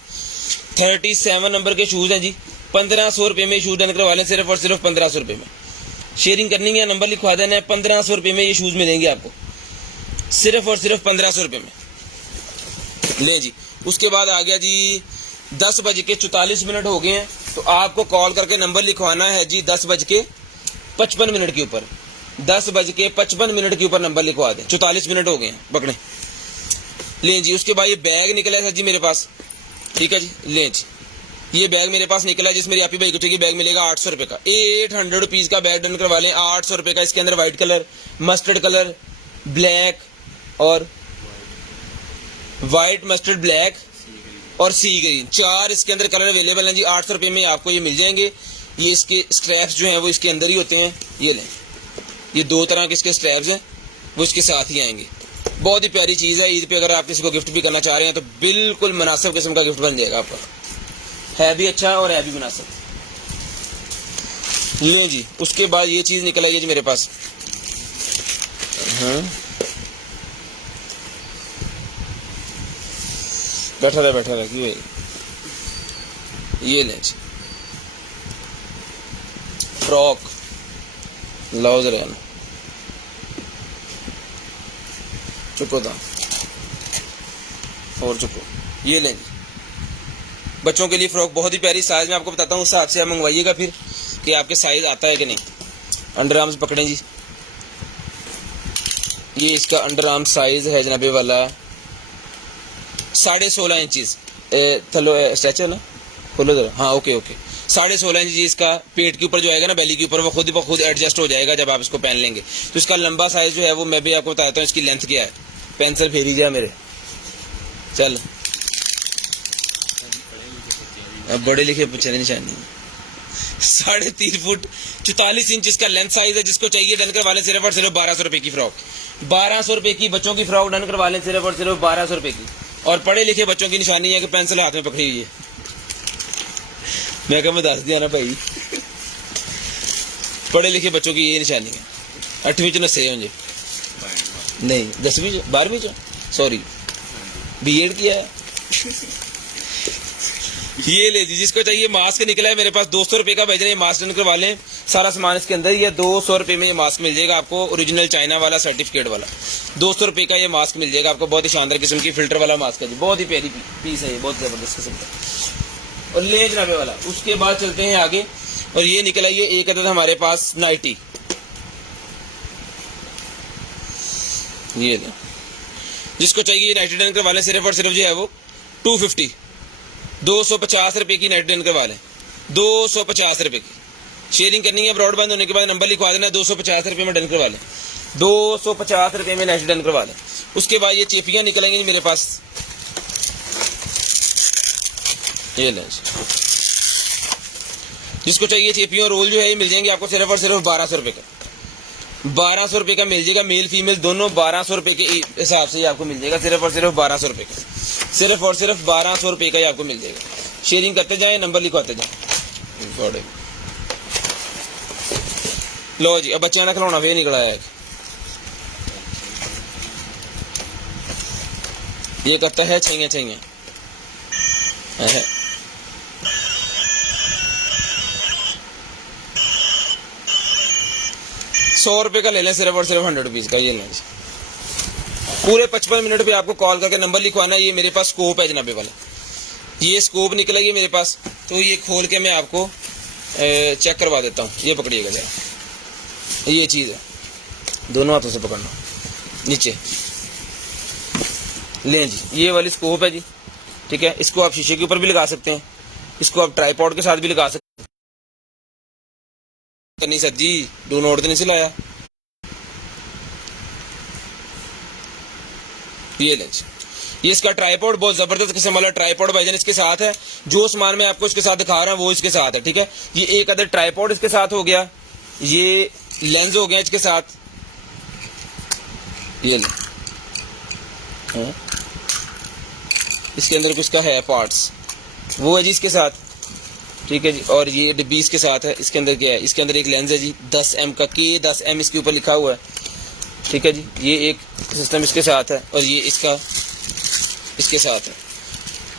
37 नंबर के शूज हैं जी, 1500 रुपये में शूज डन करवा लें, सिर्फ और सिर्फ 1500 रुपये में। शेयरिंग करनी है, नंबर लिखवा देना है, 1500 रुपये में ये शूज मिलेंगे आपको, सिर्फ और सिर्फ 1500 रुपये में। ले जी उसके बाद आ गया जी 10:44 हो गए हैं, तो आपको कॉल करके नंबर लिखवाना है जी 10:55 के ऊपर, 10:55 के ऊपर नंबर लिखवा दें, 44 मिनट हो गए हैं, पकड़े। लें जी उसके बाद ये बैग निकला है जी मेरे पास, ठीक है जी, लें जी ये बैग मेरे पास निकला है, जिसमें आपकी भाई को चाहिए बैग मिलेगा 800 रुपये का, 800 रुपीज़ का बैग डन करवा लें, 800 रुपये का। इसके अंदर white colour, mustard colour, black और व्हाइट, मस्टर्ड, ब्लैक और सी ग्रीन, 4 इसके अंदर कलर अवेलेबल हैं जी। 800 रुपये में आपको ये मिल जाएंगे। ये इसके स्ट्रैप्स जो हैं वो इसके अंदर ही होते हैं, ये लें, ये 2 तरह के इसके स्ट्रैप्स हैं, वो इसके साथ ही आएंगे। बहुत ही प्यारी चीज़ है, ईद पे अगर आप किसी को गिफ्ट भी करना चाह रहे हैं तो बिल्कुल मुनासिब किस्म का गिफ्ट बन जाएगा आपका, है भी अच्छा और है भी मुनासिब। ये जी उसके बाद ये चीज़ निकल आई है जी मेरे पास, बैठा रहा क्यों है, ये लें जी फ्रॉक, लाओ जरा ना, चुको था और चुको, ये लें जी बच्चों के लिए फ्रॉक, बहुत ही प्यारी साइज में आपको बताता हूँ, उस हिसाब से आप मंगवाइएगा फिर कि आपके साइज आता है कि नहीं। अंडर आर्म्स पकड़ें जी, ये इसका अंडर आर्म साइज है जनाबे वाला 16.5 इंचज़, चलो स्ट्रेच है ना, खोलो जरा, हाँ ओके 16.5 इंच जी। इसका पेट के ऊपर जो आएगा ना, बेली के ऊपर, वो खुद ब खुद एडजस्ट हो जाएगा जब आप इसको पहन लेंगे। तो इसका लंबा साइज जो है वो मैं भी आपको बताता हूँ, इसकी लेंथ क्या है। पेंसिल फेरी जा मेरे, चल अब बड़े लिखे पूछे निशानी, 3.5 फुट 44 इंच इसका लेंथ साइज है। जिसको चाहिए डन करवा लें सिर्फ और सिर्फ 1200 रुपए की फ्रॉक। 1200 रुपए की बच्चों की फ्रॉक डन करवा लें सिर्फ और सिर्फ 1200 रुपए की। और पढ़े लिखे बच्चों की निशानी है कि पेंसिल हाथ में पकड़ी हुई है। मैं दस दिया ना भाई, पढ़े लिखे बच्चों की ये निशानी है। 8वीं च नसे होंगे, नहीं 10वीं 12वीं सॉरी बीएड किया है। ये ले जी, जिसको चाहिए मास्क निकला है मेरे पास 200 रुपए का भेजने, मास्क डन करवा लें। सारा सामान इसके अंदर ही है। 200 रुपए में ये मास्क मिल जाएगा आपको, ओरिजिनल चाइना वाला सर्टिफिकेट वाला 200 रुपए का ये मास्क मिल जाएगा आपको। बहुत ही शानदार किस्म की फिल्टर वाला मास्क है जी, बहुत ही प्यारी पीस है ये, बहुत जबरदस्त किस्म का। और ले जनाबे वाला। उसके बाद चलते हैं आगे, और ये निकला ये एक अदद हमारे पास नाइटी। ये ले, जिसको चाहिए नाइटी डन करवा लें सिर्फ और सिर्फ जो है वो 250 रुपए की नाइटी डन करवा लें। 250 रुपए की शेयरिंग करनी है। ब्रॉडबैंड होने के बाद नंबर लिखवा देना, 250 रुपए में डन करवा लें। 250 रुपए में नाइटी डन करवा लें। उसके बाद ये चेपियां निकलेंगी मेरे पास, ये लें। जिसको चाहिए चेपियों रोल जो है ये मिल जाएंगे आपको सिर्फ और सिर्फ 1200 रुपए का। 1200 रुपए का मिल जाएगा, मेल फीमेल दोनों 1200 रुपए के हिसाब से आपको मिल जाएगा सिर्फ और सिर्फ 1200 रुपए का। सिर्फ और सिर्फ 1200 रुपए का ही आपको मिल जाएगा। शेयरिंग करते जाएं, नंबर लिखवाते जाएं। लो जी, अब बच्चा ना खिलौना वे निकला है। ये करता है छैया छैया। 100 रुपए का ले लें सिर्फ और सिर्फ 100 रुपीज का। ये लें पूरे 55 मिनट पे आपको कॉल करके नंबर लिखवाना है। ये मेरे पास स्कोप है जनाबे वाला, ये स्कोप निकलेगी मेरे पास, तो ये खोल के मैं आपको चेक करवा देता हूँ। ये पकड़िएगा जरा, ये चीज़ है, दोनों हाथों से पकड़ना नीचे। लें जी, ये वाली स्कोप है जी, ठीक है। इसको आप शीशे के ऊपर भी लगा सकते हैं, इसको आप ट्राइपॉड के साथ भी लगा सकते हैं। नहीं सर जी, डू नोट तो नहीं सिलाया। ये लें जी, ये इसका ट्राइपॉड बहुत जबरदस्त किस्म वाला ट्राइपॉड भाईजान इसके साथ है। जो सामान मैं आपको इसके साथ दिखा रहा हूं वो इसके साथ है, ठीक है। ये एक अदर ट्राइपॉड इसके साथ हो गया, ये लेंस हो गया इसके साथ। ये ले, इसके अंदर कुछ का है पार्ट्स, वो है जी इसके साथ, ठीक है जी। और ये डिब्बी इसके साथ है। इसके अंदर क्या है, इसके अंदर एक लेंस है जी 10M का, K10M इसके ऊपर लिखा हुआ है, ठीक है जी। ये एक सिस्टम इसके साथ है, और ये इसका इसके साथ है।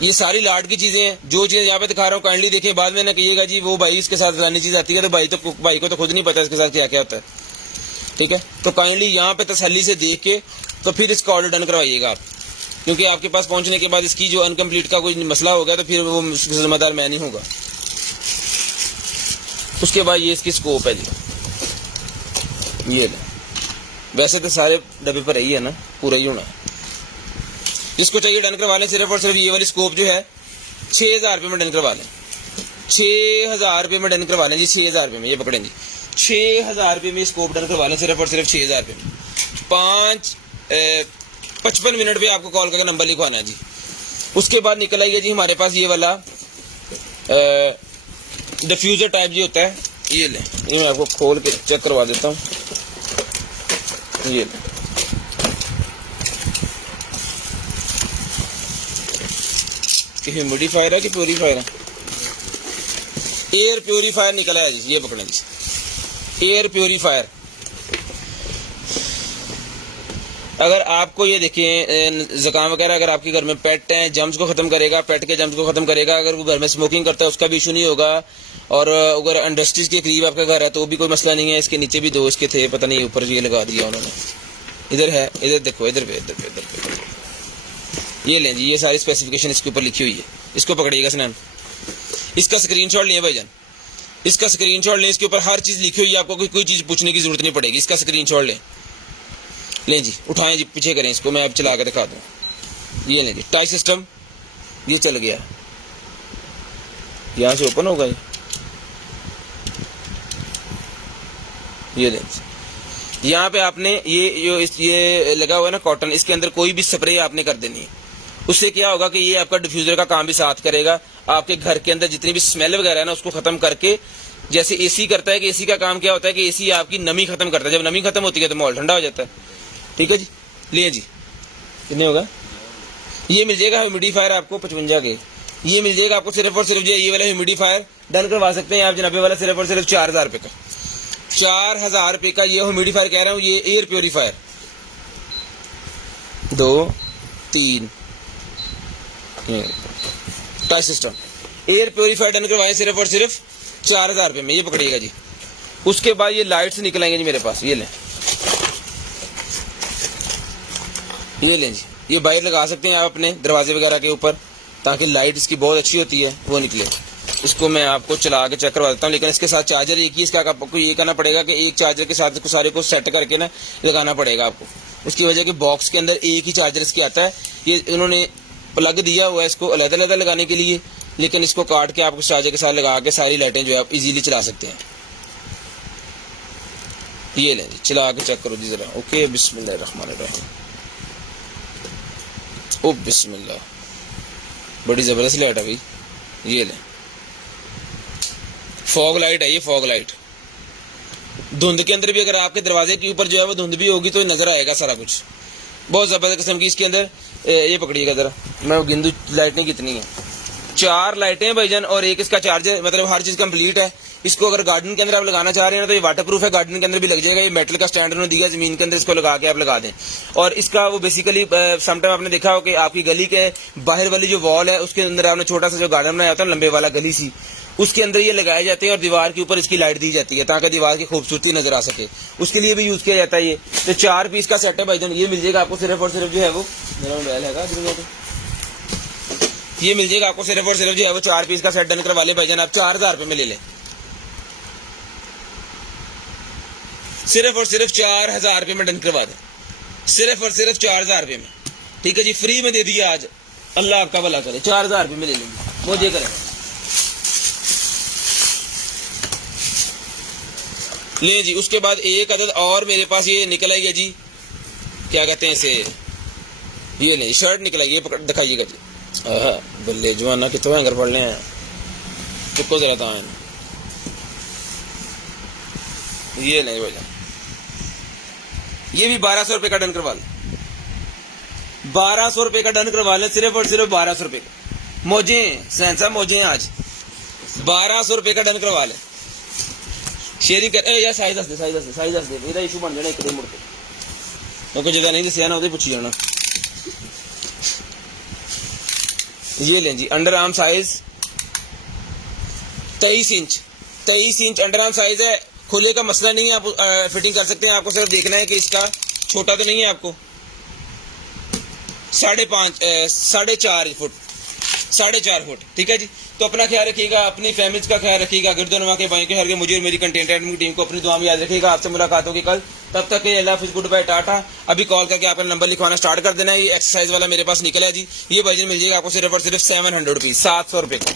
ये सारी लाट की चीजें हैं। जो चीज़ यहाँ पे दिखा रहा हूँ काइंडली देखें, बाद में ना कहिएगा जी वो भाई इसके साथ फलानी चीज आती है, तो भाई को तो खुद नहीं पता इसके साथ क्या क्या होता है, ठीक है। तो काइंडली यहाँ पे तसल्ली से देख के तो फिर इसका ऑर्डर डन करवाइएगा आप, क्योंकि आपके पास पहुंचने के बाद इसकी जो अनकम्प्लीट का कोई मसला होगा तो फिर वो जिम्मेदार मैं नहीं होगा। उसके बाद ये इसकी स्कोप है जी, ये वैसे तो सारे डब्बे पर ही है ना, पूरा ही होना है। जिसको चाहिए डन करवा लें सिर्फ और सिर्फ ये वाली स्कोप जो है 6000 रुपये में डन करवा लें। 6000 रुपये में डन करवा लें जी, 6000 रुपये में। ये पकड़ेंगे 6000 रुपये में स्कोप डन करवा लें सिर्फ और सिर्फ 6000 रुपये में। 55 मिनट पे आपको कॉल करके नंबर लिखवाना है जी। उसके बाद निकल आइए जी हमारे पास ये वाला डिफ्यूजर टाइप जी होता है। ये लें, ये मैं आपको खोल के चेक करवा देता हूँ। ये लें, ह्यूमिडिफायर है कि प्योरीफायर है? एयर प्योरीफायर निकला है जी, ये पकड़ें जी, एयर प्योरीफायर। अगर आपको ये देखें जुकाम वगैरह, अगर आपके घर में पेट हैं, जम्स को खत्म करेगा, पेट के जम्स को खत्म करेगा। अगर वो घर में स्मोकिंग करता है उसका भी इशू नहीं होगा। और अगर इंडस्ट्रीज के करीब आपका घर है तो भी कोई मसला नहीं है। इसके नीचे भी दो इसके थे, पता नहीं ऊपर ये लगा दिया उन्होंने। इधर है, इधर देखो, इधर पे, इधर पे, इधर पे। ये लें जी, ये सारी स्पेसिफिकेशन इसके ऊपर लिखी हुई है। इसको पकड़िएगा स्नैप, इसका स्क्रीनशॉट लें भाईजान, इसका स्क्रीनशॉट लें। इसके ऊपर हर चीज लिखी हुई है, आपको कोई चीज पूछने की जरूरत नहीं पड़ेगी। इसका स्क्रीनशॉट लें जी, उठाएं जी, पीछे करें इसको, मैं अब चला कर दिखा दूं। ये लें जी, टाई सिस्टम, ये चल गया, यहां से ओपन होगा ये लें। यहाँ पे आपने ये लगा हुआ है ना कॉटन, इसके अंदर कोई भी स्प्रे आपने कर देनी है। उससे क्या होगा कि ये आपका डिफ्यूजर का काम भी साथ करेगा। आपके घर के अंदर जितनी भी स्मेल वगैरह है ना उसको खत्म करके जैसे एसी करता है कि एसी का काम क्या होता है कि एसी आपकी नमी खत्म करता है, जब नमी खत्म होती है तो माहौल ठंडा हो जाता है। ठीक है जी, लिए जी कितने होगा, ये मिल जाएगा ह्यूमिडिफायर आपको 55 के, ये मिल जाएगा आपको सिर्फ और सिर्फ जो है ये वाला ह्यूमिडिफायर डन करवा सकते हैं आप जनाबे वाला सिर्फ और सिर्फ 4000 रुपये का, 4000 रुपये का ये ह्यूमिडिफायर कह रहा हूँ। ये air purifier 2 3 type system air purifier done करवाएं सिर्फ और सिर्फ 4000 रुपये में, ये पकड़िएगा जी। उसके बाद ये लाइट्स निकल आएंगे जी मेरे पास, ये लें जी, ये बाहर लगा सकते हैं आप अपने दरवाजे वगैरह के ऊपर ताकि लाइट इसकी बहुत अच्छी होती है वो निकले। इसको मैं आपको चला के चेक करवा देता हूँ, लेकिन इसके साथ चार्जर एक ही, इसका आपको ये करना पड़ेगा कि एक चार्जर के साथ इसको सारे को सेट करके ना लगाना पड़ेगा आपको। उसकी वजह कि बॉक्स के अंदर एक ही चार्जर इसके आता है, ये इन्होंने प्लग दिया हुआ है इसको अलग-अलग लगाने के लिए, लेकिन इसको काट के आप उस चार्जर के साथ लगा के सारी लाइटें जो है आप इजीली चला सकते हैं। ये लें जी, चला के चेक करो जी जरा। ओके, बिस्मिल्लाहिर्रहमानिर्रहीम। ओ बिस्मिल्लाह, बड़ी जबरदस्त लाइट है भाई। ये लें, फॉग लाइट है ये, फॉग लाइट। धुंध के अंदर भी अगर आपके दरवाजे के ऊपर जो है वो धुंध भी होगी तो नजर आएगा सारा कुछ, बहुत जबरदस्त किस्म की इसके अंदर। ये पकड़िएगा जरा, मैं गिंदू लाइटें कितनी है, 4 लाइटें हैं भाईजान और एक इसका चार्जर, मतलब हर चीज कंप्लीट है। इसको अगर गार्डन के अंदर आप लगाना चाह रहे हैं ना तो ये वाटर प्रूफ है, गार्डन के अंदर भी लग जाएगा। ये मेटल का स्टैंड उन्होंने दिया, जमीन के अंदर इसको लगा के आप लगा दें। और इसका वो बेसिकली समटाइम आपने देखा हो कि आपकी गली के बाहर वाली जो वॉल है उसके अंदर आपने छोटा सा जो गार्डन बनाया होता है लंबे वाला गली सी, उसके अंदर ये लगाए जाते हैं और दीवार के ऊपर इसकी लाइट दी जाती है ताकि दीवार की खूबसूरती नजर आ सके, उसके लिए भी यूज किया जाता है ये। तो 4 पीस का सेट है भाईजान, ये मिल जाएगा आपको सिर्फ और सिर्फ जो है वो, मेरा मोबाइल है, ये मिल जाएगा आपको सिर्फ और सिर्फ जो है वो 4 पीस का सेट डन करवा ले भाईजान, आप 4000 रुपये में ले लें, सिर्फ और सिर्फ 4000 रुपये में डन करवा दें, सिर्फ और सिर्फ 4000 रुपये में। ठीक है जी, फ्री में दे दिया आज, अल्लाह आपका भला करे, 4000 रुपये में ले लेंगे, मुझे करें ले जी। उसके बाद एक अदद और मेरे पास ये निकल आई है जी, क्या कहते हैं इसे, ये नहीं शर्ट निकल आई, ये दिखाइएगा जी। बल्ले जवाना कितने हैंगर पड़ रहे हैं, चुपको जरा था ये नहीं भैया, ये भी 1200 रुपये का डन करवा लें, 1200 रुपये का डन करवा लें, सिर्फ और सिर्फ 1200 रुपये का। मौजे सहनसा मौजे आज 1200 रुपये का डन करवा लें। शेयरिंग कर यार, साइज दस दे मेरा इशू बन जाना एक दिन मुड़ के, क्योंकि जगह नहीं दसिया ना उधर पूछी जाना। ये लें जी, under arm size 23 inch under arm size है, खुले का मसला नहीं है, आप फिटिंग कर सकते हैं। आपको सिर्फ देखना है कि इसका छोटा तो नहीं है, आपको 4.5 फुट। ठीक है जी, तो अपना ख्याल रखिएगा, अपनी फैमिली का ख्याल रखिएगा, गिरदोनवा के भाई के हर के मुझे और मेरी कंटेंट टीम को अपनी दुआ में याद रखिएगा। आपसे मुलाकात होगी कल, तब तक के अल्लाह हाफिज़, गुड बाय, टाटा। अभी कॉल करके आपका नंबर लिखवाना स्टार्ट कर देना है। ये एक्सरसाइज वाला मेरे पास निकला है जी, ये भाईजान मिल जाएगा आपको सिर्फ और सिर्फ 700 रुपीज़, 700 रुपये का।